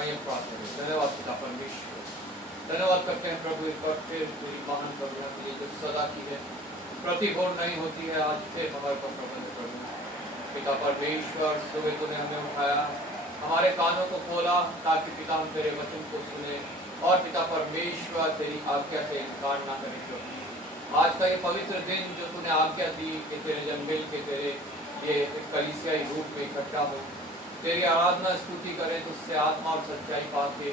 आइए प्रार्थना करें। धन्यवाद पिता परमेश्वर, धन्यवाद करते हैं प्रभु एक बार फिर तेरी महान करुणा के लिए जो सदा की है, प्रतिभूर नहीं होती है। आज फिर हमारे पर प्रबंध प्रभु पिता परमेश्वर, सुबह तूने हमें उठाया, हमारे कानों को खोला ताकि पिता हम तेरे वचन को सुने और पिता परमेश्वर तेरी आज्ञा से इनकार ना करें प्रभु। आज का ये पवित्र दिन जो तूने आज्ञा दी कि तेरे जन्मदिन के तेरे ये कलीसियाई रूप में इकट्ठा हो, तेरी आराधना स्तुति करें, तुझसे आत्मा और सच्चाई पाके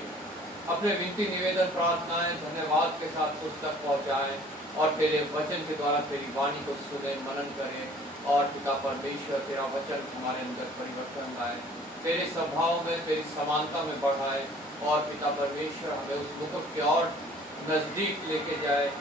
अपने विनती निवेदन प्रार्थनाएं धन्यवाद के साथ तुझ तक पहुँचाएँ और तेरे वचन के द्वारा तेरी वाणी को सुने, मनन करें और पिता परमेश्वर तेरा वचन हमारे अंदर परिवर्तन लाए, तेरे स्वभाव में तेरी समानता में बढ़ाए और पिता परमेश्वर हमें उस मुकुट के और नज़दीक लेके जाए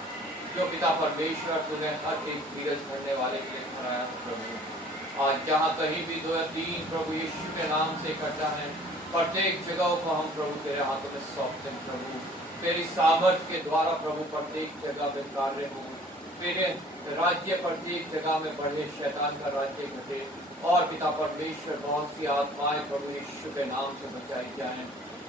जो पिता परमेश्वर तूने हर एक धीरज धरने वाले के लिए ठहराया है प्रभु। आज जहाँ कहीं भी 2 या 3 प्रभु यीशु के नाम से इकट्ठा हैं, प्रत्येक जगह को हम प्रभु तेरे हाथों में सौंपते हैं प्रभु। तेरी सामर्थ के द्वारा प्रभु प्रत्येक जगह में कार्य हो, तेरे राज्य प्रत्येक जगह में बढ़े, शैतान का राज्य घटे और पिता परमेश्वर बहुत सी आत्माएं प्रभु यीशु के नाम से बचाई जाएं।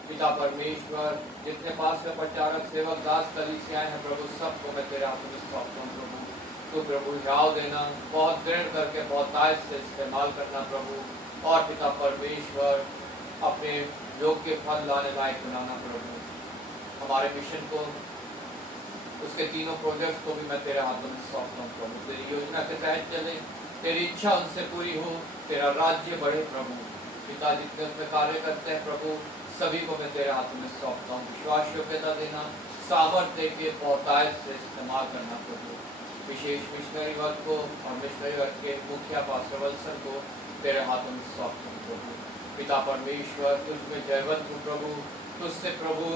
पिता परमेश्वर जितने पास में प्रचारक सेवक दास कलीसियाएं हैं प्रभु, सबको मैं तेरे हाथों में सौंपता हूं प्रभु। तो प्रभु हिलाव देना, बहुत दृढ़ करके बहुत आयत से इस्तेमाल करना प्रभु और पिता परमेश्वर अपने योग्य फल लाने लायक बनाना प्रभु। हमारे मिशन को, उसके तीनों प्रोजेक्ट को भी मैं तेरे हाथों में सौंपता हूँ प्रभु। तेरी योजना के तहत चले, तेरी इच्छा उनसे पूरी हो, तेरा राज्य बढ़े प्रभु। पिता जितने उसमें कार्य करते हैं प्रभु, सभी को मैं तेरे हाथों में सौंपता हूँ। विश्वास योग्यता देना, सामर्थ्य दे के बहुतायत से इस्तेमाल करना प्रभु। विशेष मिशनरी वर्ग को और मिशनरी वर्ग के मुखिया पास्टर वल्सन को तेरे हाथों में सौंपता हूँ प्रभु। पिता परमेश्वर तुझमें जयवंत हूँ प्रभु, तुझसे प्रभु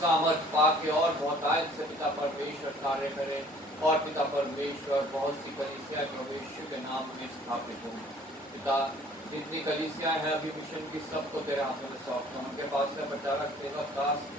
सामर्थ पाके और बहुतायत से पिता परमेश्वर कार्य करे और पिता परमेश्वर बहुत सी कलीसियाँ प्रभु यीशु के नाम में स्थापित हों। पिता जितनी कलीसियाँ हैं अभी मिशन की, सबको तेरे हाथों में सौंपता हूँ। उनके पास से प्रचारक सेवक दास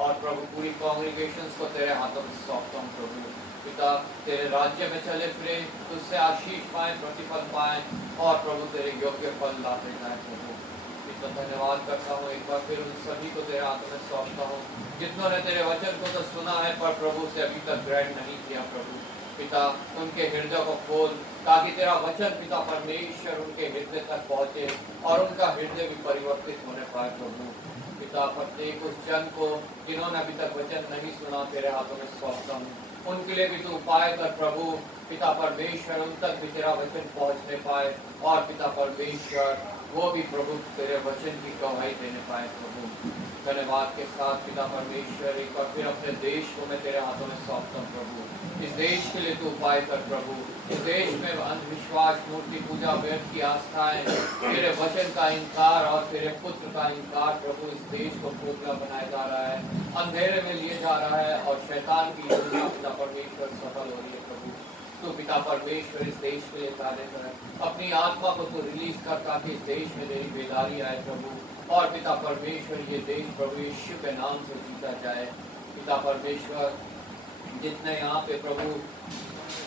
और प्रभु पूरी कॉन्ग्रीगेशंस को तेरे हाथों में सौंपता हूँ प्रभु। पिता तेरे राज्य में चले फिरे, तुझसे आशीष पाएँ, प्रतिफल पाएँ और प्रभु तेरे योग्य फल लाते जाए प्रभु। पिता धन्यवाद करता हूँ एक बार फिर उन सभी को तेरे हाथों में सौंपता हूँ जितनों ने तेरे वचन को तो सुना है पर प्रभु से अभी तक ग्रहण नहीं किया प्रभु। पिता उनके हृदय को खोल ताकि तेरा वचन पिता परमेश्वर उनके हृदय तक पहुँचे और उनका हृदय भी परिवर्तित होने पाए प्रभु। पिता प्रत्येक उस जन को जिन्होंने अभी तक वचन नहीं सुना तेरे हाथों में सौंपता हूँ, उनके लिए भी तू उपाय कर प्रभु। पिता परमेश्वर उन तक भी तेरा वचन पहुँचने पाए और पिता परमेश्वर वो भी प्रभु तेरे वचन की गवाही देने पाए प्रभु। धन्यवाद के साथ पिता परमेश्वर एक बार फिर अपने देश को मैं तेरे हाथों में सौंपता हूँ प्रभु। इस देश के लिए तू उपाय कर प्रभु। इस देश में अंधविश्वास, मूर्ति पूजा, व्यर्थ की आस्थाएं, तेरे वचन का इनकार और तेरे पुत्र का इनकार प्रभु इस देश को खोखला बनाया जा रहा है, अंधेरे में लिए जा रहा है और शैतान की योजना पिता परमेश्वर सफल हो रही है प्रभु। तो पिता परमेश्वर इस देश के लिए कार्य कर, अपनी आत्मा को तो रिलीज कर ताकि इस देश में तेरी बेदारी आए प्रभु और पिता परमेश्वर ये देश प्रभु यीशु के नाम से जीता जाए। पिता परमेश्वर जितने यहाँ पे प्रभु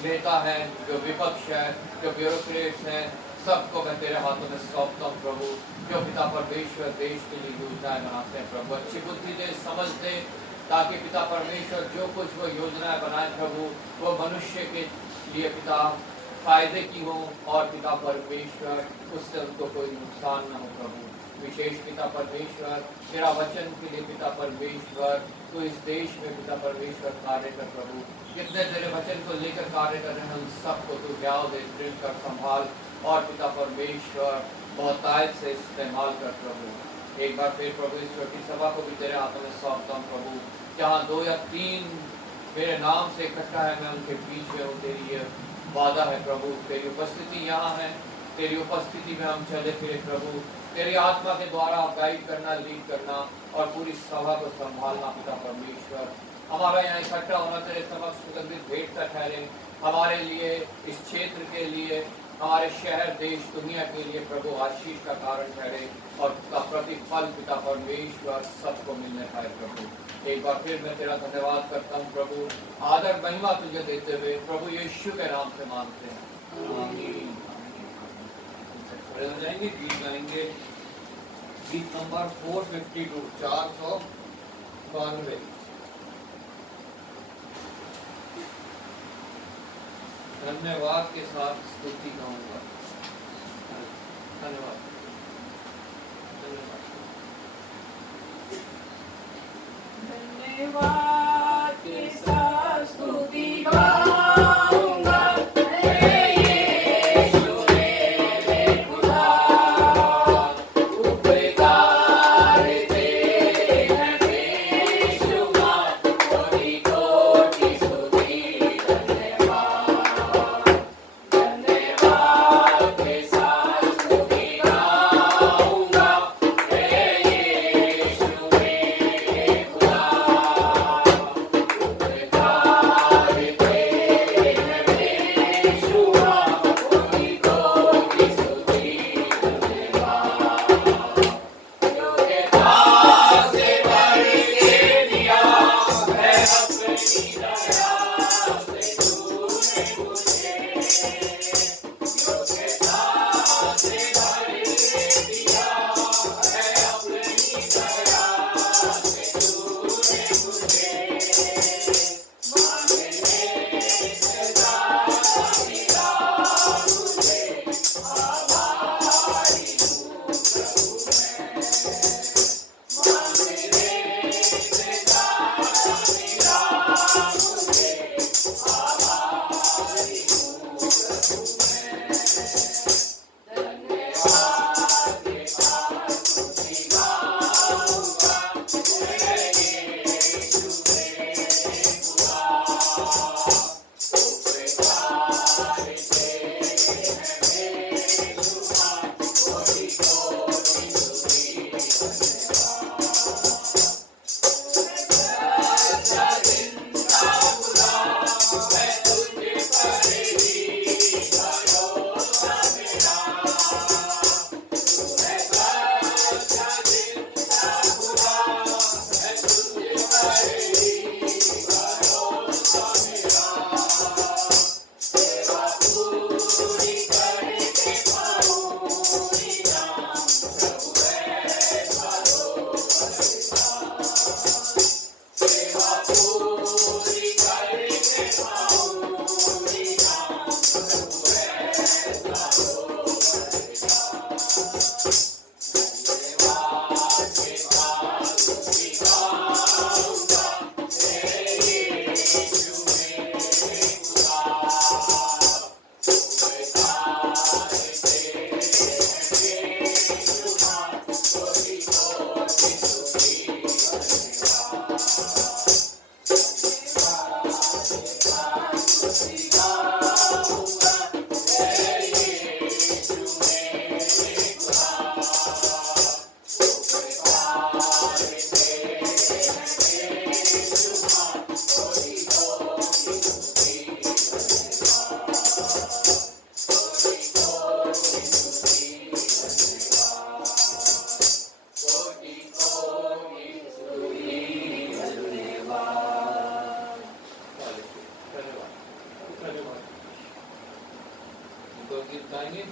नेता है, जो विपक्ष है, जो ब्यूरोक्रेट्स हैं, सबको मैं तेरे हाथों में सौंपता हूँ प्रभु। जो पिता परमेश्वर देश के लिए योजनाएं बनाते हैं प्रभु, अच्छी बुद्धि दे, समझ दे ताकि पिता परमेश्वर जो कुछ वो योजनाएं बनाए प्रभु वो मनुष्य के लिए पिता फायदे की हो और पिता परमेश्वर उससे उनको कोई नुकसान न हो प्रभु। विशेष पिता परमेश्वर तेरा वचन के लिए पिता परमेश्वर तो इस देश में पिता परमेश्वर कार्य कर प्रभु। जितने तेरे वचन को लेकर कार्य कर रहे हैं उन सबको तू ज्ञान दे, दृढ़ कर, संभाल और पिता परमेश्वर बहुतायत से इस्तेमाल कर प्रभु। एक बार फिर प्रभु इस छोटी सभा को भी तेरे हाथों में सौंपता हूँ प्रभु। जहाँ 2 या 3 मेरे नाम से इकट्ठा है मैं उनके बीच में हूँ, तेरी ये वादा है प्रभु। तेरी उपस्थिति यहाँ है, तेरी उपस्थिति में हम चले फिरे प्रभु। तेरी आत्मा के द्वारा गाइड करना, लीड करना और पूरी सभा को संभालना पिता परमेश्वर। हमारा यहाँ इकट्ठा होना तेरे समक्ष सुगंधित भेंट का ठहरे, हमारे लिए, इस क्षेत्र के लिए, हमारे शहर, देश, दुनिया के लिए प्रभु आशीष का कारण ठहरे और उसका प्रतिफल पिता परमेश्वर सबको मिलने पाए प्रभु। एक बार फिर मैं तेरा धन्यवाद करता हूँ प्रभु। आदर महिमा तुझे देते हुए प्रभु यीशु के नाम से मांगते हैं, आमीन। खड़े हो जाएंगे, गीत गाएंगे। गीत नंबर 452 492। धन्यवाद के साथ स्तुति गाऊंगा। धन्यवाद धन्यवाद के साथ स्तुति गाऊंगा।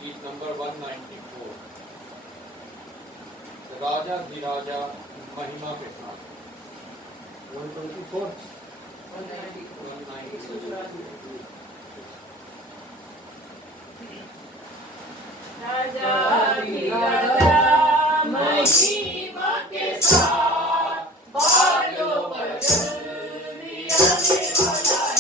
गीत नंबर 194 राजा धीराजा महिमा के साथ 194 राजा धीराजा महिमा के साथ बादलों पर चल दिया निर्मला है।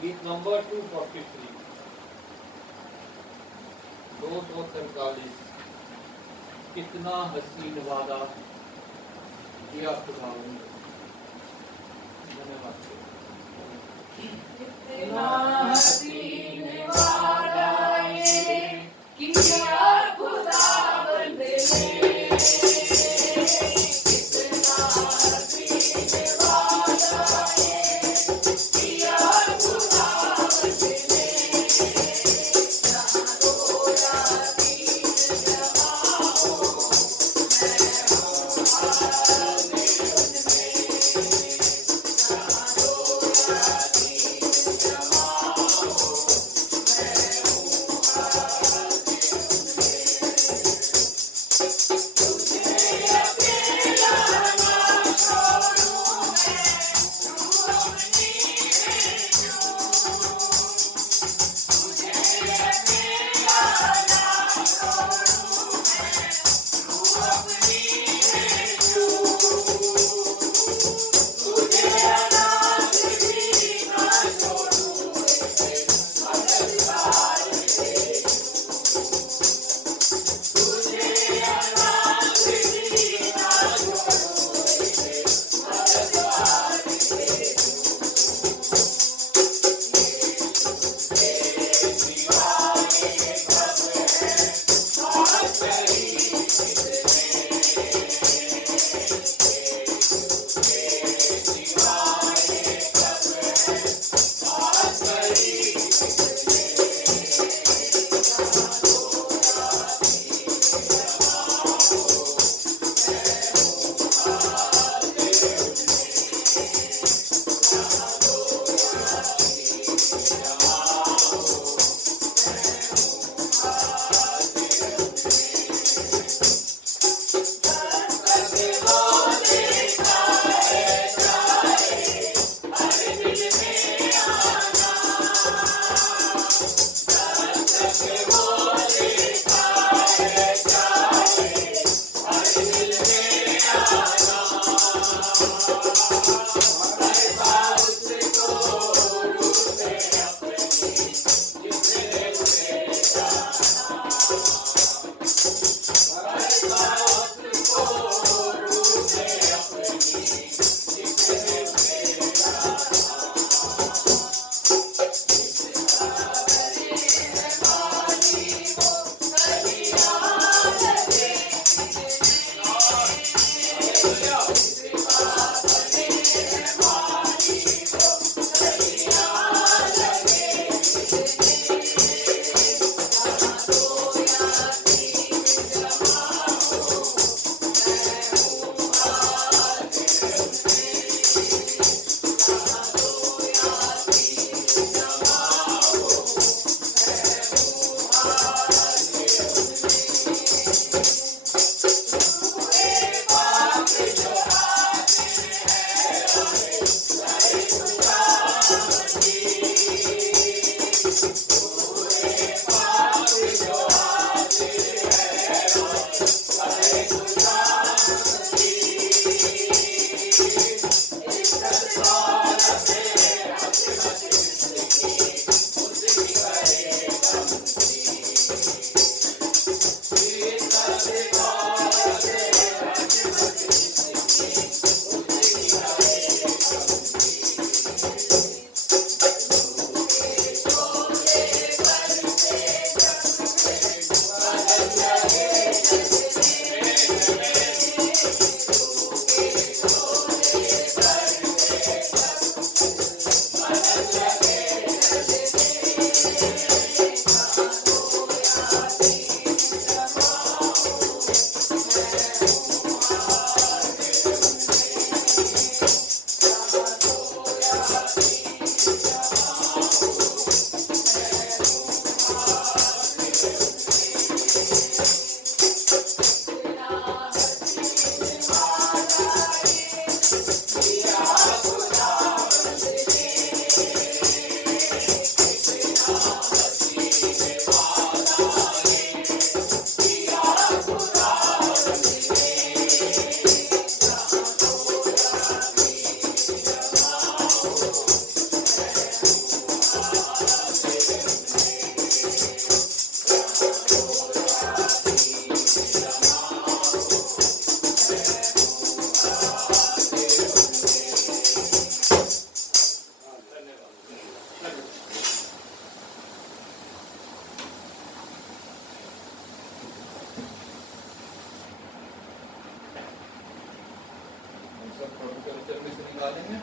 गीत नंबर 243 243 कितना हसीन वादा किया खुदा ने। धन्यवाद। कितना हसीन वादा ये किया खुदावंद ने। कितना हसीन वादा ये किया खुदावंद ने। जहाँ रोया दीन जमाओ मैं हूँ हाज़िर उनमें। जहाँ रोया दीन जमाओ सब प्रभु के वचन में से निकालेंगे।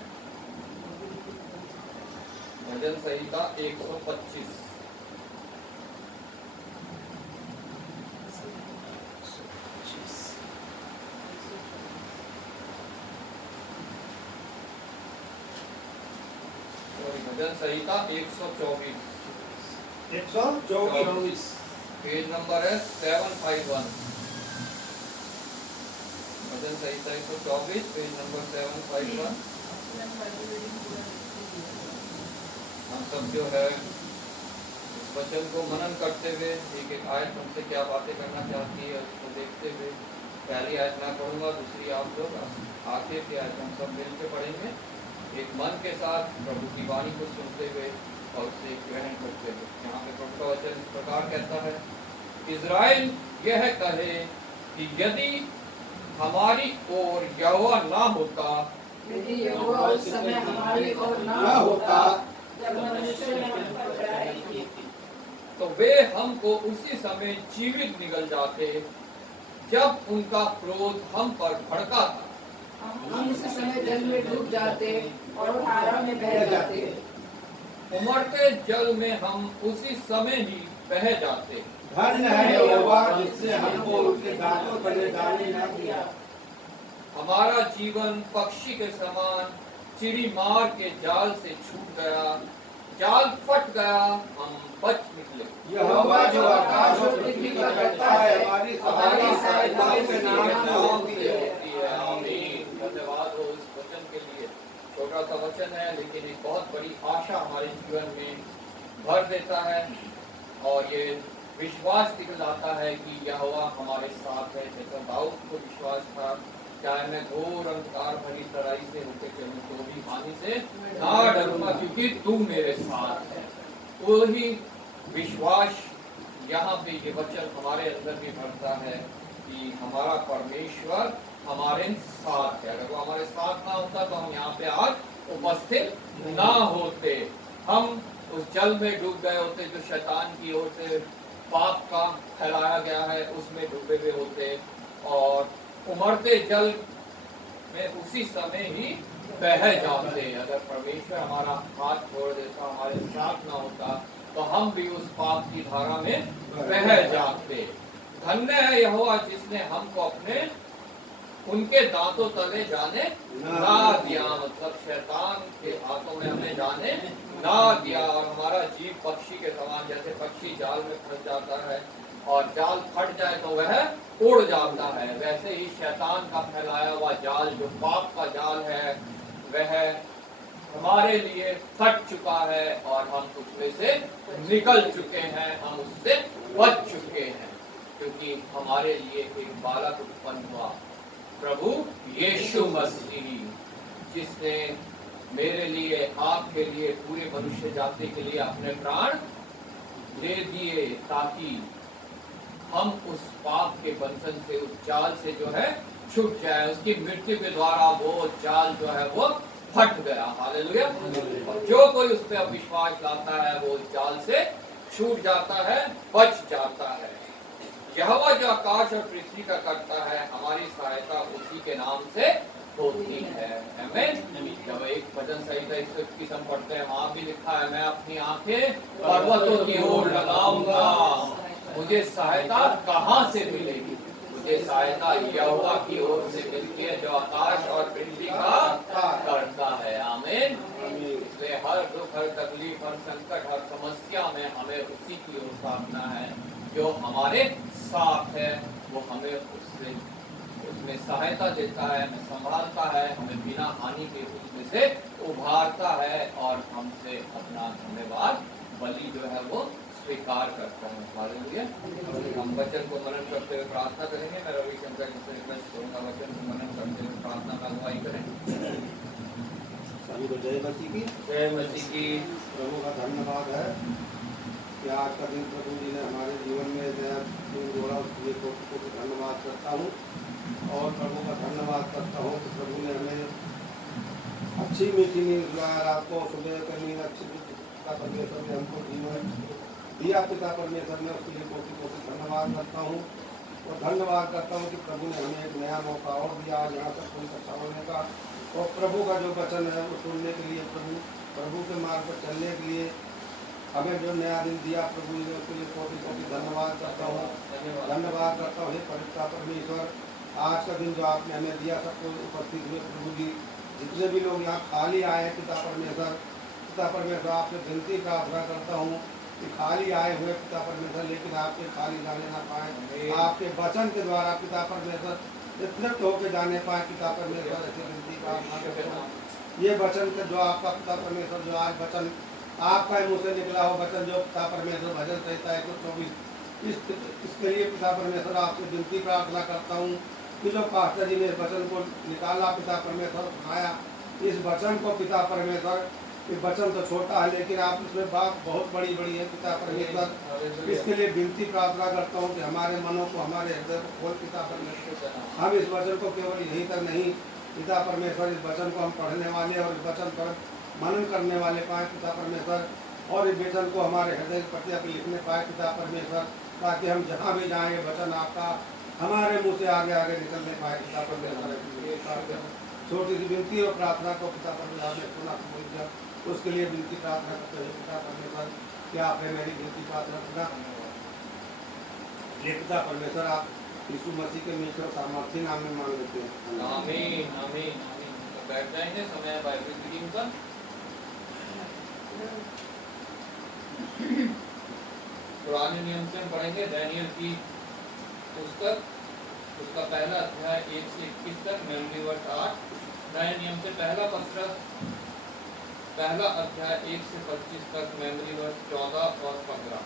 भजन संहिता 125। भजन संहिता 124, 124 पेज नंबर है 751। भजन संहिता 124, पेज नंबर 751। हम सब जो है इस वचन को मनन करते हुए एक एक आयत हमसे क्या बातें करना चाहती है उसको देखते हुए पहली आयत मैं पढ़ूंगा, दूसरी आप लोग, आखिर की आयत हम सब मिल के पढ़ेंगे एक मन के साथ प्रभु की वाणी को सुनते हुए और उसे ग्रहण करते हुए। यहाँ पे प्रभु का वचन इस प्रकार कहता है, इज़राइल यह कहे कि यदि हमारी ओर यहोवा ना होता, यदि यहोवा उस समय हमारी ओर ना होता, जब मनुष्य ने हम पर बुराई की थी, तो वे हमको उसी समय जीवित निगल जाते जब उनका क्रोध हम पर भड़का था। हम उसी समय जल में डूब जाते और धारा में बह जाते। उमड़ते जल में हम उसी समय ही बह जाते। धन्य है यहोवा जिसने हमको उसके दांतों तले डालने न दिया। हमारा जीवन पक्षी के समान चिड़ी मार के जाल से छूट गया, जाल फट गया, हम बच निकले। यहोवा जो आकाश और पृथ्वी का करता है, हमारी सहायता उसके नाम से होती है। आमीन। धन्यवाद हो इस वचन के लिए। छोटा सा वचन है लेकिन एक बहुत बड़ी आशा हमारे जीवन में भर देता है और ये विश्वास दिखलाता है कि यहोवा हमारे साथ है। जैसा दाऊद को विश्वास था, चाहे मैं घोर अंधकार भरी तराई से होकर चलूं तो भी हानि से ना डरूंगा क्योंकि तू मेरे साथ है। वही विश्वास यहाँ पे ये वचन हमारे अंदर भी भरता है कि हमारा परमेश्वर हमारे साथ है। अगर वो हमारे साथ ना होता तो हम यहाँ पे आज उपस्थित ना होते, हम उस जल में डूब गए होते जो शैतान की ओर से पाप का फैलाया गया है, उसमें डूबे हुए होते और उमड़ते जल में उसी समय ही बह जाते। अगर परमेश्वर हमारा हाथ छोड़ देता, हमारे साथ ना होता तो हम भी उस पाप की धारा में बह जाते। धन्य है यहोवा जिसने हमको अपने उनके दांतों तले जाने ना दिया, मतलब शैतान के हाथों में हमें जाने ना दिया। और हमारा जीव पक्षी के समान, जैसे पक्षी जाल में फंस जाता है और जाल फट जाए तो वह उड़ जाता है, वैसे ही शैतान का फैलाया हुआ जाल जो पाप का जाल है वह हमारे लिए फट चुका है और हम उसमें से निकल चुके हैं, हम उससे बच चुके हैं क्योंकि हमारे लिए एक बालक उत्पन्न हुआ, प्रभु यीशु मसीह, जिसने मेरे लिए, आपके लिए, पूरे मनुष्य जाति के लिए अपने प्राण दे दिए ताकि हम उस पाप के बंधन से, उस जाल से जो है छूट जाए। उसकी मृत्यु के द्वारा वो जाल जो है वो फट गया। हालेलुया। और जो कोई उस पर अविश्वास लाता है वो उस जाल से छूट जाता है, बच जाता है। यहोवा जो आकाश और पृथ्वी का करता है, हमारी सहायता उसी के नाम से होती है। आमीन। जब एक भजन संहिता 121 हम पढ़ते हैं, वहां भी लिखा है, मैं अपनी आंखें पर्वतों की ओर लगाऊंगा, मुझे सहायता कहाँ से मिलेगी? मुझे सहायता यहोवा की ओर से मिलती है जो आकाश और पृथ्वी का करता है। आमीन। इसलिए हर दुख, हर तकलीफ, हर संकट, हर समस्या में हमें उसी की ओर ताकना है जो हमारे साथ है। वो हमें उसमें सहायता देता है, हमें संभालता है, हमें बिना हानि के उसमें से उभारता है और हमसे अपना धन्यवाद बलि जो है वो स्वीकार करता है। हालेलुया। हम वचन को मनन करते हुए प्रार्थना करेंगे। मैं रविशंकर जी से रिक्वेस्ट करूंगा वचन को मनन करते हुए प्रार्थना का अगुवाई करें। सभी को जय मसीह की। जय मसीह की। प्रभु का धन्यवाद है कि आज का दिन प्रभु जी ने हमारे जीवन में जोड़ा, उसके लिए को धन्यवाद करता हूँ और प्रभु का धन्यवाद करता हूँ कि प्रभु ने हमें अच्छी मीठी नींद दिलाया, रात को सुबह का नींद अच्छी का परमेश्वर ने हमको जीवन दिया। पिता परमेश्वर ने उसके लिए कोटि कोटि धन्यवाद करता हूँ और धन्यवाद करता हूँ कि प्रभु ने हमें एक नया मौका और दिया आज यहाँ तक कोई इकट्ठा होने का, और प्रभु का जो वचन है वो सुनने के लिए, प्रभु के मार्ग पर चलने के लिए हमें जो नया दिन दिया प्रभु जी ने, उसके लिए कोटि कोटि धन्यवाद करता हूँ। धन्यवाद करता हूँ हे पवित्र परमेश्वर, आज का दिन जो आपने हमें दिया सबको उपस्थित हुए प्रभु जी, जितने भी लोग यहाँ खाली आए पिता परमेश्वर आपसे विनती प्रार्थना करता हूँ कि खाली आए हुए पिता परमेश्वर लेकिन आपके खाली जाने ना पाए, आपके वचन के द्वारा पिता परमेश्वर तृप्त होकर जाने पाए पिता परमेश्वर, ऐसी विनती प्रार्थना करता हूँ। ये वचन के जो आपका पिता परमेश्वर जो आज वचन आपका मुँह से निकला हो वचन जो पिता परमेश्वर भजन संहिता 124 इसके लिए पिता परमेश्वर आपसे विनती प्रार्थना करता हूँ कि जो पास्टर जी ने इस वचन को निकाला पिता परमेश्वर उठाया, इस वचन को पिता परमेश्वर, ये वचन तो छोटा है लेकिन आप इसमें बात बहुत बड़ी बड़ी है पिता परमेश्वर। इसके लिए विनती प्रार्थना करता हूँ कि हमारे मनों को, हमारे हृदय को खोल पिता परमेश्वर, हम इस वचन को केवल यहीं तक नहीं पिता परमेश्वर, इस वचन को हम पढ़ने वाले और इस वचन पर मनन करने वाले पाए पिता परमेश्वर, और इस वचन को हमारे हृदय के प्रति अपने लिखने पाए पिता परमेश्वर, ताकि हम जहाँ भी जाएँ वचन आपका हमारे मुँह से आगे आगे निकलने पाए पिता परमेश्वर। छोटी सी विनती और प्रार्थना को पिता परमेश्वर ने सुना दिया, उसके लिए विनती प्रार्थना करते हुए पिता परमेश्वर कि आपने मेरी विनती प्रार्थना सुना। ये पिता परमेश्वर आप यीशु मसीह के मीठे और सामर्थ्य नाम में मांग लेते हैं, आमीन आमीन आमीन। तो बैठ जाएंगे, समय बाइबल रीडिंग का। पुराने नियम से हम पढ़ेंगे दानियल की पुस्तक, उसका पहला अध्याय 1 से 21 तक, मेमोरी वर्स 8। नए नियम से पहला पत्रस पहला अध्याय 1 से 25 तक, मेमोरी वर्स 14 और 15।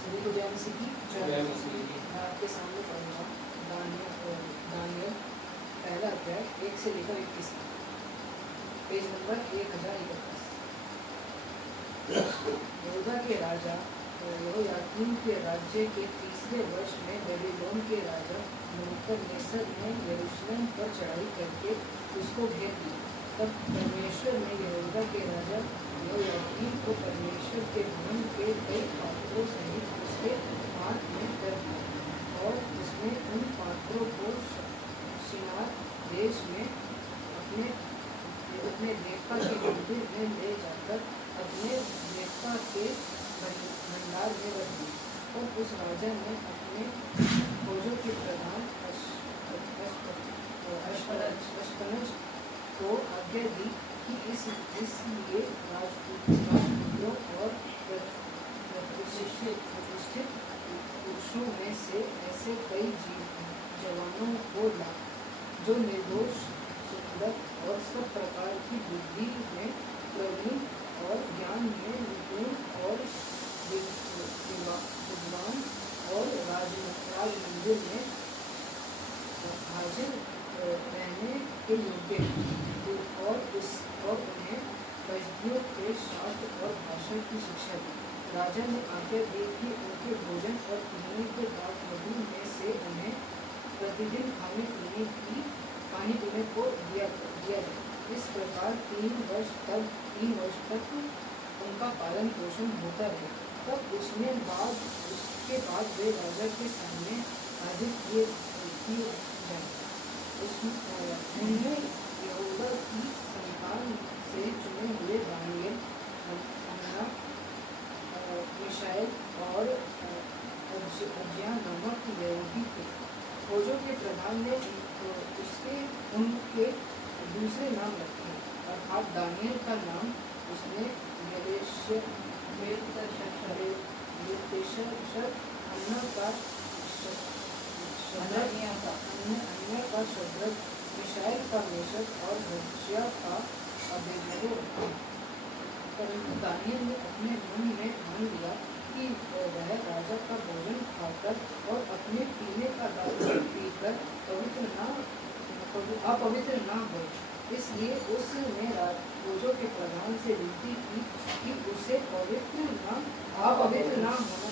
सभी को जय मसीह की जय मसीह की। मैं आपके सामने पढ़ूंगा दानियल पहला अध्याय 1 से लेकर 21 तक, पेज नंबर 1031। यहूदा के राजा यहोयाकीम के राज्य के तीसरे वर्ष में बेबीलोन के राजा नबूकदनेस्सर ने यरूशलेम पर चढ़ाई करके उसको घेर दिया। तब परमेश्वर ने यहूदा के राजा यहोयाकीम को परमेश्वर के भवन के कई पात्रों सहित उसके हाथ में कर दिया, और उसने उन पात्रों को शिनार देश में अपने देवता के मंदिर में ले जाकर अपने देवता के भंडार में रख दी। और उस राजा ने अपने फौजों के प्रधान अश्पनज को आज्ञा दी कि इसलिए राजपुत्रों और प्रतिष्ठित पुरुषों में से ऐसे कई जवानों को ला जो निर्दोष, सुंदर और सब प्रकार की बुद्धि में प्रवीण और ज्ञान में निपुण और विद्वान और राज मंदिर में हाजिर रहने के योग्य, और उन्हें वैज्ञों के शास्त्र और भाषा की शिक्षा दी। राजा ने आज्ञा दी कि उनके भोजन और पीने के बाद मधु में से उन्हें प्रतिदिन खाने पीने को दिया जाए। इस प्रकार 3 वर्ष तक उनका पालन पोषण होता रहे। तब उसके बाद वे राजा के सामने हाजिर किए जाए। उनमें यहूदा की संतान से चुने हुए दानियेल, हनन्याह, मीशाएल और अजज्याह नामक यहूदी थे। फौजों के प्रधान ने उनके दूसरे नाम रखे, अर्थात दानियेल का नाम उसने हनन्याह का शद्रक, मीशाएल का मेशक और अजज्याह का अबेदनगो रखा। परंतु दानियेल ने अपने मन में ठान लिया कि वह राजा का भोजन खाकर और अपने पीने का दारू पीकर अपवित्र न हो। इसलिए उसने फौजों के प्रधान से विनती की कि उसे अपवित्र न होना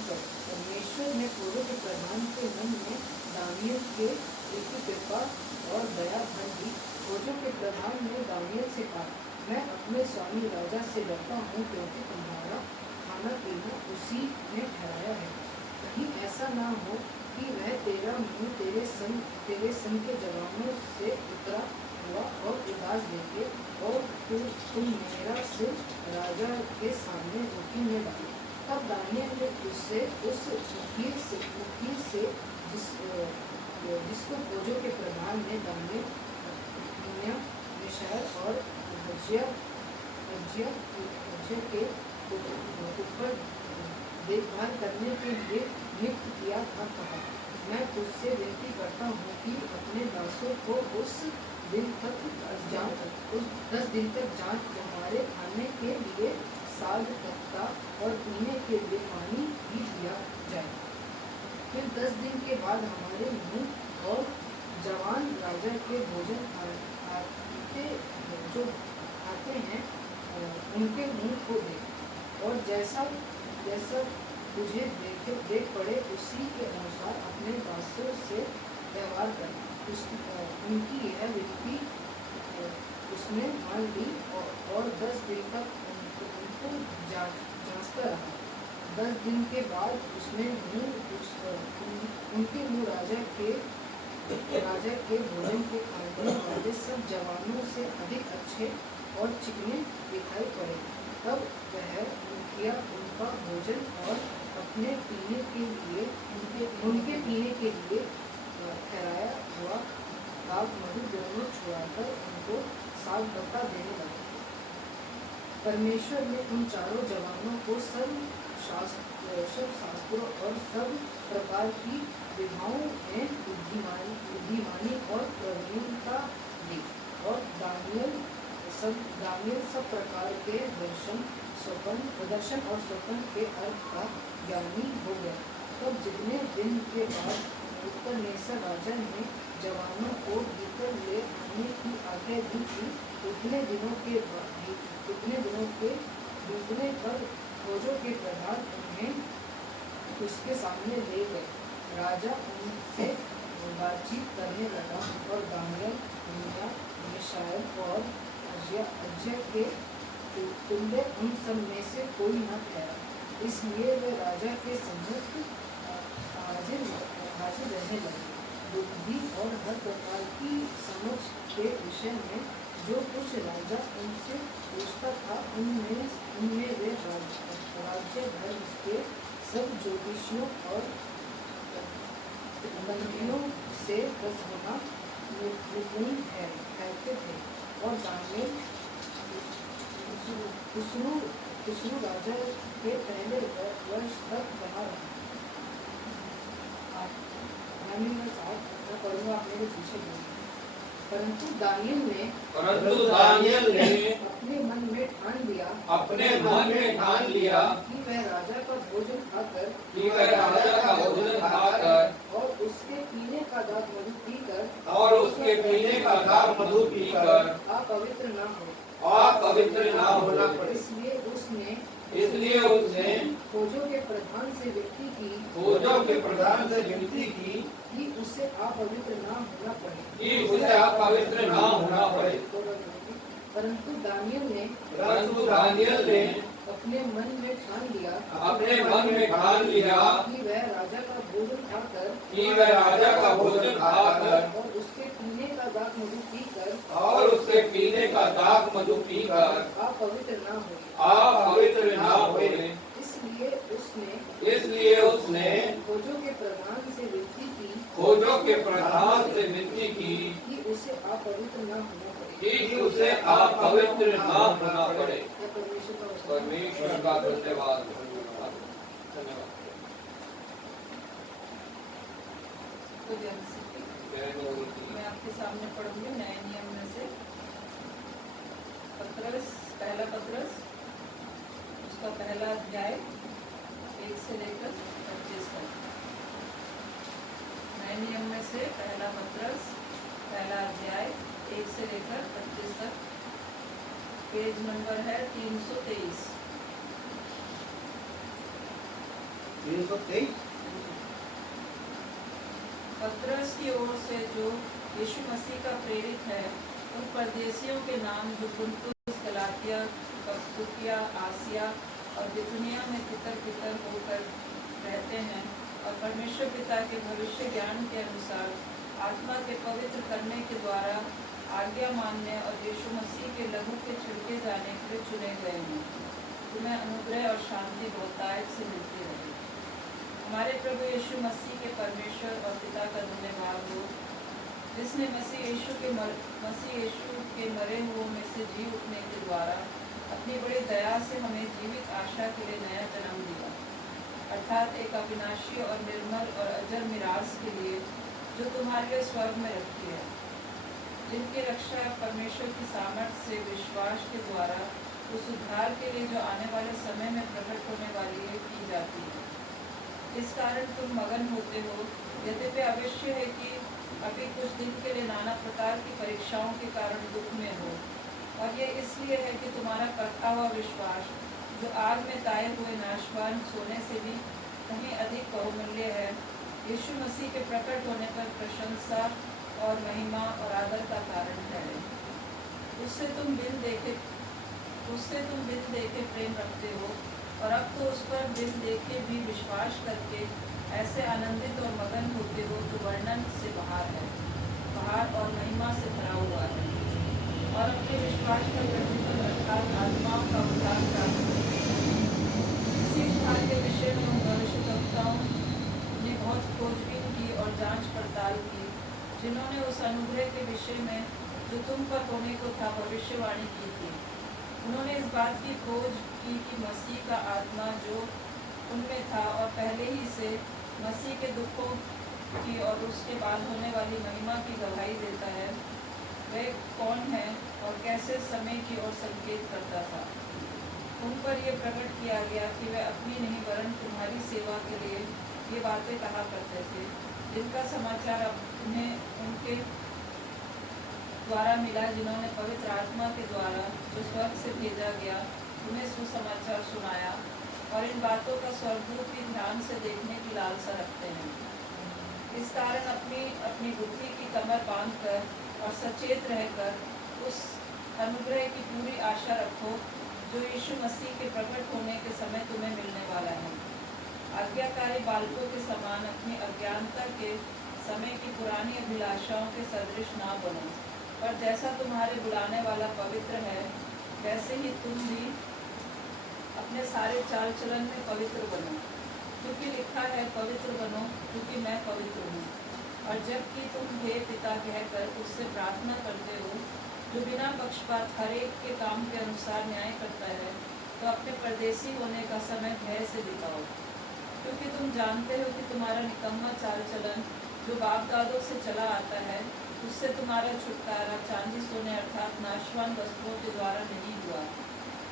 चाहिए। परमेश्वर ने फौजों के प्रधान के मन में दानियेल के प्रति कृपा और दया भर दी। फौजों के प्रधान ने दानियेल से कहा, मैं अपने स्वामी राजा से डरता हूँ, क्योंकि तुम्हारा खाना पीना उसी ने ठहराया है। कहीं ऐसा ना हो कि वह तेरा मुंह तेरे संग के जवानों से उतरा हुआ और उदास देखे और तुम मेरा सिर राजा के सामने जोखिम में डाले। तब दानियेल ने उससे उस मुखिए से जिसको फौजों के प्रधान ने दानियेल, हनन्याह, मिशाएल और अजज्याह के ऊपर देखभाल करने के लिए नियुक्त किया था, कहा, मैं तुझसे विनती करता हूँ कि अपने दासों को 10 दिन तक जांच, हमारे खाने के लिए साग तख्ता और पीने के लिए पानी भी दिया जाए। फिर 10 दिन के बाद हमारे मुंह और जवान राजा के भोजन आते हैं उनके मुंह को दे, और जैसा तुझे देख पड़े उसी के अनुसार अपने दासों से व्यवहार कर। उनकी यह विनती उसने मान ली और 10 दिन तक उनको जांचता रहा। 10 दिन के बाद उसने उनके मुँह राजा के भोजन के खाने वाले सब जवानों से अधिक अच्छे और चिकने दिखाई पड़े। तब वह मुखिया उनका भोजन और उनके पीने के लिए ठहराया हुआ दाख मधु दोनों छुड़ाकर उनको साग बता देने लगा। परमेश्वर ने उन चारों जवानों को सब शास्त्रों और सब प्रकार की विधाओं में बुद्धिमानी और प्रवीणता दी, और दानियेल सब प्रकार के प्रदर्शन और स्वप्न के अर्थ का ज्ञानी हो गया। तब जितने दिन के बाद नबूकदनेस्सर राजा ने जवानों को भीतर ले आने की आज्ञा दी थी, उतने दिनों के बीतने पर फौजों के प्रधान उन्हें उसके सामने ले गए। राजा उनसे बातचीत करने लगा, और दानियेल, हनन्याह, मिशाएल और अजज्याह के तुल्य उन सब में से कोई न ठहरा। इसलिए वे राजा के सम्मुख हाजिर रहने लगे। बुद्धि और हर प्रकार की समझ के विषय में जो कुछ राजा उनसे पूछता था, उनमें वे राज्य भर के सब ज्योतिषियों और मंत्रियों से 10 गुना निपुण ठहरते थे। और दानियेल खुसरू राजा के पहले वर्ष तक बना रहा। मैं पढ़ूंगा, आप मेरे पीछे बोलिए। परंतु दानियेल ने अपने मन में ठान लिया कि वह राजा का भोजन खाकर और उसके पीने का दाख मधु पीकर अपवित्र ना होना पड़े। इसलिए उसने फौजों के प्रधान से विनती की कि उसे अपवित्र ना होना पड़े। परंतु दानियेल ने अपने मन में ठान लिया कि वह राजा का भोजन खाकर और उसके पीने का दाख मधु पीकर अपवित्र ना होए। इसलिए उसने फौजों के प्रधान से विनती की कि उसे अपवित्र ना होना पड़े। परमेश्वर का धन्यवाद। मैं आपके सामने पढ़ूंगी नए नियम में से पहला पत्रस, उसका पहला अध्याय 1 से लेकर 25 तक। नए नियम में से पहला पत्रस, पहला अध्याय 1 से लेकर 25 तक। पेज नंबर है 323। पत्रस की ओर से जो यीशु मसीह का प्रेरित है, उन परदेशियों के नाम जो पुन्तुस, गलातिया, कप्पदोकिया, आसिया और बिथुनिया में तितर-बितर होकर रहते हैं और परमेश्वर पिता के भविष्य ज्ञान के अनुसार आत्मा के पवित्र करने के द्वारा आज्ञा मानने और यीशु मसीह के लहू के छिड़के जाने के लिए चुने गए हैं। तुम्हें अनुग्रह और शांति बहुतायत से मिलती रहे। हमारे प्रभु यीशु मसीह के परमेश्वर और पिता का धन्यवाद हो, जिसने मसीह यीशु के मरे हुओं में से जी उठने के द्वारा अपनी बड़ी दया से हमें जीवित आशा के लिए नया जन्म दिया, अर्थात एक अविनाशी और निर्मल और अजर मिरास के लिए जो तुम्हारे लिए स्वर्ग में रखी है, जिनकी रक्षा परमेश्वर की सामर्थ्य से विश्वास के द्वारा उस उद्धार के लिए जो आने वाले समय में प्रकट होने वाली है की जाती है। इस कारण तुम मगन होते हो, यद्यपि अवश्य है कि अभी कुछ दिन के लिए नाना प्रकार की परीक्षाओं के कारण दुख में हो, और ये इसलिए है कि तुम्हारा करता हुआ विश्वास जो आग में ताए हुए नाशवान सोने से भी कहीं अधिक बहुमूल्य है, यीशु मसीह के प्रकट होने पर प्रशंसा और महिमा और आदर का कारण ठहरे। उससे तुम बिन देखे प्रेम रखते हो, और अब तो उस पर बिन देखे भी विश्वास करके ऐसे आनंदित और मगन होते हो जो वर्णन से बाहर और महिमा से भरा हुआ है, और अपने विश्वास का प्रतिफल अर्थात आत्माओं का उद्धार प्राप्त करते हैं। इसी उद्धार के विषय में उन भविष्यवक्ताओं ने बहुत खोजबीन की और जांच पड़ताल की, जिन्होंने उस अनुग्रह के विषय में जो तुम पर होने को था भविष्यवाणी की थी। उन्होंने इस बात की खोज की कि मसीह का आत्मा जो उनमें था और पहले ही से मसीह के दुखों की और उसके बाद होने वाली महिमा की गवाही देता है, वह कौन है और कैसे समय की ओर संकेत करता था। उन पर यह प्रकट किया गया कि वे अपनी नहीं वरन तुम्हारी सेवा के लिए ये बातें कहा करते थे, जिनका समाचार अब तुम्हें उनके द्वारा मिला, जिन्होंने पवित्र आत्मा के द्वारा जो स्वर्ग से भेजा गया तुम्हें सुसमाचार सुनाया, और इन बातों का स्वर्गदूत भी ध्यान से देखने की लालसा रखते हैं। इस कारण अपनी बुद्धि की कमर बांधकर और सचेत रहकर उस अनुग्रह की पूरी आशा रखो जो यीशु मसीह के प्रकट होने के समय तुम्हें मिलने वाला है। आज्ञाकारी बालकों के समान अपनी अज्ञानता के समय की पुरानी अभिलाषाओं के सदृश ना बनो, पर जैसा तुम्हारे बुलाने वाला पवित्र है, वैसे ही तुम भी अपने सारे चाल चलन में पवित्र बनो, क्योंकि लिखा है पवित्र बनो क्योंकि मैं पवित्र हूँ। और जबकि तुम हे पिता कहकर उससे प्रार्थना करते हो, जो बिना पक्षपात हर एक के काम के अनुसार न्याय करता है, तो अपने परदेसी होने का समय भय से बिताओ, क्योंकि तुम जानते हो कि तुम्हारा निकम्मा चाल चलन जो बाप दादों से चला आता है, उससे तुम्हारा छुटकारा चांदी सोने अर्थात नाशवान वस्त्रों के द्वारा नहीं हुआ,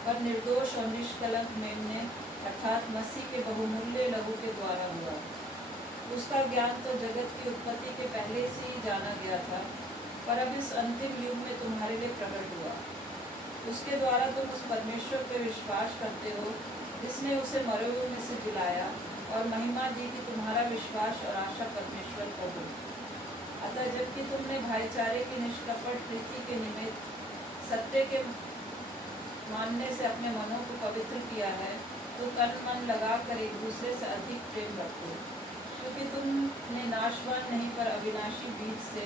पर निर्दोष और निष्कलंक मेमने अर्थात मसीह के बहुमूल्य लहू के द्वारा हुआ। उसका ज्ञान तो जगत की उत्पत्ति के पहले से ही जाना गया था, पर अब इस अंतिम युग में तुम्हारे लिए प्रकट हुआ। उसके द्वारा तुम उस परमेश्वर पर विश्वास करते हो, जिसने उसे मरे हुए में से जिलाया और महिमा दी कि तुम्हारा विश्वास और आशा परमेश्वर पर हो। अतः जबकि तुमने भाईचारे की निष्कपट प्रीति के निमित्त सत्य के मानने से अपने मनों को पवित्र किया है, तो तन मन लगाकर एक दूसरे से अधिक प्रेम रखो, क्योंकि तुमने नाशवान नहीं पर अविनाशी बीज से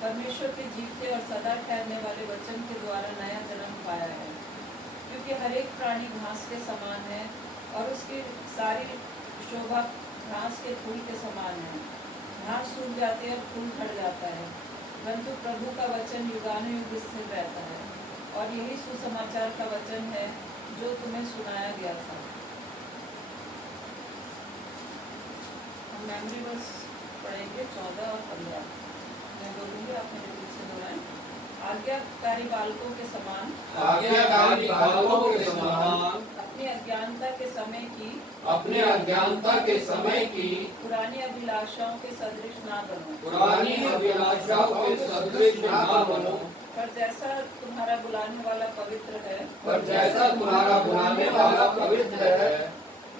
परमेश्वर के जीवते और सदा ठहरने वाले वचन के द्वारा नया जन्म पाया है। क्योंकि हर एक प्राणी घास के समान है और उसकी सारी शोभा घास के फूल के समान है। घास सूख जाती है और फूल झड़ जाता है, परंतु प्रभु का वचन युगानुयुग स्थिर रहता है। और यही सुसमाचार का वचन है जो तुम्हें सुनाया गया था। हम मेमोरी वर्स पढ़ेंगे 14 और 15। मैं बोलूँगी, आप मेरे पीछे दोहराएं। आज्ञाकारी बालकों के समान अपनी अज्ञानता के समय की पुरानी अभिलाषाओं के सदृश ना बनो, पर जैसा तुम्हारा बुलाने वाला पवित्र है,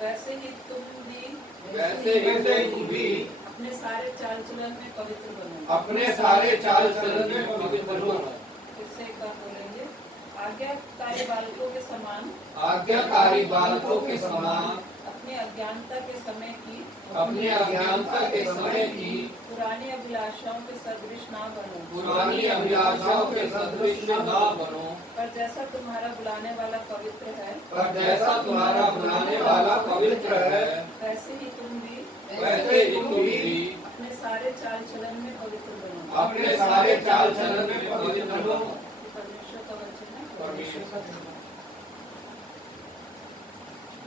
वैसे ही तुम भी अपने सारे चाल चलन में पवित्र बनो। फिर से एक बार बोलेंगे। आज्ञाकारी बालकों के समान आज्ञाकारी बालकों के समान अपने अज्ञानता के समय की अपने अज्ञानता के समय की पुरानी अभिलाषाओं के सदृश ना बनो पुरानी अभिलाषाओं के सदृश ना बनो, पर जैसा तुम्हारा बुलाने वाला पवित्र है पर जैसा तुम्हारा बुलाने वाला पवित्र है वैसे ही तुम भी अपने सारे चाल चलन में पवित्र बनो। अपने सारे चाल चलन में पवित्र बनो। परमेश्वर का वचन है। परमेश्वर का वचन।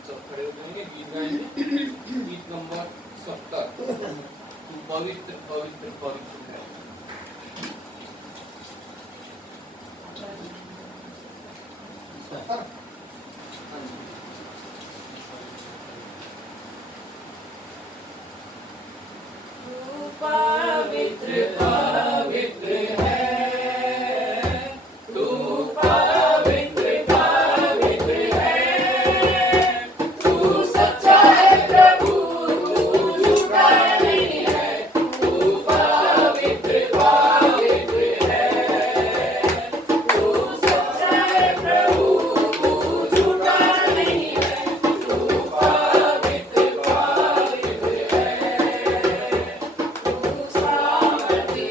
सब खड़े हो जाएंगे, गीत गाएंगे। गीत नंबर 70। तू पवित्र पवित्र पवित्र है। पवित्र पवित्र है, तू पवित्र पवित्र है, तू सच्चा है प्रभु, तू झूठा नहीं है, तू पवित्र पवित्र है, तू सच्चा है प्रभु, तू झूठा नहीं है, तू पवित्र पवित्र है, तू सामर्थी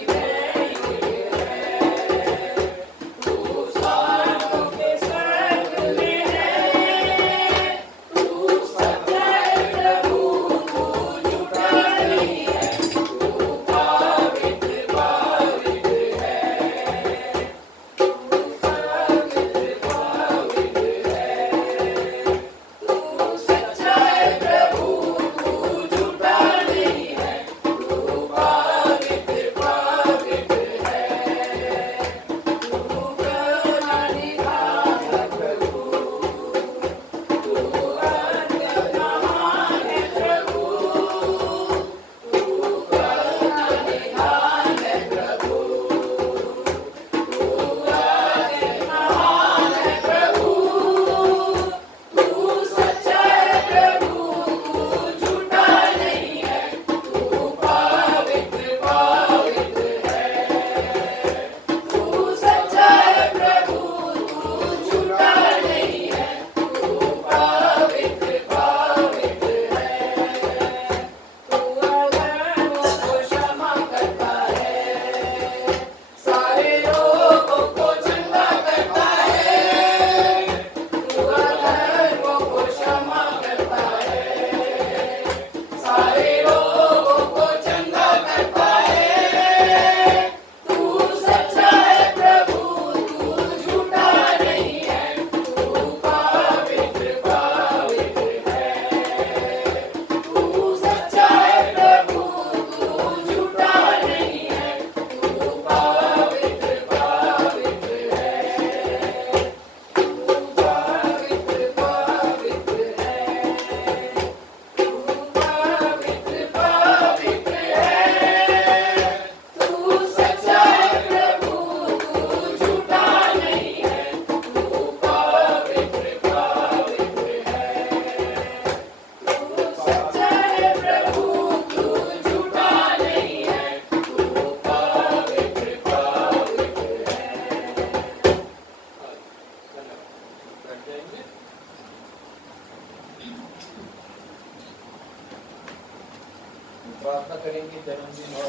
प्रार्थना करेंगे जन्मदिन और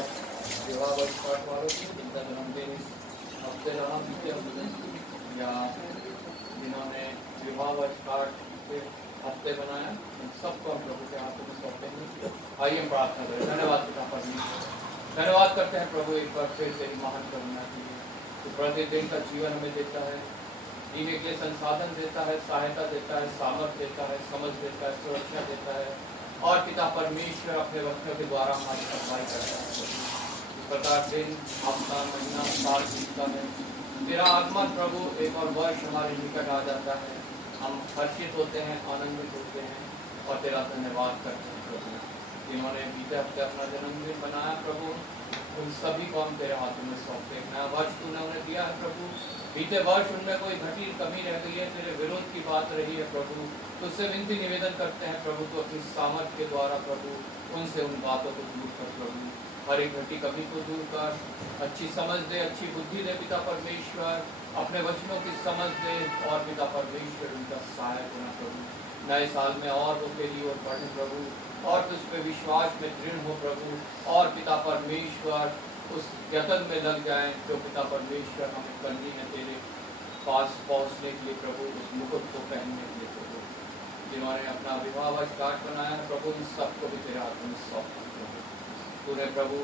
विवाह वर्षगांठ वालों की, जिनका जन्मदिन इस हफ्ते रहा बीते हफ्ते, या जिन्होंने विवाह वर्षगांठ के हफ्ते बनाया, इन सबको हम प्रभु के हाथों में सौंपेंगे। आइए हम प्रार्थना करें। धन्यवाद पिता परमेश्वर, धन्यवाद करते हैं प्रभु एक बार फिर तेरी महान करुणा के लिए, तो प्रतिदिन का जीवन हमें देता है, जीने के लिए संसाधन देता है, सहायता देता है, सामर्थ देता है, समझ देता है, सुरक्षा देता है, और पिता परमेश्वर अपने वचनों के द्वारा हमारी सफाई करता है। इस प्रकार दिन, हफ्ता, महीना, साल बीतता है, तेरा आगमन प्रभु एक और वर्ष हमारे निकट आ जाता है, हम हर्षित होते हैं, आनंदित होते हैं और तेरा धन्यवाद करते हैं प्रभु। जिन्होंने बीते हफ्ते अपना जन्मदिन बनाया प्रभु, उन सभी को हम तेरे हाथों में सौंपते हैं। नया वर्ष तूने उन्हें दिया है प्रभु, बीते वर्ष उनमें कोई घटी कमी रह गई है, तेरे विरोध की बात रही है प्रभु, तो उससे विनती निवेदन करते हैं प्रभु, तो अपनी सामर्थ्य के द्वारा प्रभु उनसे उन बातों को दूर कर प्रभु, हर एक घटी कभी को दूर कर, अच्छी समझ दे, अच्छी बुद्धि दे पिता परमेश्वर, अपने वचनों की समझ दे और पिता परमेश्वर उनका सहायक होना प्रभु। नए साल में और वो तेरी ओर बढ़े प्रभु, और तुझ पे विश्वास में दृढ़ हो प्रभु, और पिता परमेश्वर उस यत्न में लग जाए जो पिता परमेश्वर हमें करनी है तेरे पास पहुँचने के लिए प्रभु, उस मुकुट को पहनने के लिए प्रभु। जिन्होंने अपना विवाह वर्षगांठ बनाया है प्रभु, इन सबको भी तेरे हाथ में सौंपा प्रभु। तूने प्रभु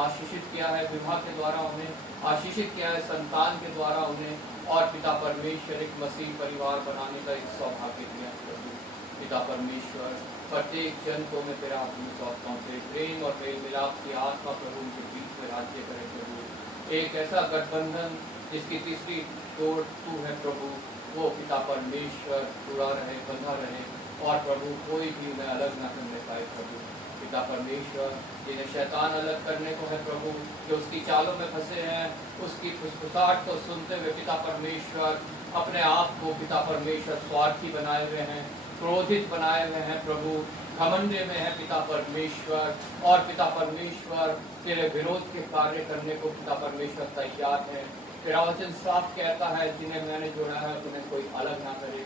आशीषित किया है विवाह के द्वारा उन्हें, आशीषित किया है संतान के द्वारा उन्हें, और पिता परमेश्वर एक मसीह परिवार बनाने का एक सौभाग्य दिया है प्रभु। पिता परमेश्वर प्रत्येक जन को मैं तेरे हाथ में सौंपता हूँ, तेरे प्रेम और मेल मिलाप की आत्मा प्रभु उनके बीच में राज्य करे प्रभु। एक ऐसा गठबंधन जिसकी तीसरी तोड़ तू है प्रभु, वो पिता परमेश्वर जुड़ा रहे, बंधा रहे, और प्रभु कोई भी उन्हें अलग न करने पाए प्रभु। पिता परमेश्वर जिन्हें शैतान अलग करने को है प्रभु, जो उसकी चालों में फंसे हैं, उसकी फुसफुसाहट को सुनते हुए पिता परमेश्वर अपने आप को पिता परमेश्वर स्वार्थी बनाए हुए हैं, क्रोधित बनाए हुए हैं प्रभु, घमंडे में है पिता परमेश्वर, और पिता परमेश्वर तेरे विरोध के कार्य करने को पिता परमेश्वर तैयार है। तेरा वचन साफ कहता है, जिन्हें मैंने जोड़ा है उन्हें कोई अलग ना करे।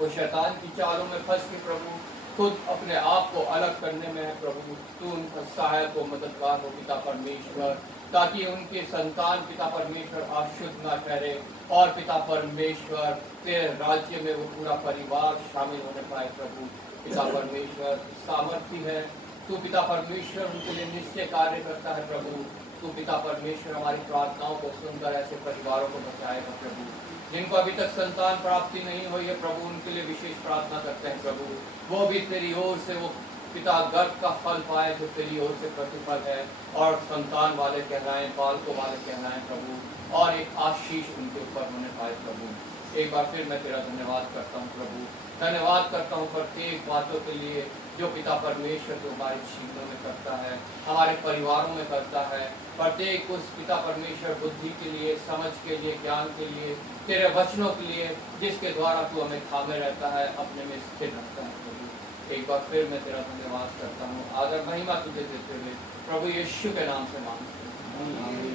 वो शैतान की चालों में फंस के प्रभु खुद अपने आप को अलग करने में है प्रभु, तू उनका सहायक हो, मददगार हो पिता परमेश्वर, ताकि उनके संतान पिता परमेश्वर अशुद्ध न ठहरे, और पिता परमेश्वर तेरे राज्य में वो पूरा परिवार शामिल होने पाए प्रभु। पिता परमेश्वर सामर्थ्य है, तू पिता परमेश्वर उनके लिए निश्चय कार्य करता है प्रभु। तू पिता परमेश्वर हमारी प्रार्थनाओं को सुनकर ऐसे परिवारों को बचाएगा प्रभु। जिनको अभी तक संतान प्राप्ति नहीं हुई है प्रभु, उनके लिए विशेष प्रार्थना करते हैं प्रभु, वो भी तेरी ओर से वो पिता गर्भ का फल पाए जो तेरी ओर से प्रतिफल है, और संतान वाले कहलाएं, बालकों वाले कहलाएं प्रभु, और एक आशीष उनके ऊपर होने पाए प्रभु। एक बार फिर मैं तेरा धन्यवाद करता हूँ प्रभु, धन्यवाद करता हूँ प्रत्येक बातों के लिए जो पिता परमेश्वर जो हमारे जीवनों में करता है, हमारे परिवारों में करता है। प्रत्येक उस पिता परमेश्वर बुद्धि के लिए, समझ के लिए, ज्ञान के लिए, तेरे वचनों के लिए, जिसके द्वारा तू हमें थामे रहता है, अपने में स्थिर रखता है प्रभु। एक बार फिर मैं तेरा धन्यवाद करता हूँ, आदर महिमा तुझे देते हुए प्रभु यीशु के नाम से मांगते हैं।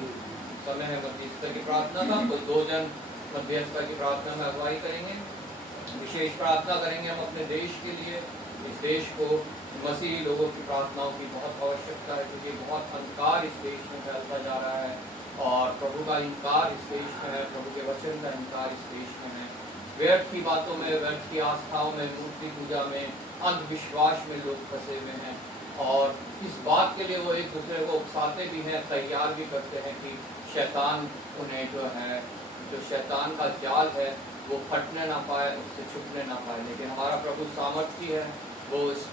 समय है मध्यस्थता की प्रार्थना का, तो दो जन मध्यस्थता की प्रार्थना में अगुवाई करेंगे। विशेष प्रार्थना करेंगे हम अपने देश के लिए। इस देश को मसीही लोगों की प्रार्थनाओं की बहुत आवश्यकता है, क्योंकि बहुत अंधकार इस देश में फैलता जा रहा है, और प्रभु का इनकार इस देश में है, प्रभु के वचन का इनकार इस देश में है। व्यर्थ की बातों में, व्यर्थ की आस्थाओं में, मूर्ति पूजा में, अंधविश्वास में लोग फंसे हुए हैं, और इस बात के लिए वो एक दूसरे को उकसाते भी हैं, तैयार भी करते हैं कि शैतान उन्हें जो शैतान का जाल है वो फटने ना पाए, उससे छुपने ना पाए। लेकिन हमारा प्रभु सामर्थ्य है, वो इस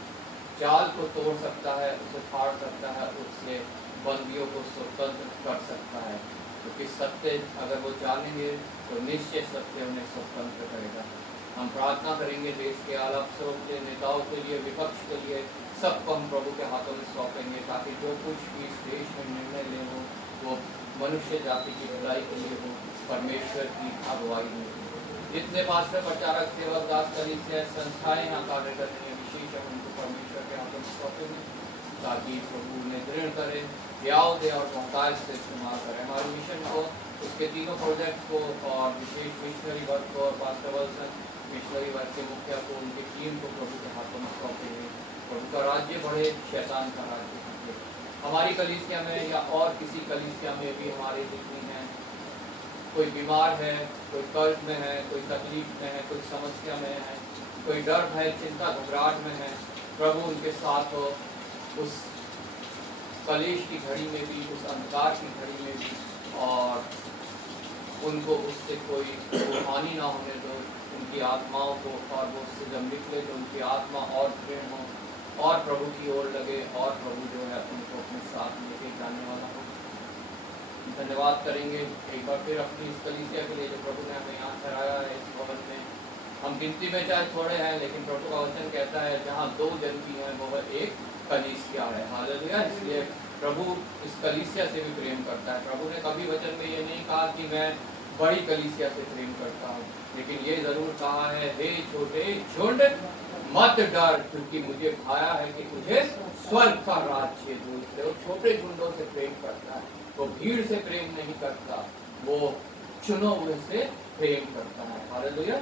जाल को तोड़ सकता है, उसे फाड़ सकता है, उससे बंदियों को स्वतंत्र कर सकता है। क्योंकि सत्य अगर वो जानेंगे तो निश्चय सत्य उन्हें स्वतंत्र करेगा। हम प्रार्थना करेंगे देश के आला अफसरों के लिए, नेताओं के लिए, विपक्ष के लिए, सबको हम प्रभु के हाथों में सौंपेंगे, ताकि जो कुछ भी इस देश में निर्णय ले हो वो मनुष्य जाति की भलाई के लिए हो, परमेश्वर की अगुवाई में। जितने पास्टर, प्रचारक, सेवक, दास, कलीसिया संस्थाएं यहाँ कार्य कर रही हैं, विशेष हम उनको परमेश्वर के हाथों में सौंपेंगे, ताकि प्रभु उन्हें दृढ़ करे, ब्याह दे और मोहताज से इस्तेमाल करें। हमारे मिशन को, उसके तीनों प्रोजेक्ट्स को, और विशेष मिशनरी वर्क को, और पास्टर वल्सन मिशनरी वर्क के मुखिया को, उनकी टीम को प्रभु के हाथों में सौंपेंगे। प्रभु का राज्य बढ़े, शैतान का राज्य घटे। हमारी कलीसिया में या और किसी कलीसिया में भी हमारे जितनी हैं, कोई बीमार है, कोई कर्ज में है, कोई तकलीफ में है, कोई समस्या में है, कोई डर है, चिंता घबराहट में है, प्रभु उनके साथ हो, उस कलेश की घड़ी में भी, उस अंधकार की घड़ी में भी, और उनको उससे कोई हानि ना होने दो, उनकी आत्माओं को, और वो उससे जब निकले तो उनकी आत्मा और दृढ़ हो, और प्रभु की ओर लगे, और प्रभु जो है उनको अपने साथ लेके जाने वाला हो। धन्यवाद करेंगे एक बार फिर अपनी इस कलीसिया के लिए जो प्रभु ने हमें यहाँ ठहराया है इस भवन में। हम गिनती में चाहे थोड़े हैं, लेकिन प्रभु का वचन कहता है जहाँ दो जन की हैं वो एक कलीसिया है। हालेलुया। इसलिए प्रभु इस कलीसिया से भी प्रेम करता है। प्रभु ने कभी वचन में ये नहीं कहा कि मैं बड़ी कलीसिया से प्रेम करता हूँ, लेकिन ये जरूर कहा है, हे छोटे झुंड मत डर, क्योंकि मुझे भाया है कि तुझे स्वर्ग का राज्य दूत है। वो छोटे झुंडों से प्रेम करता है, वो भीड़ से प्रेम नहीं करता, वो चुनो हुए से प्रेम करता है। हालेलुया।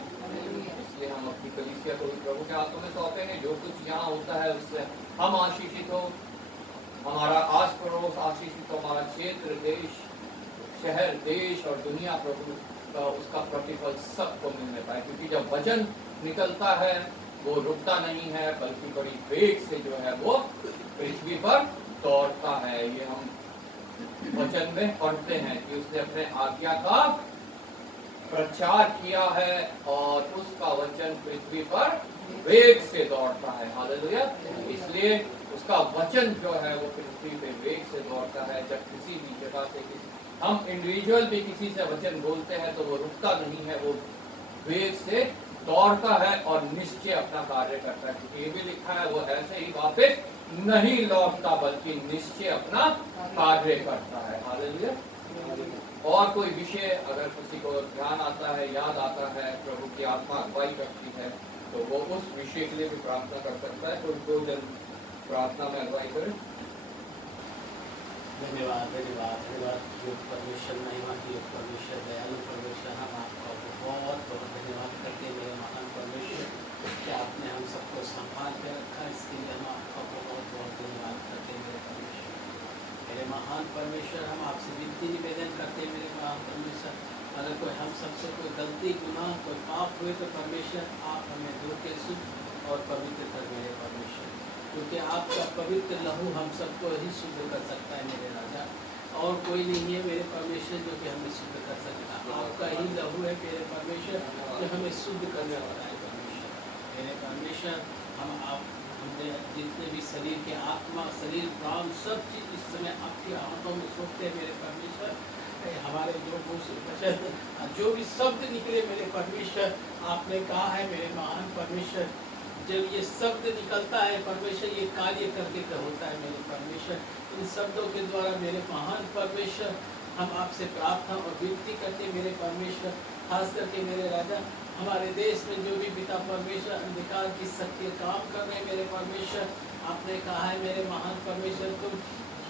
इसलिए हम अपनी कलीसिया को प्रभु के हाथों में सौंपेंगे। जो कुछ यहाँ होता है उससे हम आशीषित हो, हमारा आस पड़ोस आशीषित हो, हमारा क्षेत्र, देश, शहर, देश और दुनिया प्रभु का उसका प्रतिफल सबको मिलने पाए। क्योंकि जब वचन निकलता है वो रुकता नहीं है, बल्कि बड़ी वेग से जो है वो पृथ्वी पर दौड़ता है। ये हम वचन में पढ़ते हैं कि उसने अपने आज्ञा का प्रचार किया है और उसका वचन पृथ्वी पर वेग से दौड़ता है। हालेलुया। इसलिए उसका वचन जो है वो पृथ्वी पे वेग से दौड़ता है। जब किसी भी जगह से हम इंडिविजुअल भी किसी से वचन बोलते हैं तो वो रुकता नहीं है, वो वेग से दौड़ता है और निश्चय अपना कार्य करता है। क्योंकि ये भी लिखा है वो ऐसे ही वापस नहीं लौटता, बल्कि निश्चय अपना कार्य करता है। हालेलुया। और कोई विषय अगर किसी को ध्यान आता है, याद आता है, प्रभु की आत्मा अगुवाई करती है, तो वो उस विषय के लिए भी प्रार्थना कर सकता है। तो दो जन प्रार्थना में अगुवाई करें। धन्यवाद धन्यवाद धन्यवाद योग परमेश्वर, महिमा की योग परमेश्वर, दयालु परमेश्वर, हम आपका बहुत बहुत धन्यवाद करते हैं मेरे महान परमेश्वर कि आपने हम सबको संभाल कर रखा। इसके लिए हम आपका बहुत बहुत धन्यवाद करते हैं मेरे परमेश्वर। मेरे महान परमेश्वर, हम आपसे विनती निवेदन करते हैं मेरे महान परमेश्वर, अगर कोई हम सबसे कोई गलती, गुनाह, कोई पाप हुए तो परमेश्वर आप हमें धो के शुद्ध और पवित्र कर मेरे परमेश्वर, क्योंकि आपका पवित्र लहू हम सबको ही शुद्ध कर सकता है मेरे राजा। और कोई नहीं है मेरे परमेश्वर जो कि हमें शुद्ध कर सकता। आपका ही लहू है मेरे परमेश्वर जो हमें शुद्ध करने वाला है परमेश्वर। मेरे परमेश्वर, हम आप हमने जितने भी शरीर के आत्मा, शरीर, प्राण, सब चीज़ इस समय आपके हाथों में सौंपते हैं मेरे परमेश्वर। हमारे जो मुँह से वचन, जो भी शब्द निकले मेरे परमेश्वर, आपने कहा है मेरे महान परमेश्वर, जब ये शब्द निकलता है परमेश्वर, ये कार्य करके होता है मेरे परमेश्वर। इन शब्दों के द्वारा मेरे महान परमेश्वर, हम आपसे प्रार्थना और विनती करते मेरे परमेश्वर, खास करके मेरे राजा, हमारे देश में जो भी पिता परमेश्वर अंधकार की शक्ति काम कर रहे हैं मेरे परमेश्वर, आपने कहा है मेरे महान परमेश्वर, तुम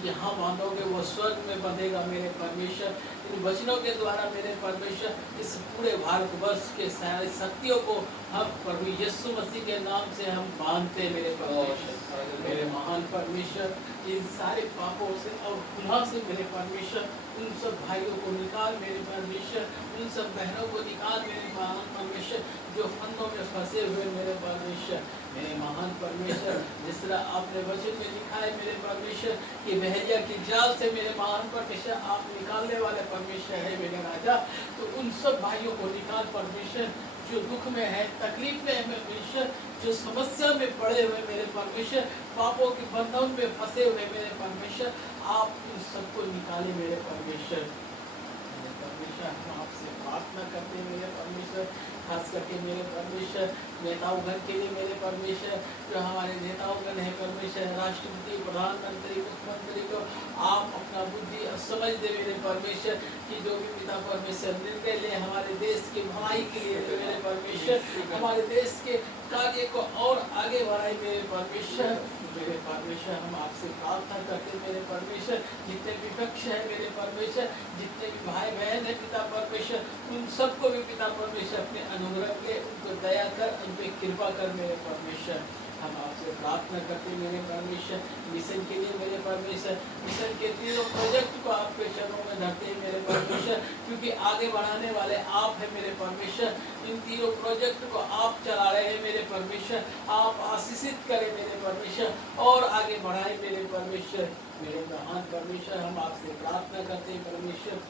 यहाँ बांधोगे वो स्वर्ग में बंधेगा मेरे परमेश्वर। इन वचनों के द्वारा मेरे परमेश्वर, इस पूरे भारतवर्ष के सारी शक्तियों को हम प्रभु यीशु मसीह के नाम से हम बांधते मेरे परमेश्वर। मेरे महान परमेश्वर, इन सारे पापों से और गुनाह से मेरे परमेश्वर, उन सब भाइयों को निकाल मेरे परमेश्वर, उन सब बहनों को निकाल मेरे महान परमेश्वर, जो फंदों में फंसे हुए मेरे परमेश्वर। मेरे महान परमेश्वर, जिस तरह आपने वचन में लिखा है मेरे परमेश्वर कि बहरिया की जाल से मेरे महान परमेश्वर आप निकालने वाले परमेश्वर है मेरे राजा, तो उन सब भाइयों को निकाल परमेश्वर, जो दुख में है, तकलीफ में है परमेश्वर, जो समस्या में पड़े हुए मेरे परमेश्वर, पापों के बंधन में फंसे हुए मेरे परमेश्वर, आप उन सबको निकाले मेरे परमेश्वर। मेरे परमेश्वर, हम आपसे प्रार्थना करते हैं मेरे परमेश्वर, खास करके मेरे परमेश्वर नेताओं के लिए मेरे परमेश्वर, जो हमारे नेताओं है परमेश्वर, राष्ट्रपति, प्रधानमंत्री, मुख्यमंत्री को आप अपना बुद्धि और समझ दे मेरे परमेश्वर, कि जो भी पिता परमेश्वर निर्णय ले हमारे देश की भलाई के लिए मेरे परमेश्वर, हमारे देश के कार्य को और आगे बढ़ाए मेरे परमेश्वर। मेरे परमेश्वर, हम आपसे प्रार्थना करते मेरे परमेश्वर, जितने विपक्ष है मेरे परमेश्वर, जितने भी भाई बहन है पिता परमेश्वर, उन सबको भी पिता परमेश्वर अपने अनुग्रह ले, उनको दया कर, उन पर कृपा कर मेरे परमेश्वर। हम आपसे प्रार्थना करते मेरे परमेश्वर, मिशन के लिए मेरे परमेश्वर, मिशन के तीनों प्रोजेक्ट को आपके चरणों में धरते हैं मेरे परमेश्वर, क्योंकि आगे बढ़ाने वाले आप हैं मेरे परमेश्वर। इन तीनों प्रोजेक्ट को आप चला रहे हैं मेरे परमेश्वर, आप आशीषित करें मेरे परमेश्वर और आगे बढ़ाए मेरे परमेश्वर। मेरे महान परमेश्वर, हम आपसे प्रार्थना करते हैं परमेश्वर,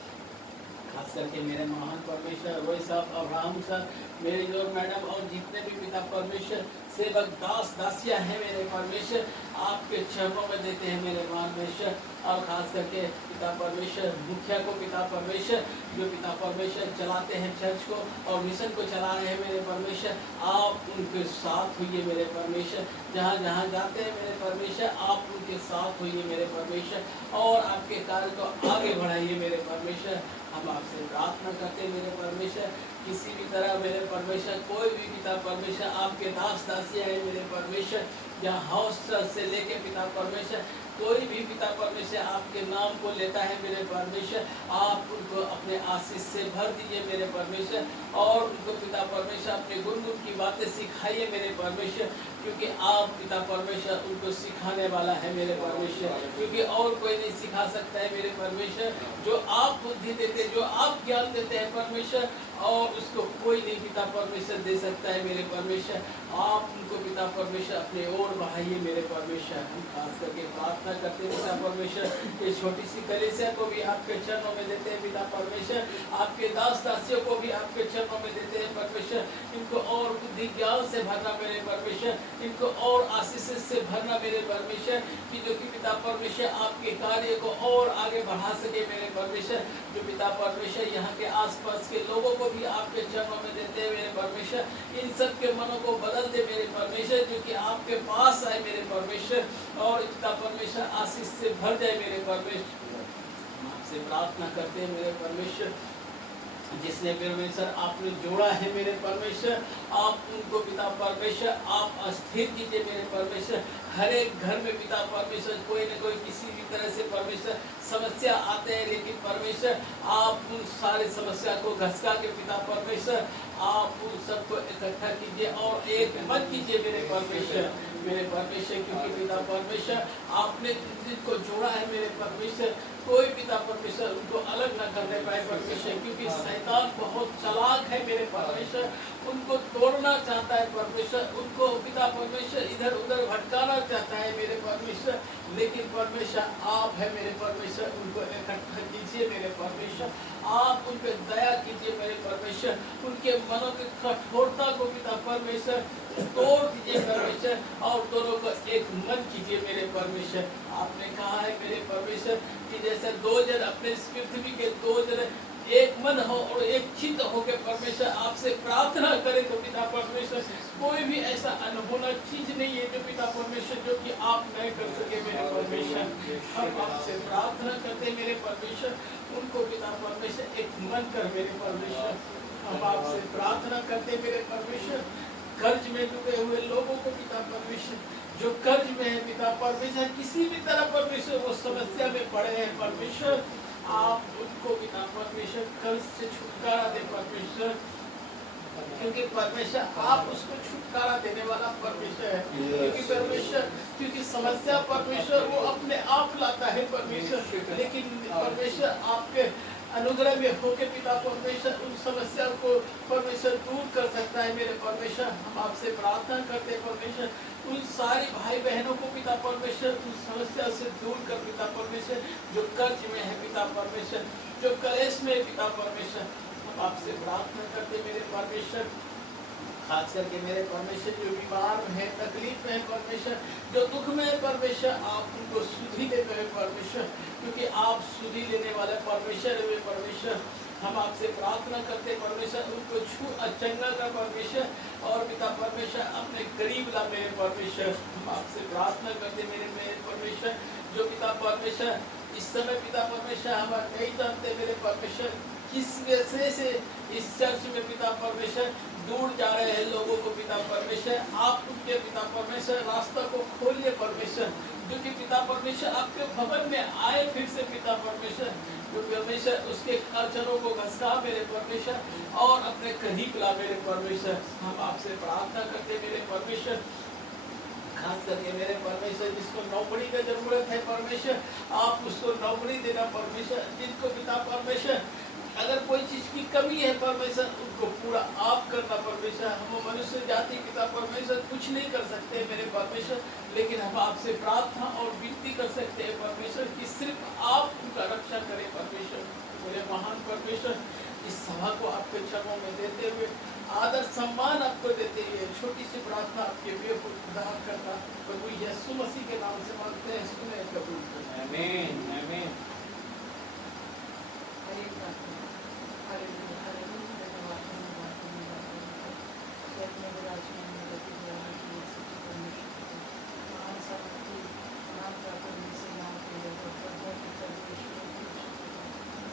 खास करके मेरे महान परमेश्वर रोय साहब, अब्राहम साहब, मेरे जो मैडम और जितने भी पिता परमेश्वर सेवक दास दासियां हैं मेरे परमेश्वर, आपके चरणों में देते हैं मेरे परमेश्वर। और खास करके पिता परमेश्वर मुखिया को पिता परमेश्वर, जो पिता परमेश्वर चलाते हैं चर्च को और मिशन को चला रहे हैं मेरे परमेश्वर, आप उनके साथ होइए मेरे परमेश्वर। जहाँ जहाँ जाते हैं मेरे परमेश्वर, आप उनके साथ होइए मेरे परमेश्वर और आपके कार्य को आगे बढ़ाइए मेरे परमेश्वर। हम आपसे प्रार्थना करते हैं मेरे परमेश्वर, किसी भी तरह मेरे परमेश्वर कोई भी पिता परमेश्वर आपके दास दासियाँ हैं मेरे परमेश्वर, या हाउस से लेके पिता परमेश्वर कोई भी पिता परमेश्वर आपके नाम को लेता है मेरे परमेश्वर, आप उनको अपने आशीष से भर दीजिए मेरे परमेश्वर और उनको पिता परमेश्वर अपने गुण की बातें सिखाइए मेरे परमेश्वर, क्योंकि आप पिता परमेश्वर उनको सिखाने वाला है मेरे परमेश्वर, क्योंकि और कोई नहीं सिखा सकता है मेरे परमेश्वर। जो आप बुद्धि देते, जो आप ज्ञान देते हैं परमेश्वर, और उसको कोई नहीं पिता परमेश्वर दे सकता है मेरे परमेश्वर। आप उनको पिता परमेश्वर अपने ओर बढ़ाइए मेरे परमेश्वर। हम खास करके प्रार्थना करते हैं पिता परमेश्वर, ये छोटी सी कलीसिया को भी आपके चरणों में देते हैं पिता परमेश्वर, आपके दास दासियों को भी आपके चरणों में देते हैं परमेश्वर। इनको और बुद्धि ज्ञान से भरना मेरे परमेश्वर, इनको और आशीष से भरना मेरे परमेश्वर, कि जो कि पिता परमेश्वर आपके कार्य को और आगे बढ़ा सके मेरे परमेश्वर। जो पिता परमेश्वर यहाँ के आसपास के लोगों को भी आपके चरणों में देते हैं मेरे परमेश्वर, इन सब के मनों को बदल दे मेरे परमेश्वर, जो कि आपके पास आए मेरे परमेश्वर और पिता परमेश्वर आशीष से भर जाए मेरे परमेश्वर। हम आपसे प्रार्थना करते हैं मेरे परमेश्वर, जिसने परमेश्वर आपने जोड़ा है मेरे परमेश्वर, आप उनको पिता परमेश्वर आप अस्थिर कीजिए मेरे परमेश्वर। हर एक घर में पिता परमेश्वर कोई न कोई किसी भी तरह से परमेश्वर समस्या आते हैं, लेकिन परमेश्वर आप उन सारे समस्या को घसका के पिता परमेश्वर आप उन सबको इकट्ठा कीजिए और एक मन कीजिए मेरे परमेश्वर, मेरे परमेश्वर, क्योंकि पिता परमेश्वर आपने जिनको जोड़ा है मेरे परमेश्वर, कोई पिता परमेश्वर उनको अलग न करने पाए परमेश्वर, क्योंकि शैतान बहुत चालाक है मेरे परमेश्वर, उनको तोड़ना चाहता है परमेश्वर, उनको पिता परमेश्वर इधर उधर भटकाना चाहता है मेरे परमेश्वर, लेकिन परमेश्वर आप है मेरे परमेश्वर, उनको इकट्ठा कीजिए मेरे परमेश्वर, आप उन पर दया कीजिए मेरे परमेश्वर, उनके मनों की कठोरता को पिता परमेश्वर तोड़ दीजिए परमेश्वर और दोनों को एक मन कीजिए मेरे परमेश्वर। आपने कहा है मेरे परमेश्वर कि जैसे दो जन अपने इस पृथ्वी के दो जन एक मन हो और एक चित्त हो के परमेश्वर आपसे प्रार्थना करे, तो पिता परमेश्वर कोई भी ऐसा अनहोना चीज नहीं है जो पिता परमेश्वर जो कि आप नहीं कर सके मेरे परमेश्वर। हम आपसे प्रार्थना करते मेरे परमेश्वर, उनको पिता परमेश्वर एक मन कर मेरे परमेश्वर। हम आपसे प्रार्थना करते मेरे परमेश्वर, कर्ज में डूबे हुए लोगों को पिता परमेश्वर, जो कर्ज में है पिता परमेश्वर, किसी भी तरह परमेश्वर वो समस्या में पड़े हैं परमेश्वर, आप उनको पिता परमेश्वर कर्ज से छुटकारा दे परमेश्वर, क्योंकि परमेश्वर आप उसको छुटकारा देने वाला परमेश्वर है। क्योंकि परमेश्वर, क्योंकि समस्या परमेश्वर वो अपने आप लाता है परमेश्वर, लेकिन परमेश्वर आपके अनुग्रह में होके पिता परमेश्वर उन समस्या को परमेश्वर दूर कर सकता है मेरे परमेश्वर। हम आपसे प्रार्थना करते परमेश्वर, उन सारे भाई बहनों को पिता परमेश्वर उन समस्या से दूर कर पिता परमेश्वर, जो कर्ज में है पिता परमेश्वर, जो कलेश में है पिता परमेश्वर। हम आपसे प्रार्थना करते मेरे परमेश्वर, खास करके मेरे परमेश्वर जो बीमार है, तकलीफ में है परमेश्वर, जो दुख में है परमेश्वर, आप उनको सुधि देते हैं परमेश्वर, क्योंकि आप सुधि लेने वाले परमेश्वर है परमेश्वर। हम आपसे प्रार्थना करते परमेश्वर, उनको छू अचंगा का परमेश्वर और पिता परमेश्वर अपने करीब ला मेरे परमेश्वर। हम आपसे प्रार्थना करते मेरे परमेश्वर, जो पिता परमेश्वर इस समय पिता परमेश्वर हमारे नहीं जानते मेरे परमेश्वर, किस वजह से इस चर्च में पिता परमेश्वर दूर जा रहे हैं लोगों को पिता परमेश्वर, आप उनके पिता परमेश्वर रास्ता को खोलिए परमेश्वर, जो कि पिता परमेश्वर आपके भवन में आए फिर से पिता परमेश्वर, जो परमेश्वर उसके खर्चों को घसका मेरे परमेश्वर और अपने करीब ला मेरे परमेश्वर। हम आपसे प्रार्थना करते मेरे परमेश्वर, खास करके मेरे परमेश्वर जिसको नौकरी का जरूरत है परमेश्वर, आप उसको नौकरी देना परमेश्वर, जिनको पिता परमेश्वर अगर कोई चीज की कमी है परमेश्वर, उनको पूरा आप करना परमेश्वर। हम मनुष्य जाति पिता परमेश्वर कुछ नहीं कर सकते मेरे परमेश्वर, लेकिन हम आपसे प्रार्थना और विनती कर सकते हैं परमेश्वर कि सिर्फ आप उनका रक्षा करें परमेश्वर। मेरे महान परमेश्वर, इस सभा को आपके चरणों में देते हुए आदर सम्मान आपको देते हुए छोटी सी प्रार्थना आपके लिए उद्धार करना प्रभु यीशु मसीह के नाम से मांगते हैं, सुने कबूल करें। आमीन आमीन। हरे प्रार्थना। Hallelujah hallelujah. धन्यवाद धन्यवाद धन्यवाद धन्यवाद। स्वर्ग में विराजमान गति द्वारा की सच्ची परमेश्वर को महान सामर्थी महान प्रार्थना में से नाम के लिए प्रभु के परमेश्वर की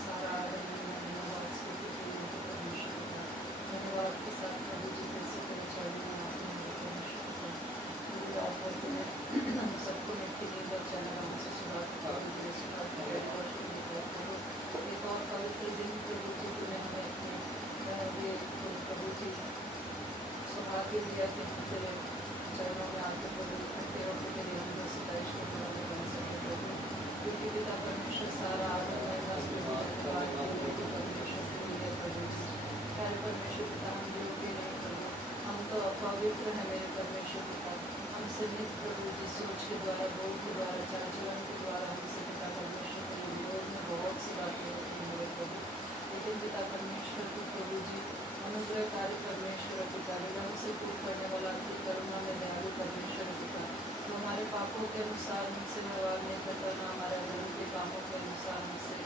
सारा आदर धन्यवाद स्तुति के लिए परमेश्वर का धन्यवाद के साथ प्रभु जी कैसे परिचालन में आपने मेरे परमेश्वर को पूरी रात भर के लिए हम सबको नित्य जीवन चला हमसे सुधार एक और पवित्र दिन प्रभु जी तुम्हें हमें अपने ये प्रभु जी सौभाग्य दिया कि हम तेरे चरणों में आके प्रभु तेरे के लिए हम 27 के द्वारा बन सके प्रभु क्योंकि पिता परमेश्वर सारा आदर परमेश्वर के लिए प्रभु प्यारे परमेश्वर पिता हम योग्य नहीं प्रभु हम तो अपवित्र है मेरे परमेश्वर पिता हमसे नित्य प्रभु जी सोच के द्वारा बोल के द्वारा चाल चलन के द्वारा हमसे पिता परमेश्वर के विरोध में बहुत सी बातें होती हैं मेरे प्रभु लेकिन पिता परमेश्वर को प्रभु जी अनुग्रहकारी परमेश्वर पिता विलम्ब से पूर्ण करने वाला की करुणा में दयालु परमेश्वर पिता तो हमारे पापों के अनुसार हमसे व्यवहार नहीं करता ना हमारे अधर्म के कामों के अनुसार हमसे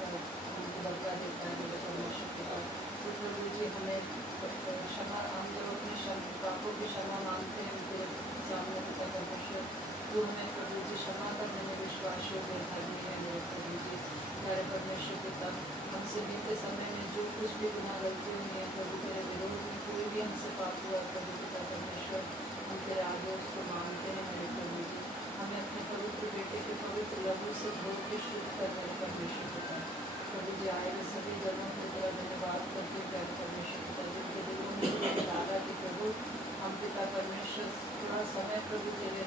हमको बदला देता है मेरे परमेश्वर पिता तो प्रभु जी हमें क्षमा हम जब अपने पापों की क्षमा मांगते हैं उनके सामने पिता परमेश्वर तो हमें प्रभु जी क्षमा करने में विश्वास योग्य धर्मी है मेरे प्रभु जी प्यारे परमेश्वर पिता हमसे बीते समय में जो कुछ भी गुनाह गलती हुई है प्रभु तेरे विरोध में कोई भी हमसे पाप हुआ प्रभु पिता परमेश्वर हम तेरे आगे उसको मानते हैं मेरे प्रभु जी हमें अपने पवित्र बेटे के पवित्र लहू से धो के शुद्ध कर मेरे परमेश्वर पिता प्रभु जी आए हुए सभी जगहों की तरह धन्यवाद करते प्यारे परमेश्वर पिता जिनके दिलों में डाला कि प्रभु हम पिता परमेश्वर थोड़ा समय प्रभु तेरे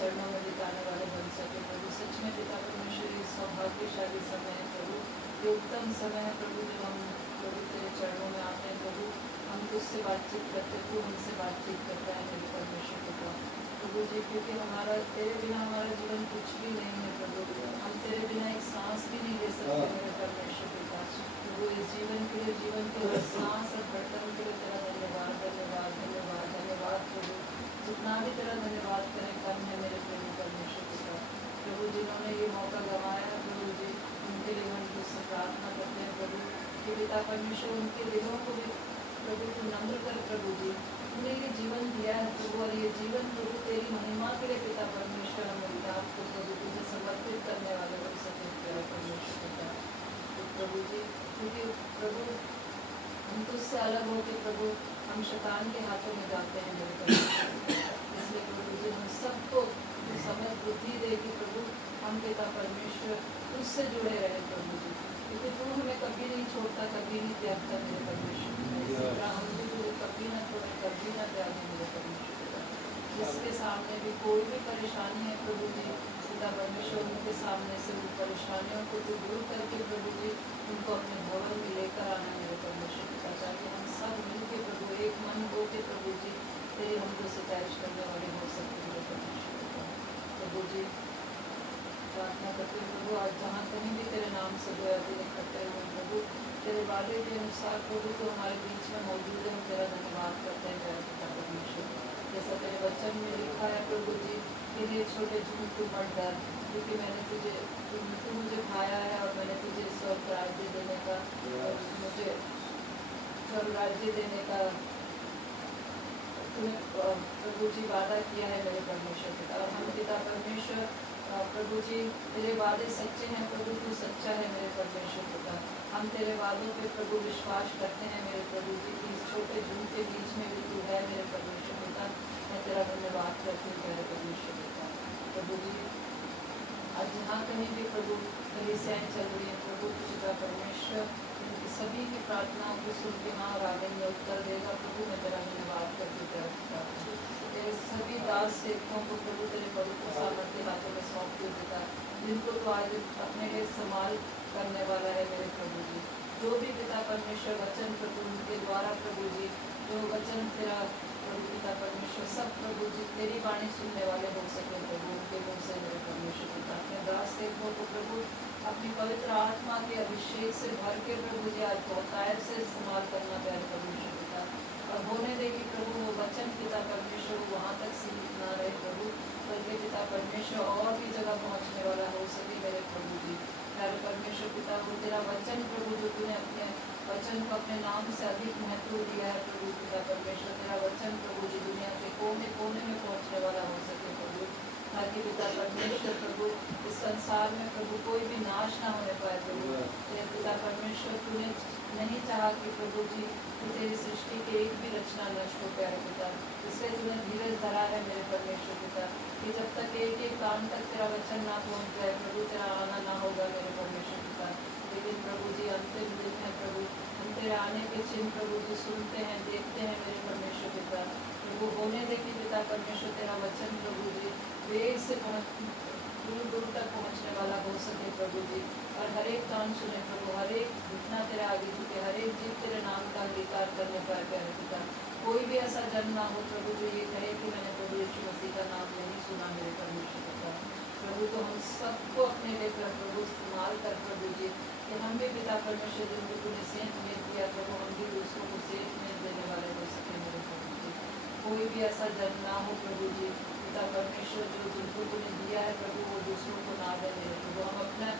चरणों में बिताने वाले बन सके प्रभु सच में पिता परमेश्वर ये सौभाग्यशाली समय है प्रभु ये उत्तम समय है प्रभु जब हम प्रभु तेरे चरणों में आते हैं प्रभु हम तुझसे बातचीत करते तू हमसे बातचीत करता है मेरे परमेश्वर पिता प्रभु जी क्योंकि हमारा तेरे बिना हमारा जीवन कुछ भी नहीं है प्रभु हम तेरे बिना एक सांस भी नहीं ले सकते मेरे परमेश्वर पिता प्रभु इस जीवन के लिए जीवन के हर सांस और धड़कन के लिए तेरा धन्यवाद धन्यवाद धन्यवाद धन्यवाद प्रभु जितना भी तेरा धन्यवाद करें कम है मेरे प्रेमी परमेश्वर पिता प्रभु जिन्होंने ये मौका गंवाया है प्रभु जी उनके लिए हम तुझसे प्रार्थना करते हैं प्रभु कि पिता परमेश्वर उनके दिलों को भी प्रभु तू नम्र कर प्रभु जी तूने ये जीवन दिया है प्रभु और ये जीवन प्रभु तेरी महिमा के लिए पिता परमेश्वर हम मिलता आपको प्रभु तुझे समर्पित करने वाले बन सके तेरा परमेश्वर पिता तो प्रभु जी क्योंकि प्रभु हम तुझसे अलग होकर प्रभु हम शैतान के हाथों में जाते हैं मेरे परमेश्वर इसलिए प्रभु जी हम सबको समझ बुद्धि देगी प्रभु हम पिता परमेश्वर तुझसे जुड़े रहे प्रभु जी क्योंकि तू हमें कभी नहीं छोड़ता कभी नहीं त्यागता मेरे परमेश्वर इसी तरह हम भी तुझे कभी ना छोड़े कभी ना त्यागे मेरे परमेश्वर जिसके सामने भी कोई भी परेशानी है प्रभु जी पिता परमेश्वर उनके सामने से उन परेशानियों को तू दूर करके प्रभु जी उनको अपने भवन में लेकर आना मेरे परमेश्वर पिता ताकि हम सब मिलकर प्रभु एक मन हो के प्रभु जी तेरे हमको सिफारिश करने वाले हो सकते मेरे परमेश्वर पिता प्रभु जी प्रार्थना करते प्रभु आज जहाँ कहीं भी तेरे नाम से जो है करते हुए प्रभु तेरे वादे के अनुसार प्रभु तो हमारे बीच में मौजूद है हम तेरा धन्यवाद करते हैं तेरा पिता परमेश्वर जैसा तेरे वचन में लिखा है प्रभु जी कि ये छोटे झूठ तू मत डर क्योंकि मैंने तुझे तू मुझे खाया है और मैंने तुझे स्वर्ग राज्य देने का मुझे स्वर्ग राज्य देने का तूने प्रभु जी वादा किया है मेरे परमेश्वर पिता और हम पिता परमेश्वर प्रभु जी तेरे वादे सच्चे हैं प्रभु तू सच्चा है मेरे परमेश्वर पिता हम तेरे वादों पे प्रभु विश्वास करते हैं मेरे प्रभु जी कि इस छोटे झूम के बीच में भी तू है मेरे परमेश्वर पिता मैं तेरा धन्यवाद करती हूँ मेरे परमेश्वर पिता प्रभु जी आज जहाँ कहीं भी प्रभु कलीसियाएं चल रही हैं प्रभु पिता परमेश्वर इनकी सभी की प्रार्थनाओं को सुन के माँ और आगे में उत्तर देगा प्रभु मैं तेरा धन्यवाद करती हूँ तेरा पिता तेरे सभी दास सेवकों को प्रभु तेरे पवित्र सामर्थ्य हाथों में सौंप दिया पिता जिनको तो आज अपने लिए इस्तेमाल करने वाला है मेरे प्रभु जी जो भी पिता परमेश्वर वचन प्रभु उनके द्वारा प्रभु जी जो वचन तेरा प्रभु पिता परमेश्वर सब प्रभु जी तेरी वाणी सुनने वाले हो सके प्रभु उनके मुँह से मेरे परमेश्वर पिता अपने दास सेवकों को प्रभु अपनी पवित्र आत्मा के अभिषेक से भर के प्रभु जी आज बहुतायत से इस्तेमाल करना प्यारे परमेश्वर पिता और होने दे कि प्रभु वो वचन पिता परमेश्वर वहाँ तक सीमित ना रहे प्रभु, बल्कि पिता परमेश्वर और भी जगह पहुँचने वाला हो सके मेरे प्रभु जी। प्यारे परमेश्वर पिता, वो तेरा वचन प्रभु जो तूने अपने वचन को अपने नाम से अधिक महत्व दिया है प्रभु पिता परमेश्वर, तेरा वचन प्रभु जी दुनिया के कोने कोने में पहुँचने वाला हो सके प्रभु, ताकि पिता परमेश्वर प्रभु इस संसार में प्रभु कोई भी नाश ना होने पाए प्रभु। तेरे पिता परमेश्वर तूने नहीं चाहा कि प्रभु जी तो तेरी सृष्टि के एक भी रचना नष्ट हो प्यारे पिता, इसलिए तूने धीरज धरा है मेरे परमेश्वर पिता कि जब तक एक एक कान तक तेरा वचन ना पहुँच जाए प्रभु, तेरा आना ना होगा मेरे परमेश्वर पिता। लेकिन प्रभु जी अंतिम दिन है प्रभु, हम तेरे आने के चिन्ह प्रभु जी सुनते हैं, देखते हैं मेरे परमेश्वर पिता। प्रभु होने दे कि पिता परमेश्वर तेरा वचन प्रभु जी वेग से दूर दूर तक पहुँचने वाला हो सके प्रभु जी, और हर एक कान सुने प्रभु, हर एक घुटना तेरे आगे झुके, हर एक जीव तेरे नाम का अंगीकार करने पाए प्यारे पिता। कोई भी ऐसा जन्म ना हो प्रभु जो ये कहे कि मैंने प्रभु यीशु मसीह का नाम नहीं सुना मेरे परमेश्वर पिता। प्रभु तो हम सबको अपने लिए प्रभु इस्तेमाल कर प्रभु जी, कि हम भी पिता परमेश्वर जिनको तूने सेंध में दिया प्रभु, हम भी दूसरों को सेंध में देने वाले हो सके मेरे प्रभु जी। कोई भी ऐसा जन्म ना हो प्रभु जी पिता परमेश्वर जो जिनको तूने दिया है प्रभु वो दूसरों को ना दे मेरे प्रभु। हम अपना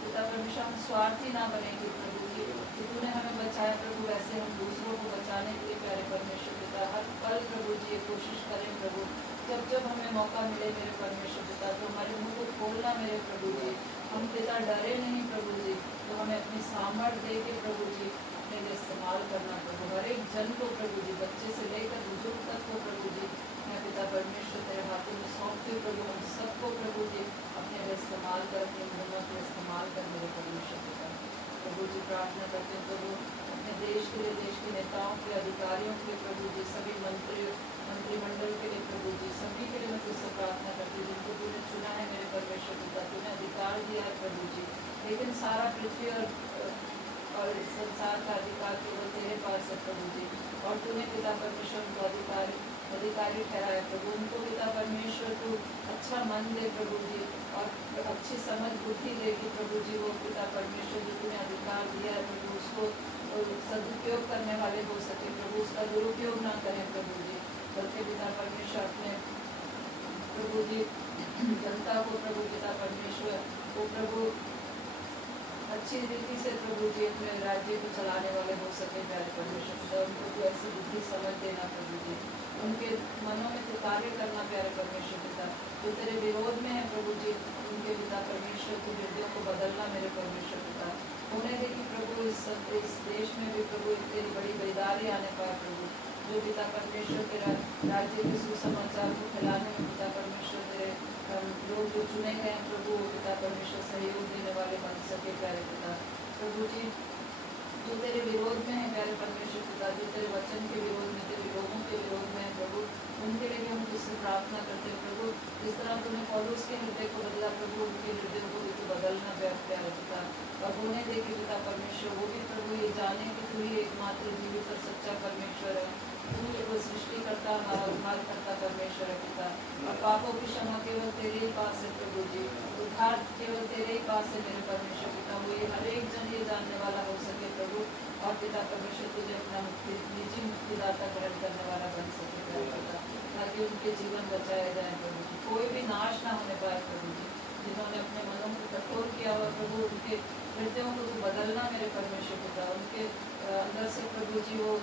पिता परमेश्वर हम स्वार्थी ना बनेंगे प्रभु जी, कि तूने हमें बचाया प्रभु वैसे हम दूसरों को बचाने के लिए प्यारे परमेश्वर पिता हर पल प्रभु जी ये कोशिश करें प्रभु, जब जब हमें मौका मिले मेरे परमेश्वर पिता तो हमारे मुँह को खोलना मेरे प्रभु जी। हम पिता डरे नहीं प्रभु जी, तो हमें अपनी सामर्थ्य दे के प्रभु जी अपने लिए इस्तेमाल करना प्रभु, हर एक जन को प्रभु जी बच्चे से लेकर बुजुर्ग तक को प्रभु जी मैं पिता परमेश्वर तेरे हाथों में सौंपती हूँ प्रभु। हम सबको प्रभु जी अपने लिए इस्तेमाल कर, अपनी महिमा को इस्तेमाल कर मेरे परमेश्वर पिता। प्रभु जी प्रार्थना करते हैं प्रभु अपने देश के लिए, देश के नेताओं के, अधिकारियों के लिए प्रभु जी, सभी मंत्रिमंडल के लिए प्रभु जी, सभी के लिए मैं तुझसे प्रार्थना करती हूँ जिनको तूने चुना है मेरे परमेश्वर पिता, तूने अधिकार दिया है प्रभु जी, लेकिन सारा पृथ्वी और इस संसार का अधिकार केवल तेरे पास है प्रभु जी, और तूने पिता परमेश्वर उनको अधिकारी ठहराया प्रभु। उनको पिता परमेश्वर तू अच्छा मन दे प्रभु जी, और अच्छी समझ बुद्धि दे कि प्रभु जी वो पिता परमेश्वर जो तूने अधिकार दिया है प्रभु उसको सदुपयोग करने वाले हो सके प्रभु, उसका दुरुपयोग ना करें प्रभु जी, बल्कि पिता परमेश्वर अपने प्रभु जी जनता को प्रभु पिता परमेश्वर वो प्रभु अच्छी रीति से प्रभु जी अपने राज्य को चलाने वाले हो सके प्यारे परमेश्वर पिता। उनको तो ऐसी बुद्धि समझ देना प्रभु जी, उनके मनों में तो कार्य करना प्यारे परमेश्वर पिता, जो तेरे विरोध में है प्रभु जी उनके पिता परमेश्वर के हृदयों को बदलना मेरे परमेश्वर पिता। होने दे कि प्रभु इस देश में भी प्रभु तेरी बड़ी बेदारी आने पाए प्रभु, जो पिता परमेश्वर के राज्य के सुसमाचार को फैलाने में पिता परमेश्वर तेरे लोग जो चुने गए हैं प्रभु पिता परमेश्वर सहयोग देने वाले बन सके प्यारे पिता। प्रभु जी जो तेरे विरोध में है प्यारे परमेश्वर पिता, जो तेरे वचन के विरोध में, तेरे लोगों के विरोध में है प्रभु, उनके लिए भी हम तुझसे प्रार्थना करते हैं प्रभु, जिस तरह तूने पौलुस के हृदय को बदला प्रभु उनके हृदय को भी तू बदलना प्यारे पिता। और होने दे कि पिता परमेश्वर वो भी प्रभु ये जाने कि तू ही एकमात्र जीवित और सच्चा परमेश्वर है, तू वो सृष्टि करता हमारा उद्धार करता परमेश्वर है पिता, और पापों की क्षमा केवल तेरे ही पास है प्रभु जी, उद्धार केवल तेरे ही पास है मेरे परमेश्वर पिता। वो ये हर एक जन ये जानने वाला हो सके प्रभु, और पिता परमेश्वर तुझे अपना निजी मुक्तिदाता ग्रहण करने वाला बन सके पिता, ताकि उनके जीवन बचाए जाए प्रभु जी, कोई भी नाश ना होने पाए प्रभु जी। जिन्होंने अपने मनों को कठोर किया हुआ प्रभु उनके हृदयों को तू बदलना मेरे परमेश्वर पिता, उनके अंदर से प्रभु जी वो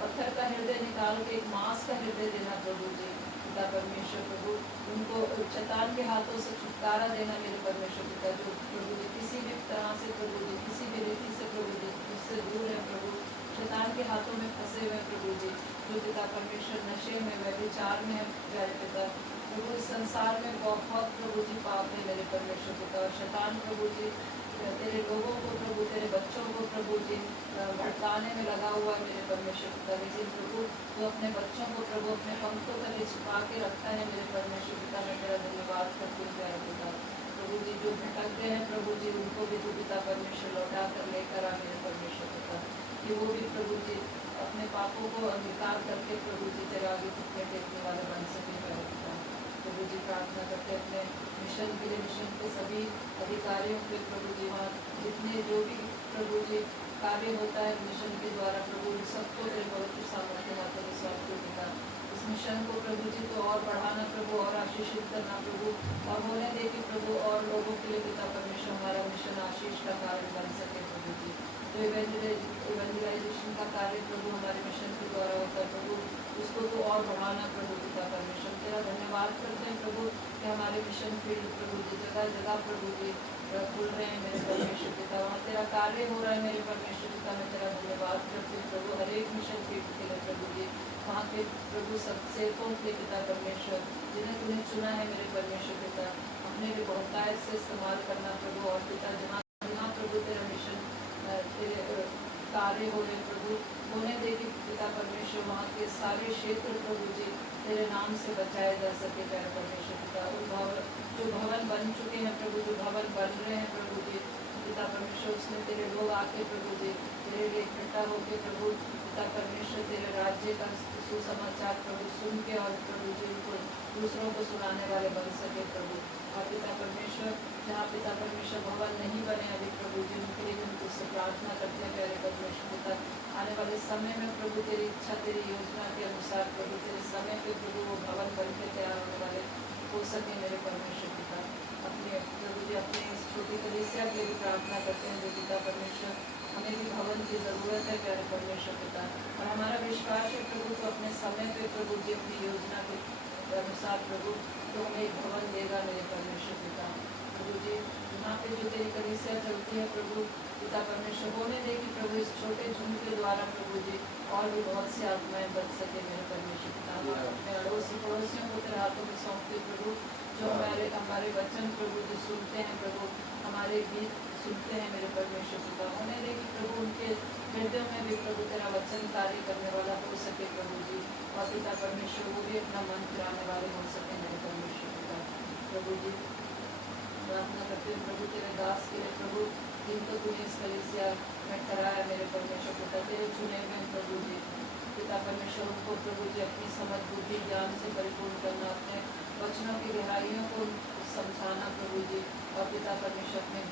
पत्थर का हृदय निकाल के एक मांस का हृदय देना प्रभु जी पिता परमेश्वर प्रभु, उनको शैतान के हाथों से छुटकारा देना मेरे परमेश्वर पिता, जो प्रभु जी किसी भी तरह से प्रभु जी किसी भी रीति से प्रभु जी उससे दूर है प्रभु, शैतान के हाथों में फंसे हुए प्रभु जी, जो पिता परमेश्वर नशे में व्यभिचार में है प्यारे पिता प्रभु। इस संसार में बहुत प्रभु जी पाप है मेरे परमेश्वर पिता, और शैतान प्रभु जी तेरे लोगों को प्रभु तेरे बच्चों को प्रभु जी भटकाने में लगा हुआ है मेरे परमेश्वर पिता, लेकिन प्रभु तो अपने बच्चों को प्रभु अपने पंखों तले छिपा के रखता है मेरे परमेश्वर पिता। मैं तेरा धन्यवाद करती हूँ प्यारे पिता प्रभु जी, जो भटक गए हैं प्रभु जी उनको भी तू पिता परमेश्वर लौटा कर लेकर आ मेरे परमेश्वर पिता, कि वो भी प्रभु जी अपने पापों को अंगीकार करके प्रभु जी तेरा आगे घुटने टेकने वाले बन सके प्यारे पिता। प्रभु जी प्रार्थना करते अपने मिशन के लिए, मिशन के सभी अधिकारियों के प्रभु जी वहाँ जितने जो भी प्रभु जी कार्य होता है मिशन के द्वारा प्रभु सबको तेरे पवित्र सामर्थ्य हाथों में सौंपते पिता। इस मिशन को प्रभु जी तो और बढ़ाना प्रभु और आशीषित करना प्रभु और होने दे कि प्रभु और लोगों के लिए पिता परमेश्वर हमारा मिशन आशीष का कारण बन सके प्रभु जी। जो इवेंजलाइजेशन का कार्य प्रभु हमारे मिशन के द्वारा होता है प्रभु उसको तो और बढ़ाना प्रभु पिता परमेश्वर। तेरा धन्यवाद करते हैं प्रभु कि हमारे मिशन फील्ड प्रभु जी जगह जगह प्रभु जी खुल रहे हैं मेरे परमेश्वर पिता। वहाँ तेरा कार्य हो रहा है मेरे परमेश्वर पिता। मैं तेरा धन्यवाद करती हूँ प्रभु हर एक मिशन फील्ड के लिए प्रभु जी। वहाँ के प्रभु सब सेवकों के पिता परमेश्वर जिन्हें तूने चुना है मेरे परमेश्वर पिता अपने लिए बहुतायत से इस्तेमाल करना प्रभु। और पिता जहाँ जहाँ प्रभु तेरा मिशन तेरे कार्य हो रहे प्रभु होने दे कि पिता परमेश्वर वहाँ के सारे क्षेत्र प्रभु जी तेरे नाम से बचाए जा सके प्यारे परमेश्वर पिता। जो भवन बन चुके हैं प्रभु जो भवन बन रहे हैं प्रभु जी पिता परमेश्वर उसमें तेरे लोग आके प्रभु जी तेरे लिए इकट्ठा होके प्रभु पिता परमेश्वर तेरे राज्य का सुसमाचार प्रभु सुन के और प्रभु जी उनको दूसरों को सुनाने वाले बन सके प्रभु। और पिता परमेश्वर जहाँ पिता परमेश्वर भवन नहीं बने अभी प्रभु जी उनके लिए हम तुझसे प्रार्थना करते हैं प्यारे परमेश्वर पिता। आने वाले समय में प्रभु तेरी इच्छा तेरी योजना के अनुसार प्रभु तेरे समय पे प्रभु वो भवन बन के तैयार होने वाले हो सके मेरे परमेश्वर पिता। अपने प्रभु जी अपने इस छोटी कलीसिया के लिए प्रार्थना करते हैं जो पिता परमेश्वर हमें भी भवन की ज़रूरत है प्यारे परमेश्वर पिता। और हमारा विश्वास है प्रभु तो अपने समय पे प्रभु जी अपनी योजना के अनुसार प्रभु तो हमें एक भवन देगा मेरे परमेश्वर पिता। प्रभु जी यहाँ पे जो तेरी कलीसिया चलती है प्रभु पिता परमेश्वर होने दे कि प्रभु इस छोटे झुंड के द्वारा प्रभु जी और भी बहुत सी आत्माएं बच सके मेरे परमेश्वर पिता। अपने अड़ोसी पड़ोसियों को तेरे हाथों में सौंपते प्रभु जो हमारे वचन प्रभु जो सुनते हैं प्रभु हमारे गीत सुनते हैं मेरे परमेश्वर पिता। होने दे कि प्रभु उनके हृदय में भी प्रभु तेरा वचन कार्य करने वाला हो सके प्रभु जी। और पिता परमेश्वर वो भी अपना मन फिराने वाले हो सके मेरे परमेश्वर पिता। प्रभु जी प्रार्थना करते हैं प्रभु तेरे दास के लिए प्रभु जिनको तूने इस कलीसिया में कराया मेरे परमेश्वर पिता तेरे चुने हुए प्रभु जी पिता परमेश्वर उनको प्रभु जी अपनी समझ बुद्धि ज्ञान से परिपूर्ण करना अपने वचनों की गहराइयों को समझाना प्रभु जी। और पिता परमेश्वर अपने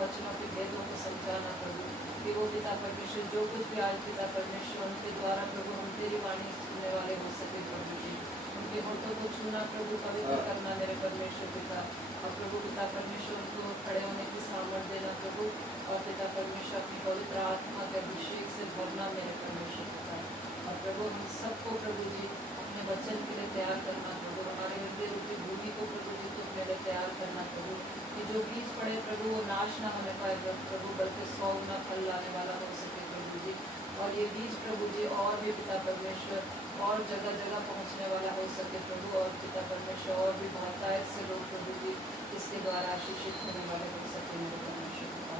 वचनों के भेदों को समझाना प्रभु कि वो पिता परमेश्वर जो कुछ भी आज पिता परमेश्वर उनके द्वारा प्रभु हम तेरी वाणी सुनने वाले हो सके प्रभु जी। उनके होठों को छूना प्रभु पवित्र करना मेरे परमेश्वर पिता। और प्रभु पिता परमेश्वर उनको खड़े होने की सामर्थ देना प्रभु। और पिता परमेश्वर अपनी पवित्र आत्मा के अभिषेक से भरना मेरे परमेश्वर पिता। और प्रभु हम सबको प्रभु जी अपने वचन के लिए तैयार करना प्रभु हमारे हृदय रूपी भूमि को प्रभु जी को अपने लिए तैयार करना प्रभु कि जो बीज पड़े प्रभु वो नाश ना होने पाए प्रभु बल्कि 100 गुना फल लाने वाला हो सके प्रभु जी। और ये बीज प्रभु जी और भी पिता परमेश्वर और जगह जगह पहुंचने वाला हो सके प्रभु। और पिता परमेश्वर और भी बहुतायत से लोग प्रभु जी इसके द्वारा आशीषित होने वाले हो सके मेरे परमेश्वर पिता।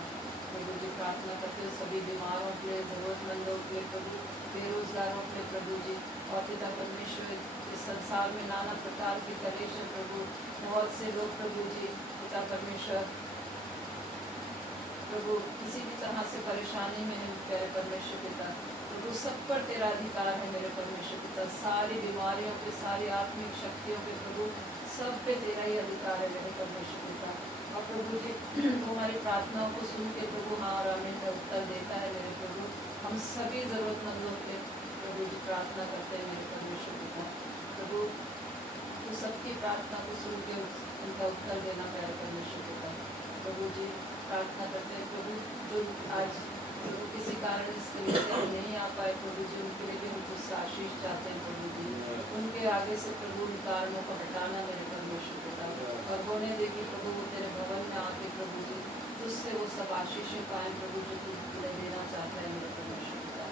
प्रभु जी प्रार्थना करते सभी बीमारों के लिए ज़रूरतमंदों के लिए प्रभु बेरोजगारों के लिए प्रभु जी। और पिता परमेश्वर इस संसार में नाना प्रकार के कलेश हैं प्रभु बहुत से लोग प्रभु जी पिता परमेश्वर प्रभु किसी भी तरह से परेशानी में है प्यारे परमेश्वर पिता। प्रभु सब पर तेरा अधिकार है मेरे परमेश्वर पिता। सारी बीमारियों पे सारी आत्मिक शक्तियों पे प्रभु सब पे तेरा ही अधिकार है मेरे परमेश्वर पिता। और प्रभु जी हमारी प्रार्थनाओं को सुन के प्रभु हाँ और आमीन का उत्तर देता है मेरे प्रभु। हम सभी ज़रूरतमंदों के प्रभु जी प्रार्थना करते हैं मेरे परमेश्वर पिता। प्रभु तो सबकी प्रार्थना को सुन के उनका उत्तर देना प्यारे परमेश्वर पिता। प्रभु जी प्रार्थना करते हैं प्रभु जो आज प्रभु किसी कारण इस कलीसिया में नहीं आ पाए प्रभु जी उनके लिए भी हम तुझसे आशीष चाहते हैं प्रभु जी। उनके आगे से प्रभु उन कारणों को हटाना मेरे परमेश्वर पिता। और होने देगी प्रभु वो तेरे भवन में आके प्रभु जी तुझसे वो सब आशीषें पाएँ प्रभु जो तू उन्हें देना चाहता है मेरे परमेश्वर पिता।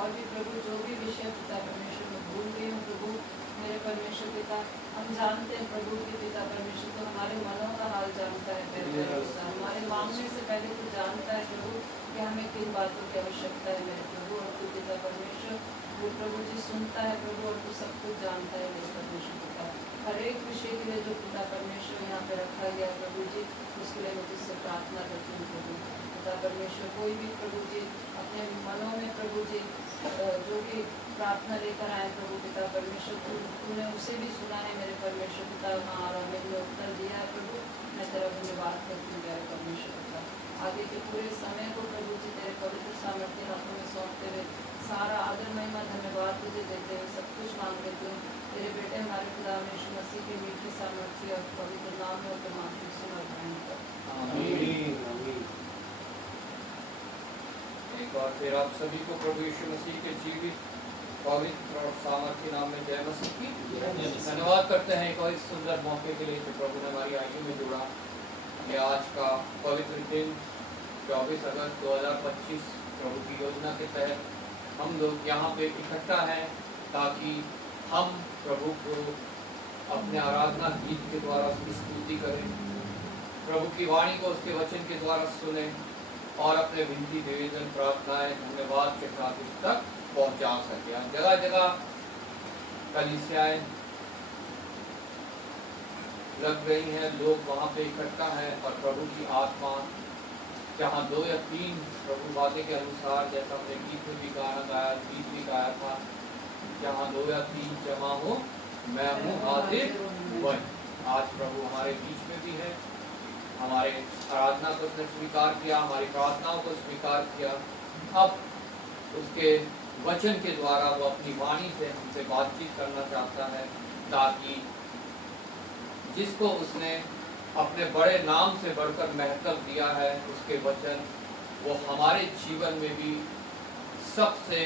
और भी प्रभु जो भी विषय पिता परमेश्वर में भूल गई हूँ प्रभु मेरे परमेश्वर पिता हम जानते हैं प्रभु कि पिता परमेश्वर तो हमारे मनों का हाल जानता है पहले हमारे मांगने से पहले तो जानता है प्रभु कि हमें किन बातों की आवश्यकता है मेरे प्रभु। और तू पिता परमेश्वर वो प्रभु जी सुनता है प्रभु और तू सब कुछ जानता है मेरे परमेश्वर पिता। हर एक विषय के लिए जो पिता परमेश्वर यहाँ पे रखा गया प्रभु जी उसके लिए मैं तुझसे प्रार्थना करती हूँ प्रभु पिता परमेश्वर। कोई भी प्रभु जी अपने मनों में प्रभु जी जो भी प्रार्थना लेकर आए प्रभु पिता परमेश्वर तूने उसे भी सुना है मेरे परमेश्वर पिता। हाँ और मैंने उत्तर दिया है प्रभु मैं तेरा धन्यवाद करती हूँ मेरे परमेश्वर पिता। आगे के पूरे समय को प्रभु जी एक बार फिर आप सभी को प्रभु यीशु मसीह के जीवित पवित्र और सामर्थ्य नाम में जय मसीह की धन्यवाद करते हैं एक और इस सुंदर मौके के लिए जो प्रभु ने हमारी आयु में जोड़ा। ये आज का पवित्र दिन 24 अगस्त 2025 प्रभु की योजना के तहत हम लोग यहाँ पे इकट्ठा हैं ताकि हम प्रभु को अपने आराधना गीत के द्वारा उसकी स्तुति करें, प्रभु की वाणी को उसके वचन के द्वारा सुने और अपने विनती निवेदन प्रार्थनाएं धन्यवाद के साथ उस तक पहुंचा सके। जगह जगह कलीसियाएं लग रही हैं, लोग वहाँ पे इकट्ठा हैं और प्रभु की आत्मा जहाँ 2 या 3 प्रभु वादे के अनुसार, जैसा हमने गीत में भी गाना गाया, गीत भी गाया था, जहाँ 2 या 3 जमा हो मैं हूँ हाजिर वहीं। आज प्रभु हमारे बीच में भी है, हमारे आराधना को उसने स्वीकार किया, हमारी प्रार्थनाओं को स्वीकार किया। अब उसके वचन के द्वारा वो अपनी वाणी से हमसे बातचीत करना चाहता है ताकि जिसको उसने अपने बड़े नाम से बढ़कर महत्व दिया है, उसके वचन वो हमारे जीवन में भी सबसे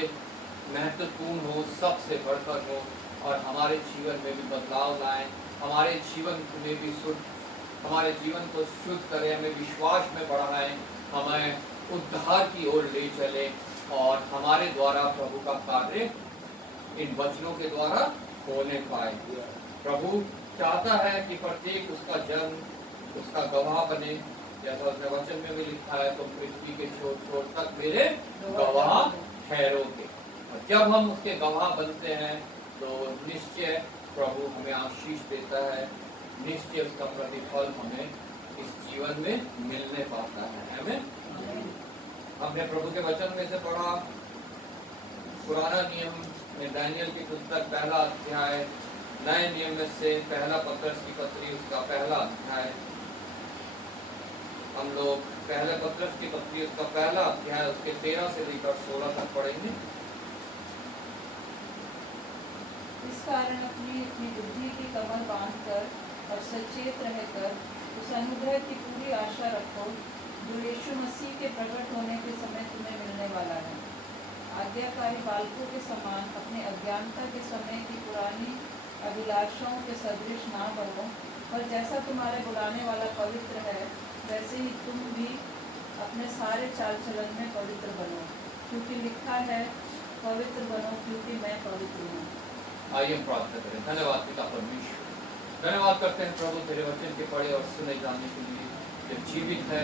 महत्वपूर्ण हो, सबसे बढ़कर हो और हमारे जीवन में भी बदलाव लाए, हमारे जीवन में भी हमारे जीवन को शुद्ध करे, हमें विश्वास में बढ़ाए, हमें उद्धार की ओर ले चले और हमारे द्वारा प्रभु का कार्य इन वचनों के द्वारा होने पाए। प्रभु चाहता है कि प्रत्येक उसका जन उसका गवाह बने, जैसा उसने वचन में भी लिखा है, तुम पृथ्वी के छोर छोर तक मेरे गवाह ठहरोगे। और जब हम उसके गवाह बनते हैं तो निश्चय प्रभु हमें आशीष देता है, निश्चय उसका प्रतिफल हमें इस जीवन में मिलने पाता है। हमें हमने प्रभु के वचन में से पढ़ा, पुराना नियम में दानियल की पुस्तक 1 अध्याय, नए नियम में से 1 पत्रस की पत्री उसका 1 अध्याय। हम लोग 1 पत्रस की पत्री उसका 1 अध्याय उसके 13 से लेकर 16 तक पढ़ेंगे। इस कारण अपनी बुद्धि की कमर बांधकर और सचेत रहकर उस अनुग्रह की पूरी आशा रखो जो यीशु मसीह के प्रकट होने के समय तुम्हें मिलने वाला है। आज्ञाकारी बालकों के समान अपने अज्ञानता के समय की पुरानी अभिलाषाओं के सदृश ना बनो, पर जैसा तुम्हारे बुलाने वाला पवित्र है वैसे ही तुम भी अपने सारे चाल चलन में पवित्र बनो, क्योंकि लिखा है पवित्र बनो क्योंकि मैं पवित्र हूँ। आइए हम प्रार्थना करें। धन्यवाद पिता परमेश्वर, धन्यवाद करते हैं प्रभु तेरे वचन के पढ़े और सुने जाने के लिए, जो जीवित है,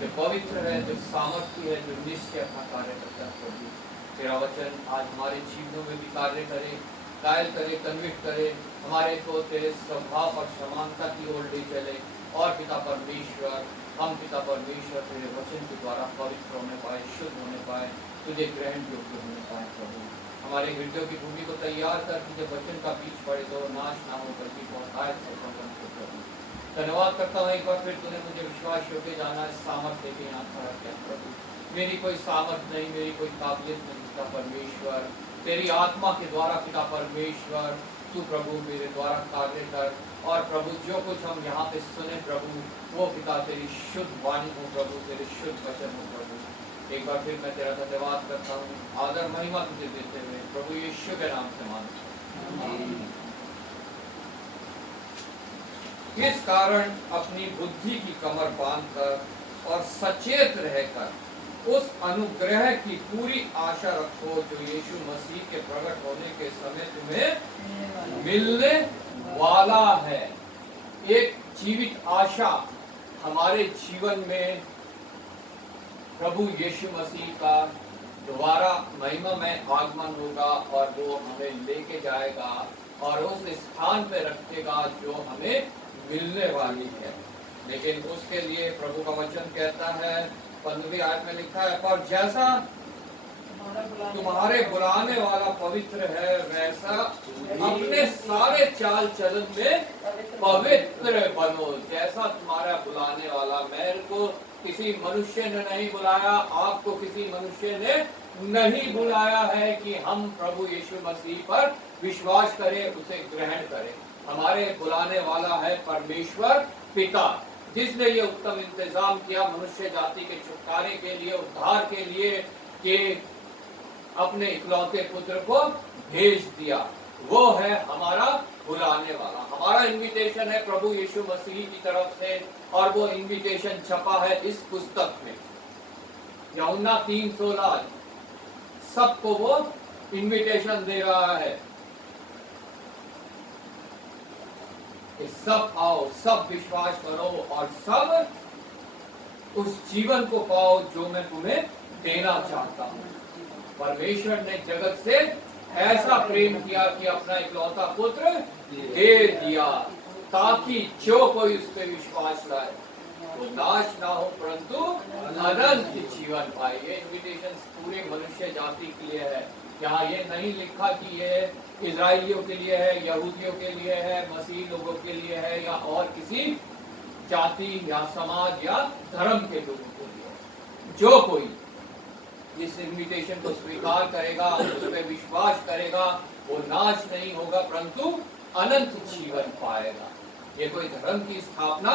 जो पवित्र है, जो सामर्थ्य है, जो निश्चय अपना कार्य करता है। प्रभु तेरा वचन आज हमारे जीवनों में भी कार्य करे, कायल करे, कन्विक्ट करे, हमारे को तेरे स्वभाव और समानता की ओर ले चले और पिता परमेश्वर हम पिता परमेश्वर तेरे वचन के द्वारा पवित्र होने पाए, शुद्ध होने पाए, तुझे ग्रहण योग्य होने पाए। प्रभु हमारे हृदयों की भूमि को तैयार कर कि जब वचन का बीज पड़े तो नाश ना हो बल्कि बहुतायत से प्रबल हो। प्रभु धन्यवाद करता हूँ, एक बार फिर तूने मुझे विश्वास योग्य जाना, सामर्थ्य के यहाँ खड़ा किया। प्रभु मेरी कोई सामर्थ्य नहीं, मेरी कोई काबिलियत नहीं, पिता परमेश्वर तेरी आत्मा के द्वारा पिता परमेश्वर तू प्रभु मेरे द्वारा कार्य कर और प्रभु जो कुछ हम यहाँ पे सुने प्रभु वो पिता तेरी शुद्ध वाणी हो, प्रभु तेरे शुद्ध वचन हो। प्रभु एक बार फिर मैं तेरा धन्यवाद करता हूँ, आदर महिमा तुझे देते हुए प्रभु यीशु के नाम से मांगता हूँ। इस कारण अपनी बुद्धि की कमर बांधकर और सचेत रहकर उस अनुग्रह की पूरी आशा रखो जो यीशु मसीह के प्रकट होने के समय तुम्हें मिलने वाला है। एक जीवित आशा हमारे जीवन में प्रभु यीशु मसीह का दोबारा महिमा में आगमन होगा और वो हमें लेके जाएगा और उस स्थान पे रखेगा जो हमें मिलने वाली है। लेकिन उसके लिए प्रभु का वचन कहता है 15वीं आयत में लिखा है, पर जैसा तुम्हारे बुलाने वाला पवित्र है वैसा अपने सारे चाल चलन में पवित्र बनो। जैसा तुम्हारा बुलाने वाला, मेरे को किसी मनुष्य ने नहीं बुलाया, आपको किसी मनुष्य ने नहीं बुलाया है कि हम प्रभु यीशु मसीह पर विश्वास करें, उसे ग्रहण करें। हमारे बुलाने वाला है परमेश्वर पिता, जिसने ये उत्तम इंतजाम किया मनुष्य जाति के छुटकारे के लिए, उद्धार के लिए, कि अपने इकलौते पुत्र को भेज दिया। वो है हमारा बुलाने वाला। हमारा इनविटेशन है प्रभु यीशु मसीह की तरफ से, और वो इनविटेशन छपा है इस पुस्तक में, यूहन्ना 3:16। सबको वो इनविटेशन दे रहा है कि सब आओ, सब विश्वास करो और सब उस जीवन को पाओ जो मैं तुम्हें देना चाहता हूं। परमेश्वर ने जगत से ऐसा प्रेम किया कि अपना इकलौता पुत्र दे दिया, ताकि जो कोई उस पर विश्वास लाए वो नाश ना हो परंतु अनंत जीवन पाए। ये इन्विटेशन पूरे मनुष्य जाति के लिए है। यहाँ ये नहीं लिखा कि ये इजराइलियों के लिए है, यहूदियों के लिए है, मसीह लोगों के लिए है, या और किसी जाति या समाज या धर्म के लोगों के लिए। जो कोई इस इन्विटेशन को स्वीकार करेगा, उस पर विश्वास करेगा, वो नाश नहीं होगा परंतु अनंत जीवन पाएगा। ये कोई धर्म की स्थापना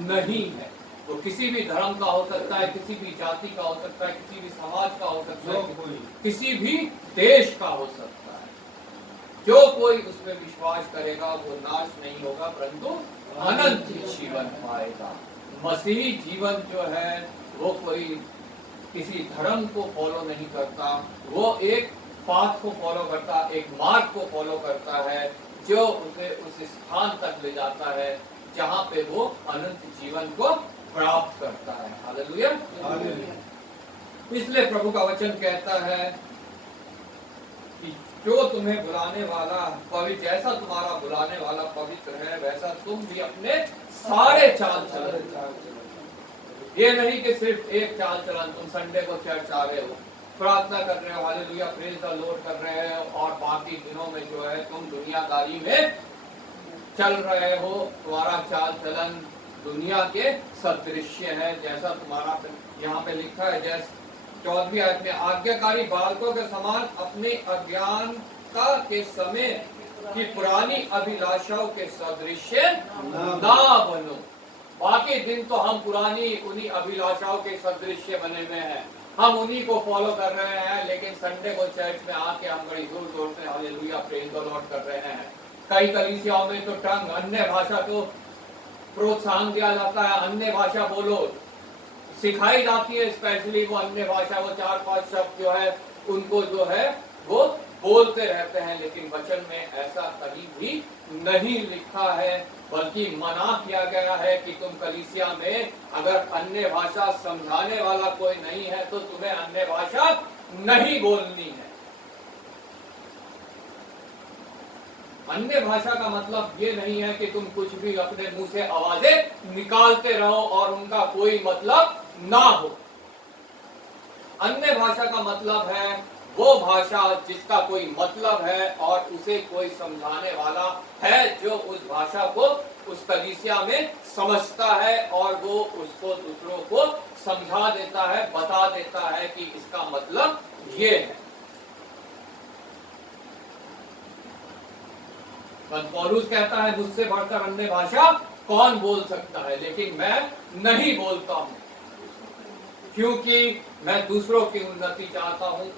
नहीं है। वो किसी भी धर्म का हो सकता है, किसी भी जाति का हो सकता है, किसी भी समाज का हो सकता है, किसी भी देश का हो सकता है। जो कोई उस पर विश्वास करेगा वो नाश नहीं होगा परंतु अनंत जीवन पाएगा। मसीही जीवन जो है वो कोई किसी धर्म को फॉलो नहीं करता, वो एक पाथ को फॉलो करता, एक मार्ग को फॉलो करता है जो उसे उस स्थान तक ले जाता है जहाँ पे वो अनंत जीवन को प्राप्त करता है। हालेलुया। इसलिए प्रभु का वचन कहता है कि जो तुम्हें बुलाने वाला पवित्र, जैसा तुम्हारा बुलाने वाला पवित्र है वैसा तुम भी अपने सारे चाल चलन। ये नहीं कि सिर्फ एक चाल चलन, तुम संडे को चर्च आ रहे हो, प्रार्थना कर रहे हो, हालेलुया प्रेज द लॉर्ड कर रहे हो, और बाकी दिनों में जो है तुम दुनियादारी में चल रहे हो। तुम्हारा चाल चलन दुनिया के सदृश्य है, जैसा तुम्हारा यहाँ पे लिखा है, जैसे 14वीं आयत में, आज्ञाकारी बालकों के समान अपने अज्ञानता के समय की पुरानी अभिलाषाओं के सदृश्य ना बनो। बाकी दिन तो हम पुरानी उन्हीं अभिलाषाओं के सदृश्य बने हुए हैं, हम उन्हीं को फॉलो कर रहे हैं, लेकिन संडे को चर्च में आके हम बड़ी जोर जोर से हालेलुया प्रेज द लॉर्ड कर रहे हैं। कई कलीसियाओं में तो टंग अन्य भाषा को प्रोत्साहन दिया जाता है, अन्य भाषा बोलो सिखाई जाती है, स्पेशली वो अन्य भाषा, वो 4-5 शब्द जो है उनको जो है वो बोलते रहते हैं, लेकिन वचन में ऐसा कहीं भी नहीं लिखा है, बल्कि मना किया गया है कि तुम कलीसिया में अगर अन्य भाषा समझाने वाला कोई नहीं है तो तुम्हें अन्य भाषा नहीं बोलनी है। अन्य भाषा का मतलब ये नहीं है कि तुम कुछ भी अपने मुंह से आवाजें निकालते रहो और उनका कोई मतलब ना हो। अन्य भाषा का मतलब है वो भाषा जिसका कोई मतलब है और उसे कोई समझाने वाला है जो उस भाषा को उस कलीसिया में समझता है और वो उसको दूसरों को समझा देता है, बता देता है कि इसका मतलब ये है। पौलुस कहता है मुझसे बढ़कर अन्य भाषा कौन बोल सकता है, लेकिन मैं नहीं बोलता हूं क्योंकि मैं दूसरों की उन्नति चाहता हूं।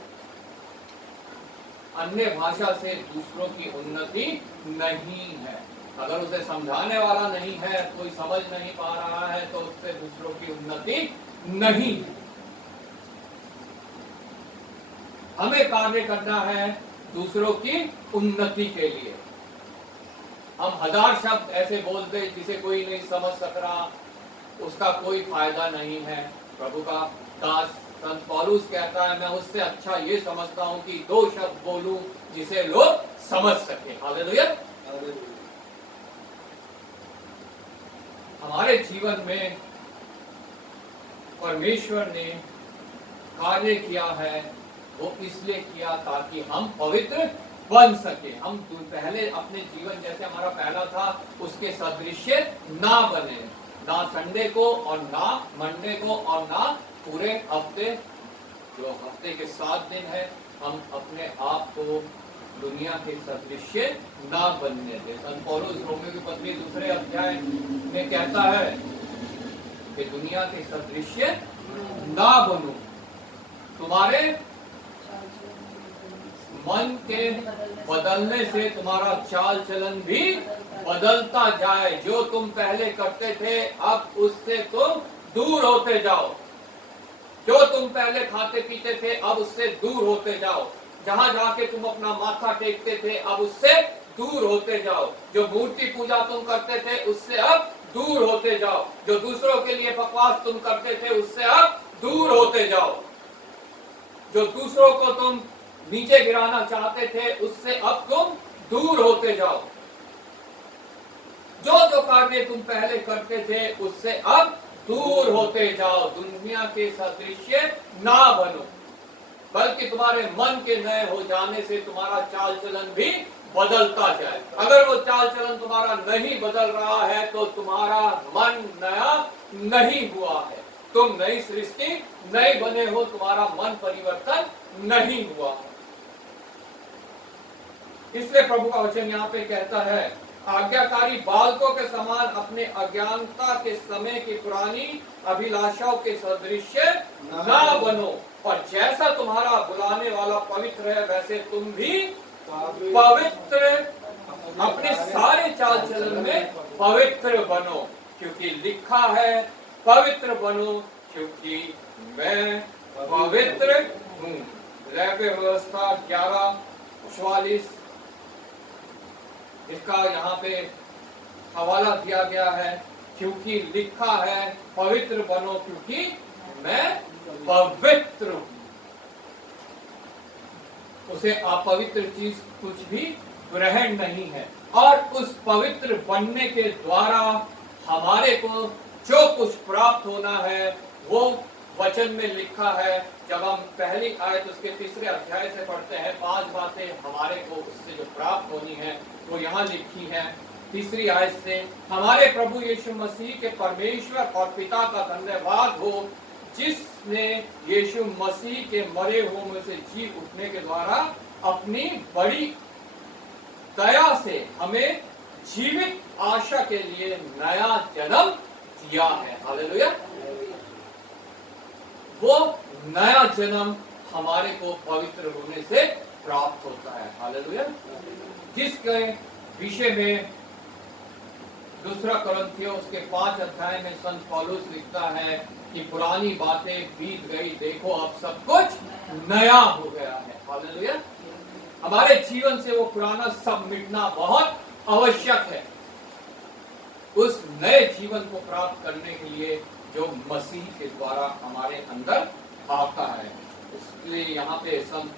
अन्य भाषा से दूसरों की उन्नति नहीं है। अगर उसे समझाने वाला नहीं है, कोई समझ नहीं पा रहा है, तो उससे दूसरों की उन्नति नहीं है। हमें कार्य करना है दूसरों की उन्नति के लिए। हम 1000 शब्द ऐसे बोलते जिसे कोई नहीं समझ सक रहा, उसका कोई फायदा नहीं है। प्रभु का दास संत पौलुस कहता है मैं उससे अच्छा ये समझता हूं कि 2 शब्द बोलूं जिसे लोग समझ सके। हालेलुया। हमारे जीवन में परमेश्वर ने कार्य किया है, वो इसलिए किया ताकि हम पवित्र बन सके। हम पहले अपने जीवन जैसे हमारा पहला था उसके सदृश्य ना बने, ना संडे को और ना मंडे को और ना पूरे हफ्ते, जो हफ्ते के 7 दिन है, हम अपने आप को दुनिया के सदृश्य ना बनने दे। संत पौलुस रोमियो की पत्री 2 अध्याय में कहता है कि दुनिया के सदृश्य ना बनो। तुम्हारे मन के बदलने से तुम्हारा चाल चलन भी बदलता जाए। जो तुम पहले करते थे अब उससे तुम दूर होते जाओ। जो तुम पहले खाते पीते थे अब उससे दूर होते जाओ। जहां जाके तुम अपना माथा टेकते थे अब उससे दूर होते जाओ। जो मूर्ति पूजा तुम करते थे उससे अब दूर होते जाओ। जो दूसरों के लिए बकवास तुम करते थे उससे अब दूर होते जाओ। जो दूसरों को तुम नीचे गिराना चाहते थे उससे अब तुम दूर होते जाओ। जो जो कार्य तुम पहले करते थे उससे अब दूर होते जाओ। दुनिया के सदृश्य ना बनो, बल्कि तुम्हारे मन के नए हो जाने से तुम्हारा चाल चलन भी बदलता जाए। अगर वो चाल चलन तुम्हारा नहीं बदल रहा है तो तुम्हारा मन नया नहीं हुआ है। तुम नई सृष्टि नहीं बने हो, तुम्हारा मन परिवर्तन नहीं हुआ है। इसलिए प्रभु का वचन यहाँ पे कहता है, आज्ञाकारी बालकों के समान अपने अज्ञानता के समय की पुरानी अभिलाषाओं के सदृश्य ना बनो, और जैसा तुम्हारा बुलाने वाला पवित्र है वैसे तुम भी पवित्र अपने सारे चाल चलन में पवित्र बनो, क्योंकि लिखा है पवित्र बनो क्योंकि मैं पवित्र हूँ। लेवी व्यवस्था 11:44 इसका यहाँ पे हवाला दिया गया है, क्योंकि लिखा है पवित्र बनो क्योंकि मैं पवित्र हूँ। उसे अपवित्र चीज कुछ भी ग्रहण नहीं है, और उस पवित्र बनने के द्वारा हमारे को जो कुछ प्राप्त होना है वो वचन में लिखा है। जब हम पहली आयत उसके 3 अध्याय से पढ़ते हैं, 5 बातें हमारे को उससे जो प्राप्त होनी है वो यहाँ लिखी है। 3 आयत से, हमारे प्रभु यीशु मसीह के परमेश्वर और पिता का धन्यवाद हो, जिसने यीशु मसीह के मरे हुओं में से जी उठने के द्वारा अपनी बड़ी दया से हमें जीवित आशा के लिए नया जन्म दिया है। हालेलुया। वो नया जन्म हमारे को पवित्र होने से प्राप्त होता है। हालेलुया। जिसके विषय में 2 कुरिन्थियों उसके 5 अध्याय में संत पौलुस लिखता है कि पुरानी बातें बीत गई, देखो अब सब कुछ नया हो गया है। हालेलुया। हमारे जीवन से वो पुराना सब मिटना बहुत आवश्यक है, उस नए जीवन को प्राप्त करने के लिए जो मसीह के द्वारा हमारे अंदर आता है। इसलिए यहाँ पे संत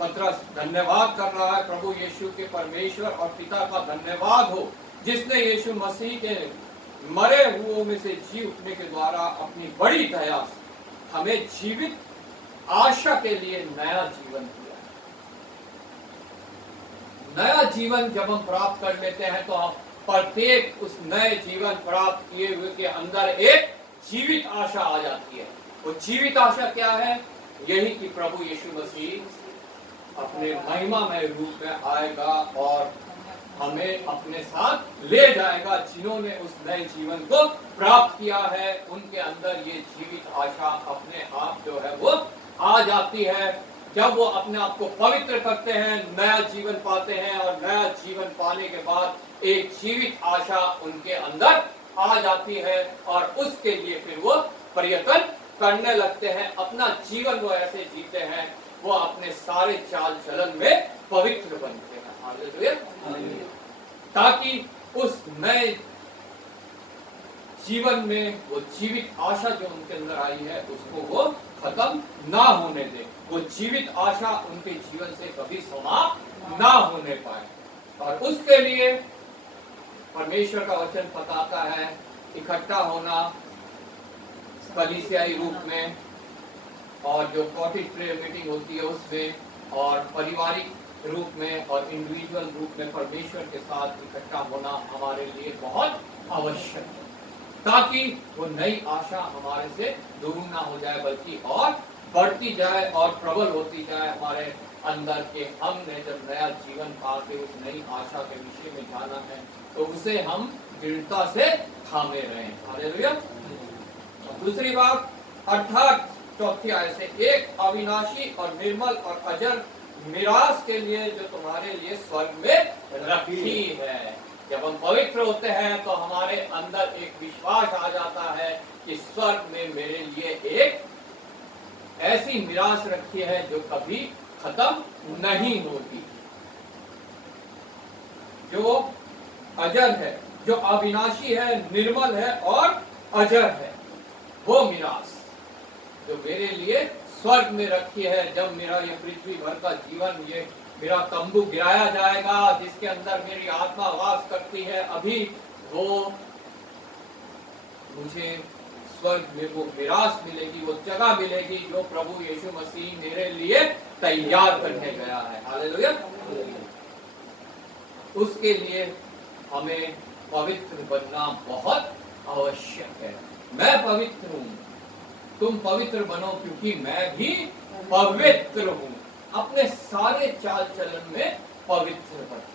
पतरस धन्यवाद कर रहा है, प्रभु यीशु के परमेश्वर और पिता का धन्यवाद हो, जिसने यीशु मसीह के मरे हुओं में से जी उठने के द्वारा अपनी बड़ी दया से हमें जीवित आशा के लिए नया जीवन दिया। नया जीवन जब हम प्राप्त कर लेते हैं तो हम प्रत्येक उस नए जीवन प्राप्त किए हुए के अंदर एक जीवित आशा आ जाती है। वो जीवित आशा क्या है? यही कि प्रभु यीशु मसीह अपने महिमामय रूप में आएगा और हमें अपने साथ ले जाएगा। जिन्होंने उस नए जीवन को प्राप्त किया है उनके अंदर ये जीवित आशा अपने आप जो है वो आ जाती है। जब वो अपने आप को पवित्र करते हैं, नया जीवन पाते हैं, और नया जीवन पाने के बाद एक जीवित आशा उनके अंदर आ जाती है, और उसके लिए फिर वो प्रयत्न करने लगते हैं। अपना जीवन वो ऐसे जीते हैं, वो अपने सारे चाल चलन में पवित्र बनते हैं। हालेलुया। ताकि उस नए जीवन में वो जीवित आशा जो उनके अंदर आई है उसको वो खत्म ना होने दे, वो जीवित आशा उनके जीवन से कभी समाप्त ना होने पाए। और उसके लिए परमेश्वर का वचन बताता है इकट्ठा होना कलीसियाई रूप में, और जो कॉटेज प्रेयर मीटिंग होती है उसमें, और पारिवारिक रूप में और इंडिविजुअल रूप में परमेश्वर के साथ इकट्ठा होना हमारे लिए बहुत आवश्यक है, ताकि वो नई आशा हमारे से दूर ना हो जाए बल्कि और बढ़ती जाए और प्रबल होती जाए हमारे अंदर के। हमने जब नया जीवन पाके उस नई आशा के विषय में जाना है तो उसे हम दृढ़ता से थामे रहें। हालेलुया। दूसरी बात, अर्थात चौथी आयत से, एक अविनाशी और निर्मल और अजर मिरास के लिए जो तुम्हारे लिए स्वर्ग में रखी है। जब हम पवित्र होते हैं तो हमारे अंदर एक विश्वास आ जाता है कि स्वर्ग में मेरे लिए एक ऐसी मिरास रखी है जो कभी खत्म नहीं होगी, जो अजर है, जो अविनाशी है, निर्मल है और अजर है। वो मिरास जो मेरे लिए स्वर्ग में रखी है, जब मेरा ये पृथ्वी भर का जीवन, ये मेरा तंबू गिराया जाएगा जिसके अंदर मेरी आत्मा वास करती है, अभी वो मुझे स्वर्ग में वो मिरास मिलेगी, वो जगह मिलेगी जो प्रभु यीशु मसीह मेरे लिए तैयार करने गया है। हालेलुया। उसके लिए हमें पवित्र बनना बहुत आवश्यक है। मैं पवित्र हूं, तुम पवित्र बनो क्योंकि मैं भी पवित्र हूं। अपने सारे चाल चलन में पवित्र बनो,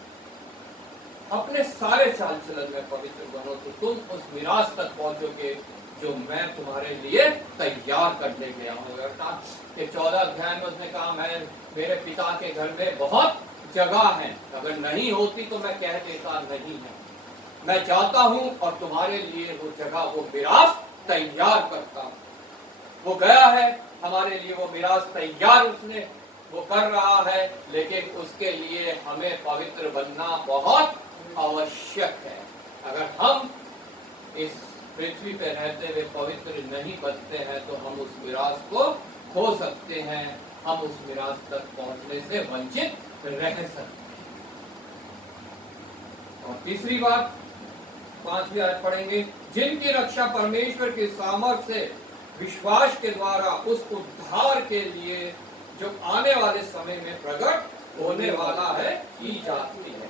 अपने सारे चाल चलन में पवित्र बनो, तो तुम उस मिरास तक पहुंचोगे जो मैं तुम्हारे लिए तैयार करने गया हूँ। कि 14 अध्याय में उसने कहा, मैं मेरे पिता के घर में बहुत जगह है, अगर नहीं होती तो मैं कह देता नहीं है। मैं जाता हूँ और तुम्हारे लिए वो जगह, वो मिरास तैयार करता हूँ। वो गया है हमारे लिए, वो मिरास तैयार उसने वो कर रहा है, लेकिन उसके लिए हमें पवित्र बनना बहुत आवश्यक है। अगर हम इस पृथ्वी पे रहते हुए पवित्र नहीं बनते हैं तो हम उस मिरास को खो सकते हैं, हम उस मिरास तक पहुंचने से वंचित रह सकते हैं। और तीसरी बात, 5वीं आयत पढ़ेंगे, जिनकी रक्षा परमेश्वर के सामर्थ्य से विश्वास के द्वारा उस उद्धार के लिए जो आने वाले समय में प्रकट होने वाला है की जाती है।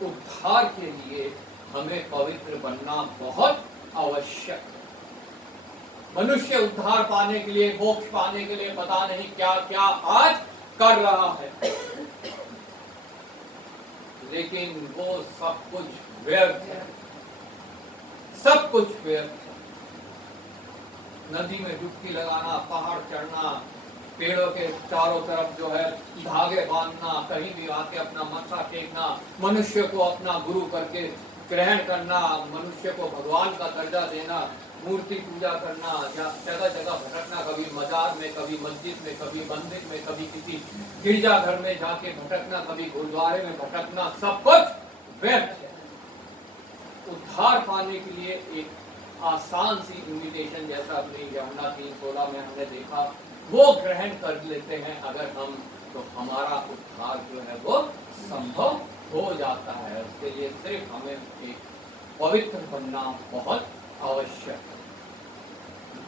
उद्धार के लिए हमें पवित्र बनना बहुत आवश्यक है। मनुष्य उद्धार पाने के लिए, मोक्ष पाने के लिए पता नहीं क्या क्या आज कर रहा है, लेकिन वो सब कुछ व्यर्थ है, सब कुछ व्यर्थ है। नदी में डुबकी लगाना, पहाड़ चढ़ना, पेड़ों के चारों तरफ जो है धागे बांधना, कहीं भी आके अपना माथा टेकना, मनुष्य को अपना गुरु करके ग्रहण करना, मनुष्य को भगवान का दर्जा देना, मूर्ति पूजा करना, जगह जगह भटकना, कभी मजार में, कभी मस्जिद में, कभी मंदिर में, कभी किसी गिरजाघर में जाके भटकना, कभी गुरुद्वारे में भटकना, सब कुछ व्यर्थ है। उद्धार पाने के लिए एक आसान सी इन्विटेशन, जैसा अपनी यमुना 3:16 में हमने देखा, वो ग्रहण कर लेते हैं अगर हम, तो हमारा उद्धार जो है वो संभव हो जाता है। उसके लिए सिर्फ हमें एक पवित्र बनना बहुत आवश्यक है।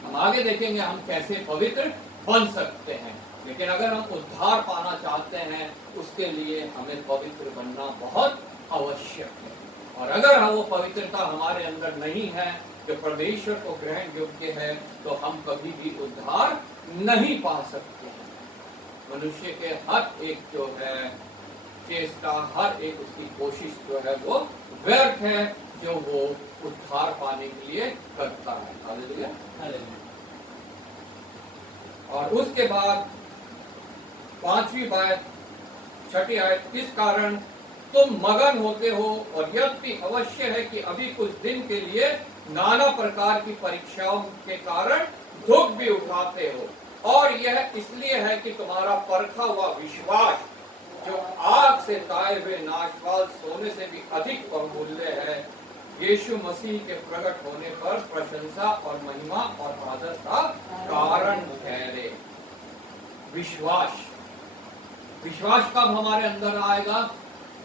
हम आगे देखेंगे हम कैसे पवित्र बन सकते हैं, लेकिन अगर हम उद्धार पाना चाहते हैं उसके लिए हमें पवित्र बनना बहुत आवश्यक है। और अगर हम वो पवित्रता हमारे अंदर नहीं है जो परमेश्वर को ग्रहण योग्य है, तो हम कभी भी उद्धार नहीं पा सकते हैं। मनुष्य के हर एक जो है चेष्टा, हर एक उसकी कोशिश जो है वो व्यर्थ है जो वो उद्धार पाने के लिए करता है। हालेलुया। और उसके बाद 5वीं बात, 6ठी आयत, इस कारण तुम मगन होते हो और यह भी अवश्य है कि अभी कुछ दिन के लिए नाना प्रकार की परीक्षाओं के कारण दुख भी उठाते हो, और यह इसलिए है कि तुम्हारा परखा हुआ विश्वास जो आग से ताए हुए नाशवान सोने से भी अधिक बहुमूल्य है, यीशु मसीह के प्रकट होने पर प्रशंसा और महिमा और आदर का कारण ठहरे। विश्वास कब हमारे अंदर आएगा?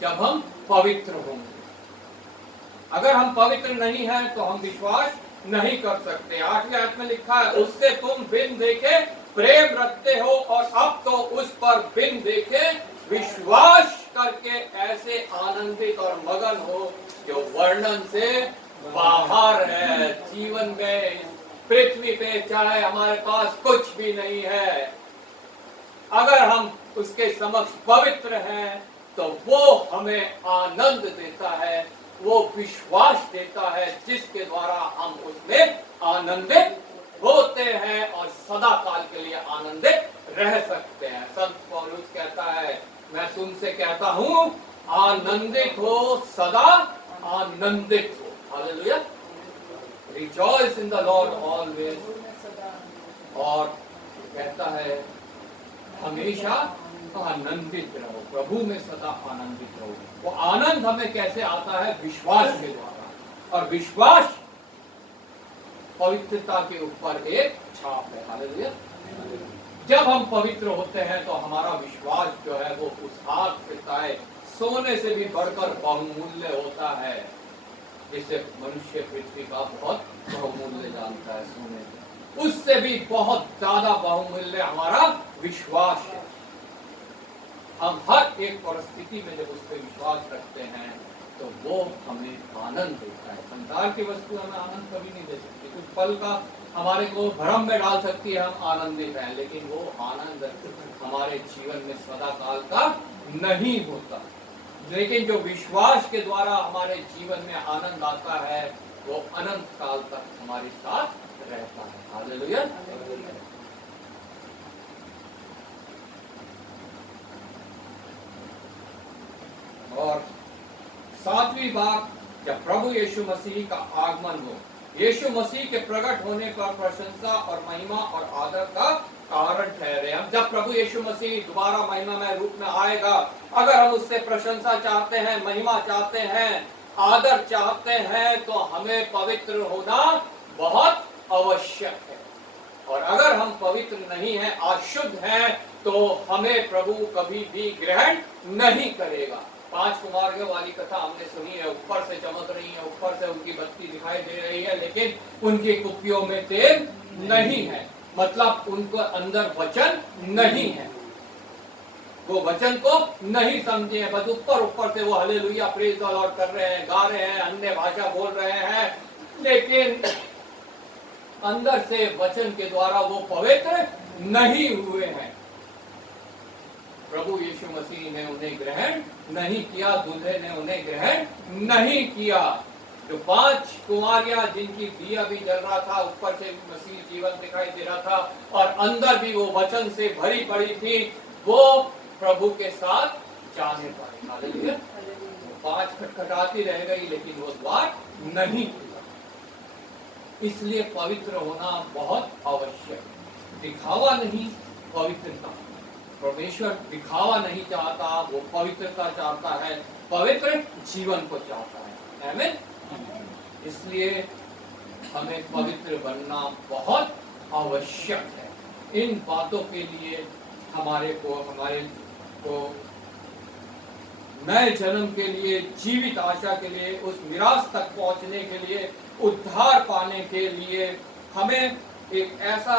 जब हम पवित्र होंगे। अगर हम पवित्र नहीं हैं तो हम विश्वास नहीं कर सकते। 8वीं आयत में लिखा है, उससे तुम बिन देखे प्रेम रखते हो और अब तो उस पर बिन देखे विश्वास करके ऐसे आनंदित और मगन हो जो वर्णन से बाहर है। जीवन में, पृथ्वी पे चाहे हमारे पास कुछ भी नहीं है, अगर हम उसके समक्ष पवित्र हैं तो वो हमें आनंद देता है, वो विश्वास देता है जिसके द्वारा हम उसमें आनंदित होते हैं और सदा काल के लिए आनंदित रह सकते हैं। संत पौलुस कहता है, मैं तुमसे कहता हूं आनंदित हो, सदा आनंदित हो। Hallelujah. Rejoice in the Lord always. और कहता है हमेशा आनंदित रहो, प्रभु में सदा आनंदित रहो। वो आनंद हमें कैसे आता है? विश्वास के द्वारा। और विश्वास पवित्रता के ऊपर एक छाप है। हालेलुया। जब हम पवित्र होते हैं तो हमारा विश्वास जो है वो उस हाथ से ताए सोने से भी बढ़कर बहुमूल्य होता है, जिसे मनुष्य पृथ्वी का बहुत बहुमूल्य जानता है। सोने से उससे भी बहुत ज्यादा बहुमूल्य हमारा विश्वास है। हम हर एक परिस्थिति में जब उस पर विश्वास रखते हैं तो वो हमें आनंद देता है। संसार की वस्तु हमें आनंद कभी नहीं दे सकती। कुछ पल का हमारे को भ्रम में डाल सकती है, हम आनंदित हैं, लेकिन वो आनंद हमारे जीवन में सदा काल का नहीं होता। लेकिन जो विश्वास के द्वारा हमारे जीवन में आनंद आता है वो अनंत काल तक हमारे साथ रहता है। हालेलुया। और सातवीं बात, जब प्रभु यीशु मसीह का आगमन हो, यीशु मसीह के प्रकट होने पर प्रशंसा और महिमा और आदर का कारण ठहरे। हम जब प्रभु यीशु मसीह दोबारा महिमामय रूप में आएगा, अगर हम उससे प्रशंसा चाहते हैं, महिमा चाहते हैं, आदर चाहते हैं, तो हमें पवित्र होना बहुत आवश्यक है। और अगर हम पवित्र नहीं हैं, अशुद्ध हैं, तो हमें प्रभु कभी भी ग्रहण नहीं करेगा। 5 कुमारियों वाली कथा हमने सुनी है, ऊपर से चमक रही है, ऊपर से उनकी बत्ती दिखाई दे रही है, लेकिन उनकी कुप्पियों में तेल नहीं है। मतलब उनको अंदर वचन नहीं है, वो वचन को नहीं समझे हैं। बस ऊपर ऊपर से वो हालेलुया प्रेज द लॉर्ड कर रहे हैं, गा रहे हैं, अन्य भाषा बोल रहे हैं, लेकिन अंदर से वचन के द्वारा वो पवित्र नहीं हुए हैं। प्रभु यीशु मसीह ने उन्हें ग्रहण नहीं किया, दूल्हे ने उन्हें ग्रहण नहीं किया। जो 5 कुमारियां जिनकी दिया भी जल रहा था, ऊपर से भी मसीह जीवन दिखाई दे रहा था और अंदर भी वो वचन से भरी पड़ी थी, वो प्रभु के साथ जाने पाए। हालेलुया। 5 खटखटाती रह गई, लेकिन वो द्वार नहीं खुला। इसलिए पवित्र होना बहुत आवश्यक। दिखावा नहीं, पवित्रता। परमेश्वर दिखावा नहीं चाहता, वो पवित्रता चाहता है, पवित्र जीवन को चाहता है। आमीन। इसलिए हमें पवित्र बनना बहुत आवश्यक है। इन बातों के लिए हमारे को नए जन्म के लिए, जीवित आशा के लिए, उस मिरास तक पहुंचने के लिए, उद्धार पाने के लिए हमें एक ऐसा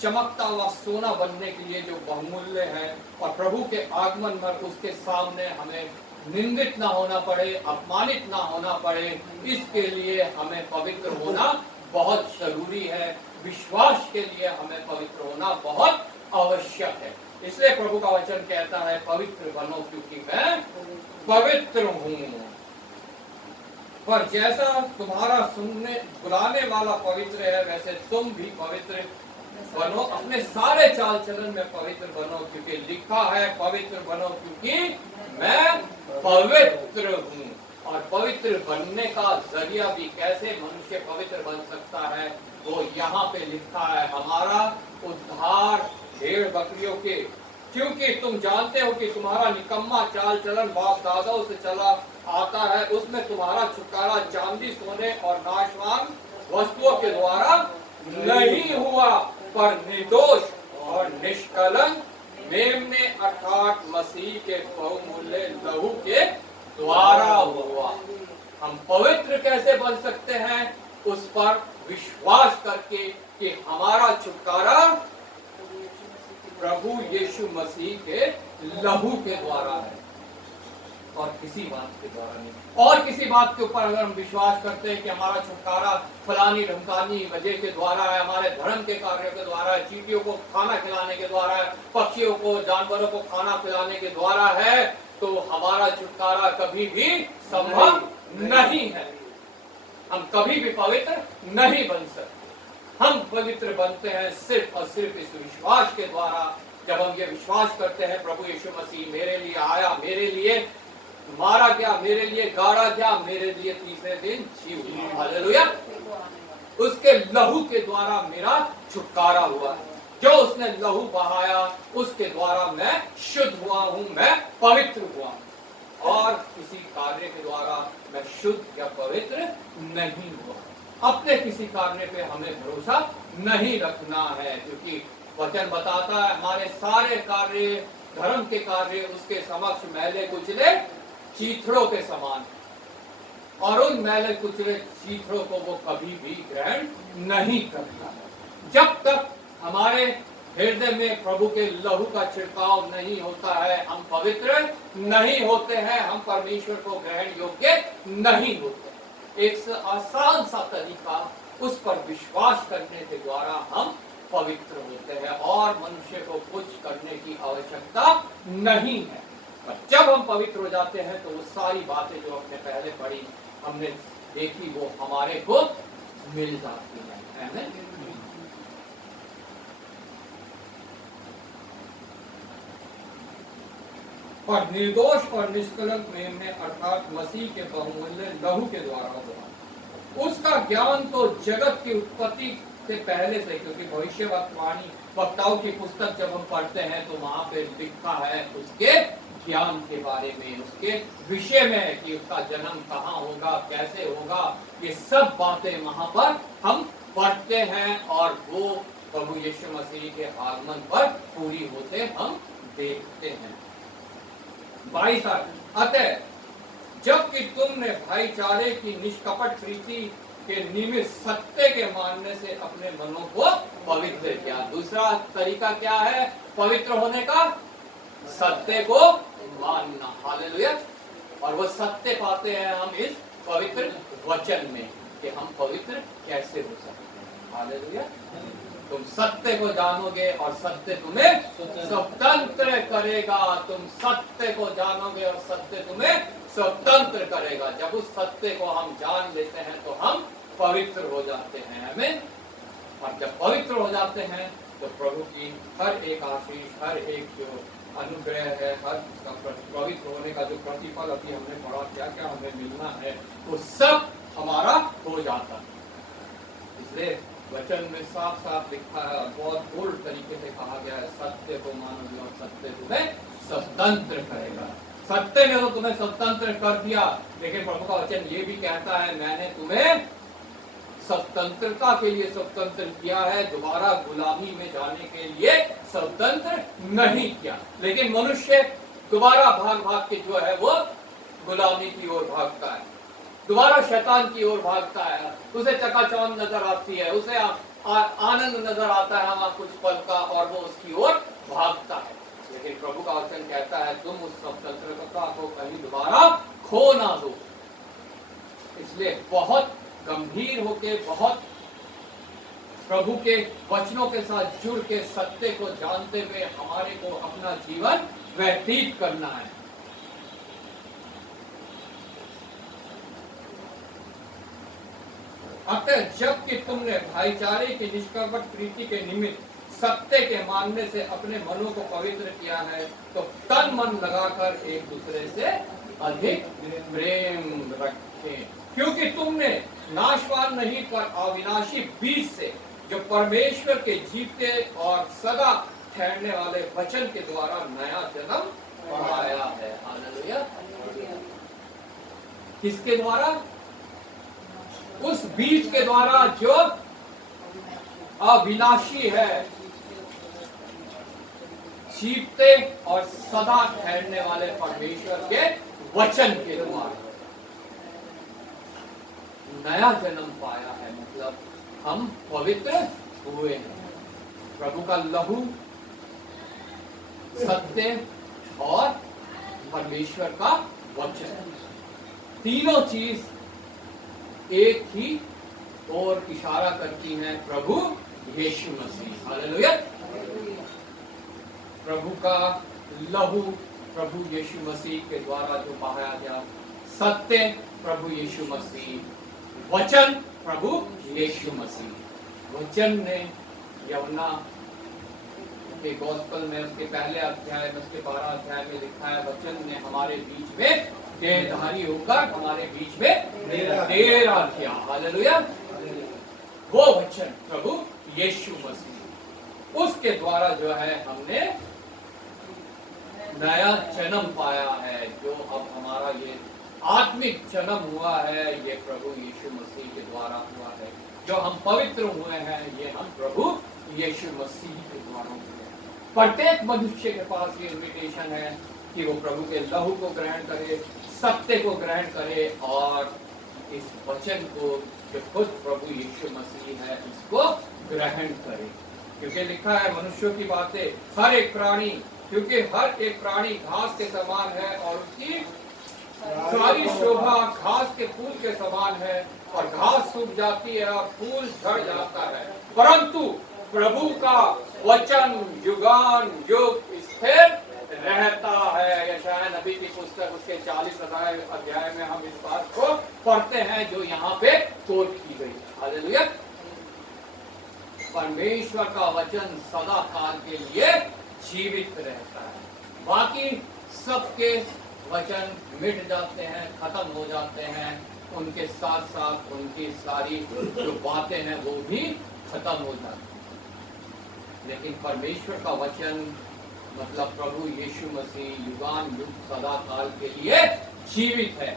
चमकता हुआ सोना बनने के लिए जो बहुमूल्य है, और प्रभु के आगमन पर उसके सामने हमें निंदित ना होना पड़े, अपमानित ना होना पड़े, इसके लिए हमें पवित्र होना बहुत जरूरी है। विश्वास के लिए हमें पवित्र होना बहुत आवश्यक है। इसलिए प्रभु का वचन कहता है, पवित्र बनो क्योंकि मैं पवित्र हूँ। पर जैसा तुम्हारा सुनने बुलाने वाला पवित्र है, वैसे तुम भी पवित्र बनो, अपने सारे चाल चलन में पवित्र बनो, क्योंकि लिखा है पवित्र बनो क्योंकि मैं पवित्र हूँ। और पवित्र बनने का जरिया भी कैसे मनुष्य पवित्र बन सकता है, वो यहाँ पे लिखा है, हमारा उद्धार भेड़ बकरियों के, क्योंकि तुम जानते हो कि तुम्हारा निकम्मा चाल चलन बाप दादाओं से चला आता है, उसमें तुम्हारा छुटकारा चांदी सोने और नाशवान वस्तुओं के द्वारा नहीं हुआ, पर निर्दोष और निष्कलंक मेमने अर्थात मसीह के बहुमूल्य लहू के द्वारा हुआ। हम पवित्र कैसे बन सकते हैं? उस पर विश्वास करके कि हमारा छुटकारा प्रभु यीशु मसीह के लहू के द्वारा है, और किसी बात के द्वारा नहीं। और किसी बात के ऊपर अगर हम विश्वास करते हैं कि हमारा छुटकारा फलानी ढमकानी वजह के द्वारा है, हमारे धर्म के कार्यों के द्वारा है, चींटियों को खाना खिलाने के द्वारा है, पक्षियों को, जानवरों को खाना खिलाने के द्वारा है, तो हमारा छुटकारा कभी भी संभव नहीं है। हम कभी भी पवित्र नहीं बन सकते। हम पवित्र बनते हैं सिर्फ और सिर्फ इस विश्वास के द्वारा। जब हम ये विश्वास करते हैं प्रभु यीशु मसीह मेरे लिए आया, मेरे लिए मारा गया, मेरे लिए गाड़ा गया, मेरे लिए तीसरे दिन जी उठा, हालेलुया। उसके लहू के द्वारा मेरा छुटकारा हुआ। जो उसने लहू बहाया उसके द्वारा मैं शुद्ध हुआ हूं, मैं पवित्र हुआ। और किसी कार्य के द्वारा मैं शुद्ध या पवित्र नहीं हुआ। अपने किसी कार्य पे हमें भरोसा नहीं रखना है, क्योंकि वचन बताता है हमारे सारे कार्य, धर्म के कार्य उसके समक्ष मैले कुचले चीथड़ों के समान, और उन मैले कुचले चीथड़ों को वो कभी भी ग्रहण नहीं करता। जब तक हमारे हृदय में प्रभु के लहू का छिड़काव नहीं होता है, हम पवित्र नहीं होते हैं, हम परमेश्वर को ग्रहण योग्य नहीं होते। एक आसान सा तरीका, उस पर विश्वास करने के द्वारा हम पवित्र होते हैं और मनुष्य को कुछ करने की आवश्यकता नहीं है। पर जब हम पवित्र हो जाते हैं तो वो सारी बातें जो हमने पहले पढ़ी, हमने देखी, वो हमारे को मिल जाती है। और निर्दोष और निष्कलंक मेमने अर्थात मसीह के बहुमूल्य लहू के द्वारा हुआ। उसका ज्ञान तो जगत की उत्पत्ति से पहले से, क्योंकि भविष्यवाणी वक्ताओं की पुस्तक जब हम पढ़ते हैं तो वहां पे लिखा है उसके ज्ञान के बारे में, उसके विषय में कि उसका जन्म कहाँ होगा, कैसे होगा, ये सब बातें वहां पर हम पढ़ते हैं और वो प्रभु यीशु मसीह के आगमन पर पूरी होते हम देखते हैं। 22 अतः जबकि तुमने भाईचारे की निष्कपट प्रीति के निमित्त सत्य के मानने से अपने मनों को पवित्र किया। दूसरा तरीका क्या है पवित्र होने का? सत्य को मानना, हालेलुया। और वो सत्य पाते हैं हम इस पवित्र वचन में कि हम पवित्र कैसे हो सकते हैं, हालेलुया। तुम सत्य को जानोगे और सत्य तुम्हें स्वतंत्र करेगा। तुम सत्य को जानोगे और सत्य तुम्हें स्वतंत्र करेगा। जब उस सत्य को हम जान लेते हैं तो हम पवित्र हो जाते हैं, हमें। और जब पवित्र हो जाते हैं तो प्रभु की हर एक आशीष, हर एक जो अनुग्रह है, हर पवित्र होने का जो प्रतिफल अभी हमने पढ़ा, क्या क्या हमें मिलना है, वो सब हमारा हो जाता है। इसलिए वचन में साफ साफ लिखा है और बहुत बोल्ड तरीके से कहा गया है, सत्य को मानोगे और सत्य तुम्हें स्वतंत्र करेगा। सत्य ने तो तुम्हें स्वतंत्र कर दिया, लेकिन प्रभु का वचन ये भी कहता है मैंने तुम्हें स्वतंत्रता के लिए स्वतंत्र किया है, दोबारा गुलामी में जाने के लिए स्वतंत्र नहीं किया। लेकिन मनुष्य दोबारा भाग भाग के जो है वो गुलामी की ओर भागता है, दोबारा शैतान की ओर भागता है। उसे चकाचौंध नजर आती है, उसे आनंद नजर आता है वहां कुछ पल का, और वो उसकी ओर भागता है। लेकिन प्रभु का वचन कहता है तुम उस स्वतंत्रता को कहीं दोबारा खो ना दो। इसलिए बहुत गंभीर होके, बहुत प्रभु के वचनों के साथ जुड़ के, सत्य को जानते हुए हमारे को अपना जीवन व्यतीत करना है। अतः जबकि तुमने भाईचारे की निष्कपट प्रीति के निमित्त सत्य के मानने से अपने मनों को पवित्र किया है, तो तन मन लगाकर एक दूसरे से अधिक प्रेम रखें, क्योंकि तुमने नाशवान नहीं पर अविनाशी बीज से, जो परमेश्वर के जीते और सदा ठहरने वाले वचन के द्वारा नया जन्म पाया है। हालेलुया। किसके द्वारा? उस बीज के द्वारा जो अविनाशी है, जीते और सदा ठहरने वाले परमेश्वर के वचन के द्वारा नया जन्म पाया है। मतलब हम पवित्र हुए हैं। प्रभु का लहू, सत्य और परमेश्वर का वचन, तीनों चीज एक ही और इशारा करती हैं प्रभु यीशु मसीह। हालेलुया। प्रभु का लहू प्रभु यीशु मसीह के द्वारा जो बहाया गया, सत्य प्रभु यीशु मसीह, वचन प्रभु यीशु मसीह। वचन ने यूहन्ना के गॉस्पेल में उसके पहले अध्याय में, उसके 12 अध्याय में लिखा है, वचन ने हमारे बीच में देहधारी होकर हमारे बीच में डेरा किया। हालेलुया। वो वचन प्रभु यीशु मसीह, उसके द्वारा जो है हमने नया जन्म पाया है। जो अब हमारा ये आत्मिक जन्म हुआ है, ये प्रभु यीशु मसीह के द्वारा हुआ है। जो हम पवित्र हुए हैं, ये हम प्रभु यीशु मसीह के द्वारा हुए हैं। प्रत्येक मनुष्य के पास ये इन्विटेशन है कि वो प्रभु के लहू को ग्रहण करे, सत्य को ग्रहण करे और इस वचन को जो खुद प्रभु यीशु मसीह है इसको ग्रहण करे। क्योंकि लिखा है मनुष्यों की बातें, हर एक प्राणी, क्योंकि हर एक प्राणी घास के समान है और उसकी सारी शोभा घास के फूल के समान है, और घास सूख जाती है और फूल झड़ जाता है, परंतु प्रभु का वचन युगान युग स्थिर रहता है। यशायाह नबी की पुस्तक उसके 40 अध्याय में हम इस बात को पढ़ते हैं जो यहाँ पे कोट की गई है। हालेलुया। परमेश्वर का वचन सदा काल के लिए जीवित रहता है। बाकी सबके वचन मिट जाते हैं, खत्म हो जाते हैं, उनके साथ साथ उनकी सारी जो बातें हैं वो भी खत्म हो जाती हैं। लेकिन परमेश्वर का वचन मतलब प्रभु यीशु मसीह युगान युग सदा काल के लिए जीवित है।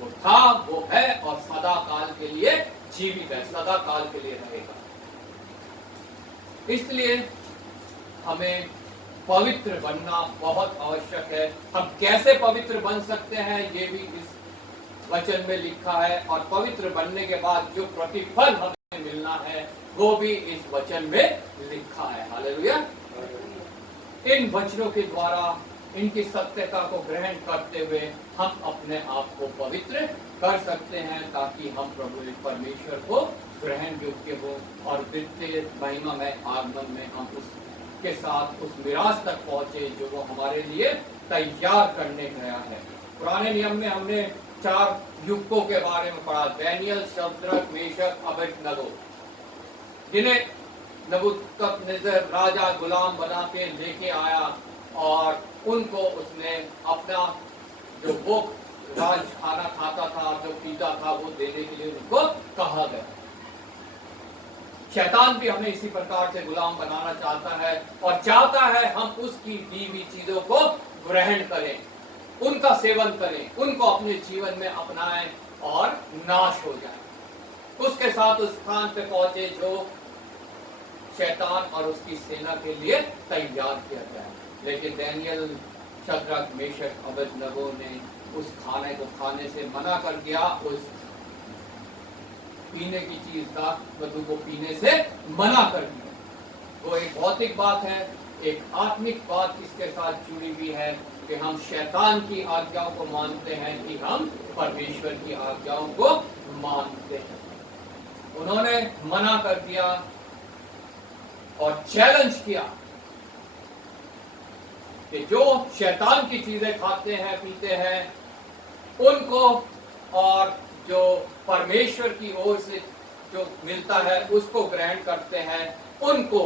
वो था, वो है और सदा काल के लिए जीवित है, सदा काल के लिए रहेगा। इसलिए हमें पवित्र बनना बहुत आवश्यक है। हम कैसे पवित्र बन सकते हैं ये भी इस वचन में लिखा है, और पवित्र बनने के बाद जो प्रतिफल हमें मिलना है वो भी इस वचन में लिखा है। हालेलुया। इन वचनों के द्वारा इनकी सत्यता को ग्रहण करते हुए हम अपने आप को पवित्र कर सकते हैं, ताकि हम प्रभु परमेश्वर को ग्रहण योग्य हो और द्वितीय महिमा में आगमन में हम उसके साथ उस मिराज तक पहुंचे जो वो हमारे लिए तैयार करने गया है। पुराने नियम में हमने 4 युवकों के बारे में पढ़ा, दानियल, शद्रक, मेशक, अबेदनगो, जिन्हें नबूकदनेस्सर राजा गुलाम बना के लेके आया, और उनको उसने अपना जो वो राज खाना खाता था, जो पीता था, वो देने के लिए उनको कहा गया। शैतान भी हमें इसी प्रकार से गुलाम बनाना चाहता है और चाहता है हम उसकी दी हुई चीजों को ग्रहण करें, उनका सेवन करें, उनको अपने जीवन में अपनाएं और नाश हो जाए। उसके साथ उस स्थान पे पहुंचे जो शैतान और उसकी सेना के लिए तैयार किया जाए। लेकिन दानियल, शद्रक, मेशक, अबेदनगो ने उस खाने को खाने से मना कर दिया, उस पीने की चीज का मधु को पीने से मना कर दिया। वो एक भौतिक बात है, एक आत्मिक बात इसके साथ जुड़ी हुई है कि हम शैतान की आज्ञाओं को मानते हैं कि हम परमेश्वर की आज्ञाओं को मानते हैं। उन्होंने मना कर दिया और चैलेंज किया कि जो शैतान की चीजें खाते हैं, पीते हैं, उनको, और जो परमेश्वर की ओर से जो मिलता है उसको ग्रहण करते हैं, उनको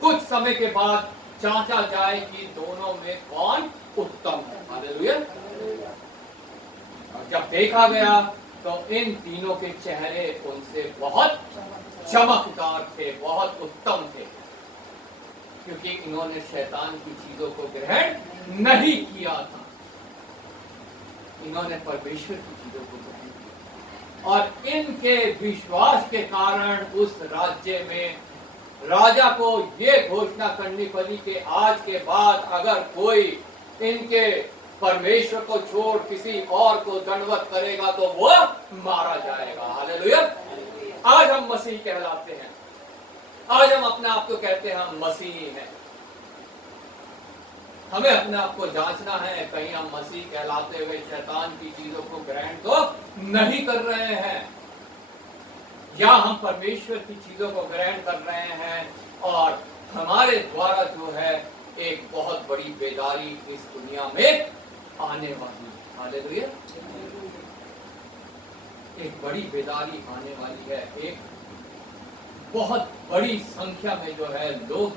कुछ समय के बाद जांचा जाए कि दोनों में कौन उत्तम है। हालेलुया। और जब देखा गया तो इन तीनों के चेहरे उनसे बहुत चमकदार थे, बहुत उत्तम थे, क्योंकि इन्होंने शैतान की चीजों को ग्रहण नहीं किया था, इन्होंने परमेश्वर की चीजों को ग्रहण किया। और इनके विश्वास के कारण उस राज्य में राजा को ये घोषणा करनी पड़ी कि आज के बाद अगर कोई इनके परमेश्वर को छोड़ किसी और को दंडवत करेगा तो वो मारा जाएगा। हालेलुया। आज हम मसीह कहलाते हैं, आज हम अपने आप को कहते हैं हम मसीह हैं। हमें अपने आप को जांचना है, कहीं हम मसीह कहलाते हुए शैतान की चीजों को ग्रहण तो नहीं कर रहे हैं, या हम परमेश्वर की चीजों को ग्रहण कर रहे हैं और हमारे द्वारा जो है एक बहुत बड़ी बेदारी इस दुनिया में आने वाली है। हालेलुया। एक बड़ी बेदारी आने वाली है। एक बहुत बड़ी संख्या में जो है लोग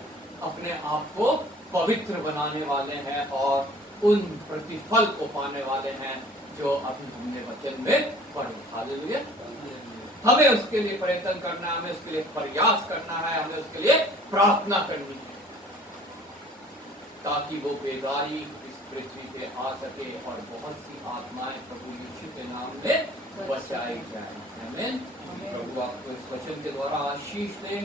अपने आप को पवित्र बनाने वाले हैं और उन प्रतिफल को पाने वाले हैं जो अभी हमने वचन में पढ़े। हालेलुया। हमें उसके लिए प्रयत्न करना है, हमें उसके लिए प्रयास करना है, हमें उसके लिए प्रार्थना करनी है ताकि वो बेदारी इस पृथ्वी पे आ सके और बहुत सी आत्माएं प्रभु यीशु के नाम में बचाई जाए। आमीन। प्रभु आपको इस वचन के द्वारा आशीष दे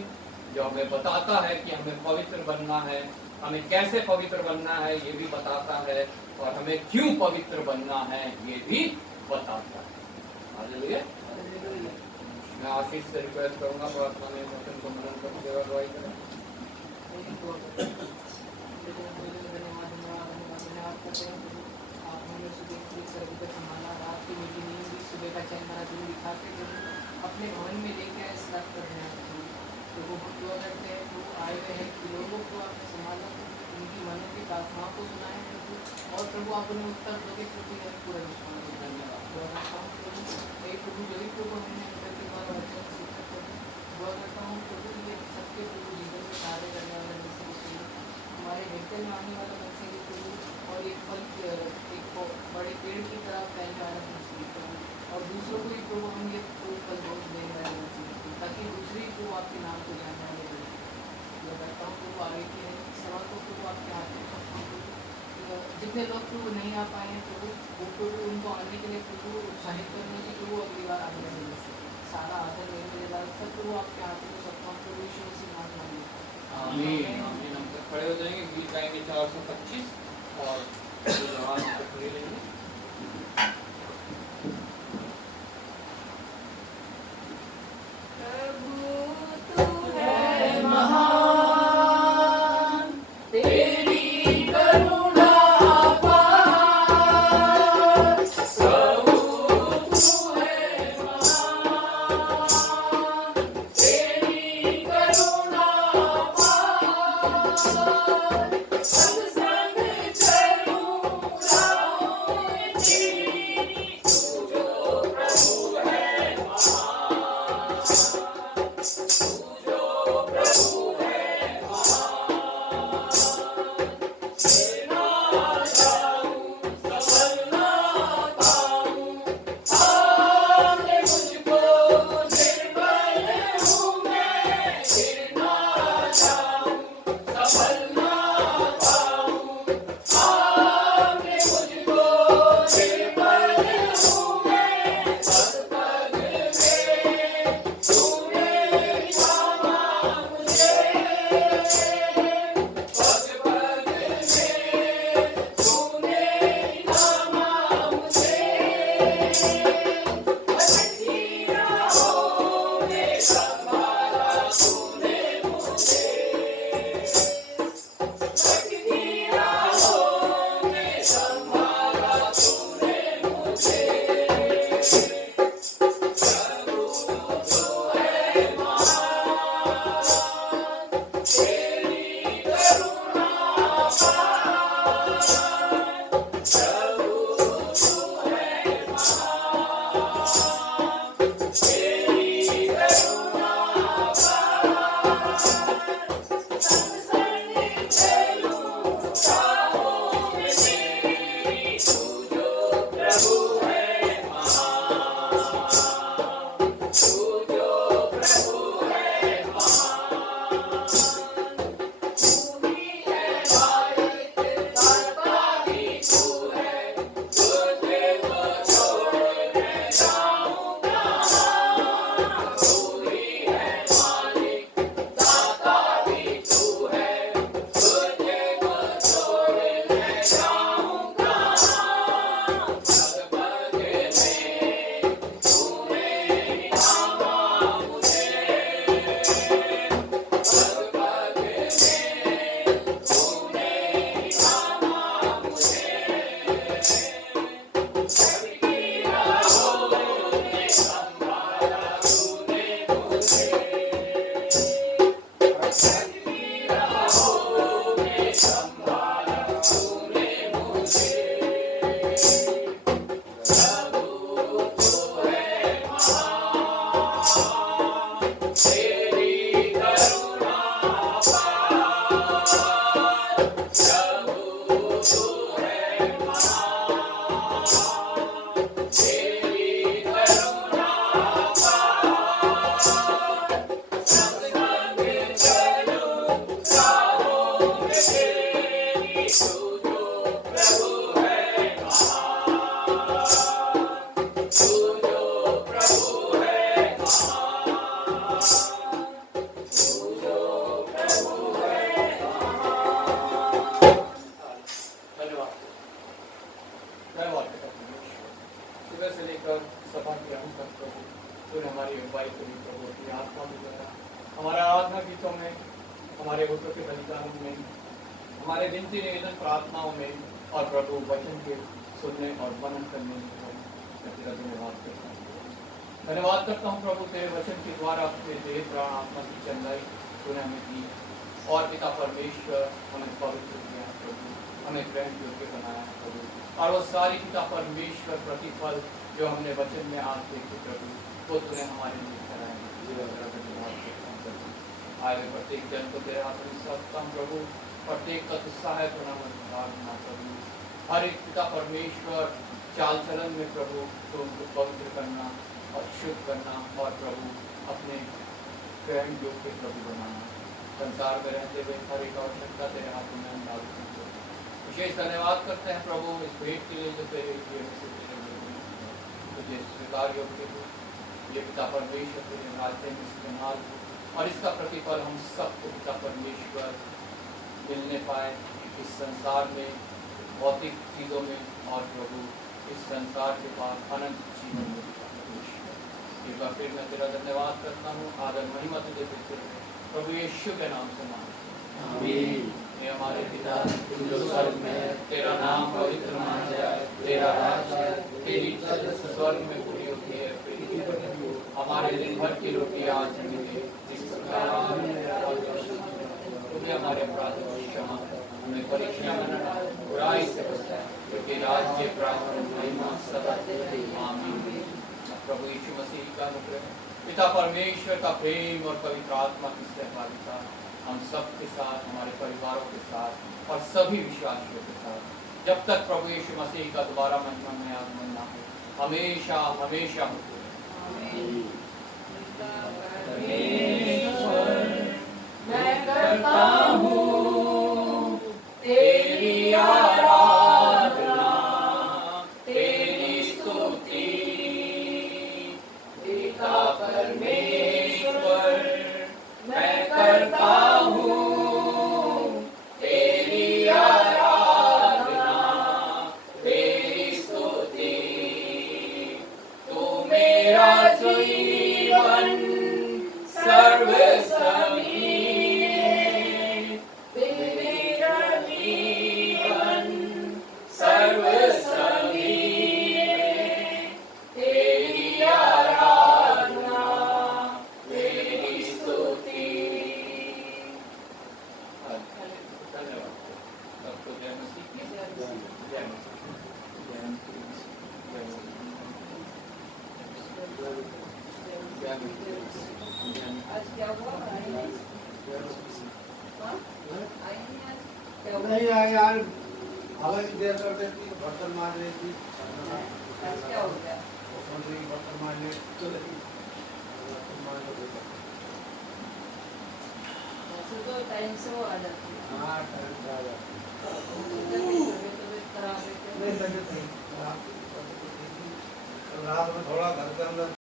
जो हमें बताता है कि हमें पवित्र बनना है, हमें कैसे पवित्र बनना है ये भी बताता है, और हमें क्यों पवित्र बनना है ये भी बताता है। हालेलुया। मैं आशीष से रिक्वेस्ट करूंगा प्रार्थना में वचन को मनन करो, सेवा दुआई करें। संभाला, रात की मीठी नींद भी, सुबह का चैन भरा दिन दिखा के अपने भवन में लेके आए, इस रात कर रहे हैं तो वो हम दुआ करते हैं। वो आए हुए हैं कि लोगों को आपने संभाला, उनकी मनों की प्रार्थनाओं को सुनाए प्रभु, और प्रभु आप उन्हें उत्तर दोगे क्योंकि हमें पूरा विश्वास है। धन्यवाद। दुआ करता हूँ प्रभु, हे प्रभु जो भी प्रभु हमने अंतर के द्वारा वचन सीखा प्रभु, दुआ करता हूँ प्रभु ये सबके प्रभु जीवन में कार्य करने वाले मन से हमारे हृदय में आने वाला मन से प्रभु, और एक फल एक बड़े पेड़ की तरह फैलने वाला मन से प्रभु, और दूसरों को भी प्रभु हम ये फल बहुत देने वाले मन से ताकि दूसरी को आपके नाम को जानने वाले बने। दुआ करता हूँ प्रभु आगे के सवाल को प्रभु आपके हाथ में रखता हूँ प्रभु, जितने लोग प्रभु नहीं आ पाए हैं प्रभु, वो प्रभु उनको आने के लिए प्रभु उत्साहित करने की प्रभु अगली बार आगे बढ़ने से सारा आदर लेने के बाद सब प्रभु आपके हाथ में सकता हूँ प्रभु यीशु मसीह नाम में। आमीन। आमीन। हम सब खड़े हो जाएंगे, गीत गाएंगे 425 और जवान खड़े रहेंगे। संग संग चलूं राहों धन्यवाद। धन्यवाद पिता परमेश्वर। सुबह से लेकर सभा के अंत तक प्रभु तूने हमारी अगुवाई करी प्रभु, अपनी आत्मा में द्वारा हमारा आराधना गीतों में, हमारे होठों के बलिदानों में, हमारे विनती निवेदन प्रार्थनाओं में और प्रभु वचन के सुनने और मनन करने में प्रभु मैं तेरा धन्यवाद करता हूँ। धन्यवाद करता हूँ प्रभु तेरे वचन के द्वारा अपने देह प्राण आत्मा की चंगाई तूने हमें दी और पिता परमेश्वर हमें पवित्र किया प्रभु, हमें ग्रहण योग्य बनाया प्रभु, और वो सारी पिता परमेश्वर प्रतिफल जो हमने वचन में आज देखे प्रभु वो तूने हमारे लिए कराया। धन्यवाद करता हूँ प्रभु। आए हुए प्रत्येक जन को तेरे हाथ में सौंपता हूँ प्रभु, प्रत्येक का उत्साह है तो नाम प्रभु, हर एक पिता परमेश्वर चाल चलन में प्रभु तो उनको पवित्र करना और शुद्ध करना और प्रभु अपने ग्रहण योग्य प्रभु बनाना। संसार में रहते हुए हर एक आवश्यकता तेरे हाथों में हम डालते हैं। विशेष धन्यवाद करते हैं प्रभु इस भेंट के लिए जो तेरे तुझे स्वीकार योग्य हो, ये पिता परमेश्वर तेरे राज्य में इस्तेमाल हो और इसका प्रतिफल हम सबको पिता परमेश्वर मिलने पाए इस संसार में, भौतिक चीज़ों में और प्रभु इस संसार के बाद अनंत जीवन में पिता परमेश्वर। एक बार फिर मैं तेरा धन्यवाद करता हूँ, आदर महिमा तुझे देते हुए प्रभु यीशु के नाम से मांगते हैं। आमीन। हे हमारे पिता जो स्वर्ग में है, तेरा नाम पवित्र माना जाए, तेरा राज्य आए, तेरी इच्छा जैसे स्वर्ग में पूरी होती है पृथ्वी पर भी हो। हमारे दिन भर की रोटी आज हमें दे, जिस प्रकार तुम्हें हमारे अपराधों को क्षमा कर, हमें परीक्षा में न डाल, बुराई से बचा, क्योंकि राज्य प्राप्त महिमा सदा तेरी। आमीन। प्रभु यीशु मसीह का अनुग्रह, पिता परमेश्वर का प्रेम और पवित्र आत्मा की सहभागिता हम सब के साथ, हमारे परिवारों के साथ और सभी विश्वासियों के साथ जब तक प्रभु यीशु मसीह का दोबारा महिमा में आगमन ना हो, हमेशा हमेशा होते रहे। मैं करता हूँ तेरी आराधना, तेरी स्तुति, पिता परमेश्वर। मैं करता हूँ तेरी आराधना, तेरी स्तुति, तू मेरा जीवन सर्वस्वी है, मेरा जीवन सर्वस्वी है, तेरी आराधना, तेरी स्तुति। धन्यवाद। सबको जय मसीह की जय मसीह। जय मसीह। जय मसीह। जय मसीह। आज क्या हुआ? आई नहीं? हाँ? आई नहीं आज? क्या हुआ? नहीं आए यार, हवा की देर कर देती, बर्तन मार रही थी। आज क्या हो गया? बर्तन मारने चले गई। बर्तन मार के देखा। वैसे तो टाइम से वो आ जाती है। हाँ, टाइम से आ जाता। तबीयत खराब है क्या? नहीं, तबीयत नहीं खराब थी। रात में थोड़ा घर के अंदर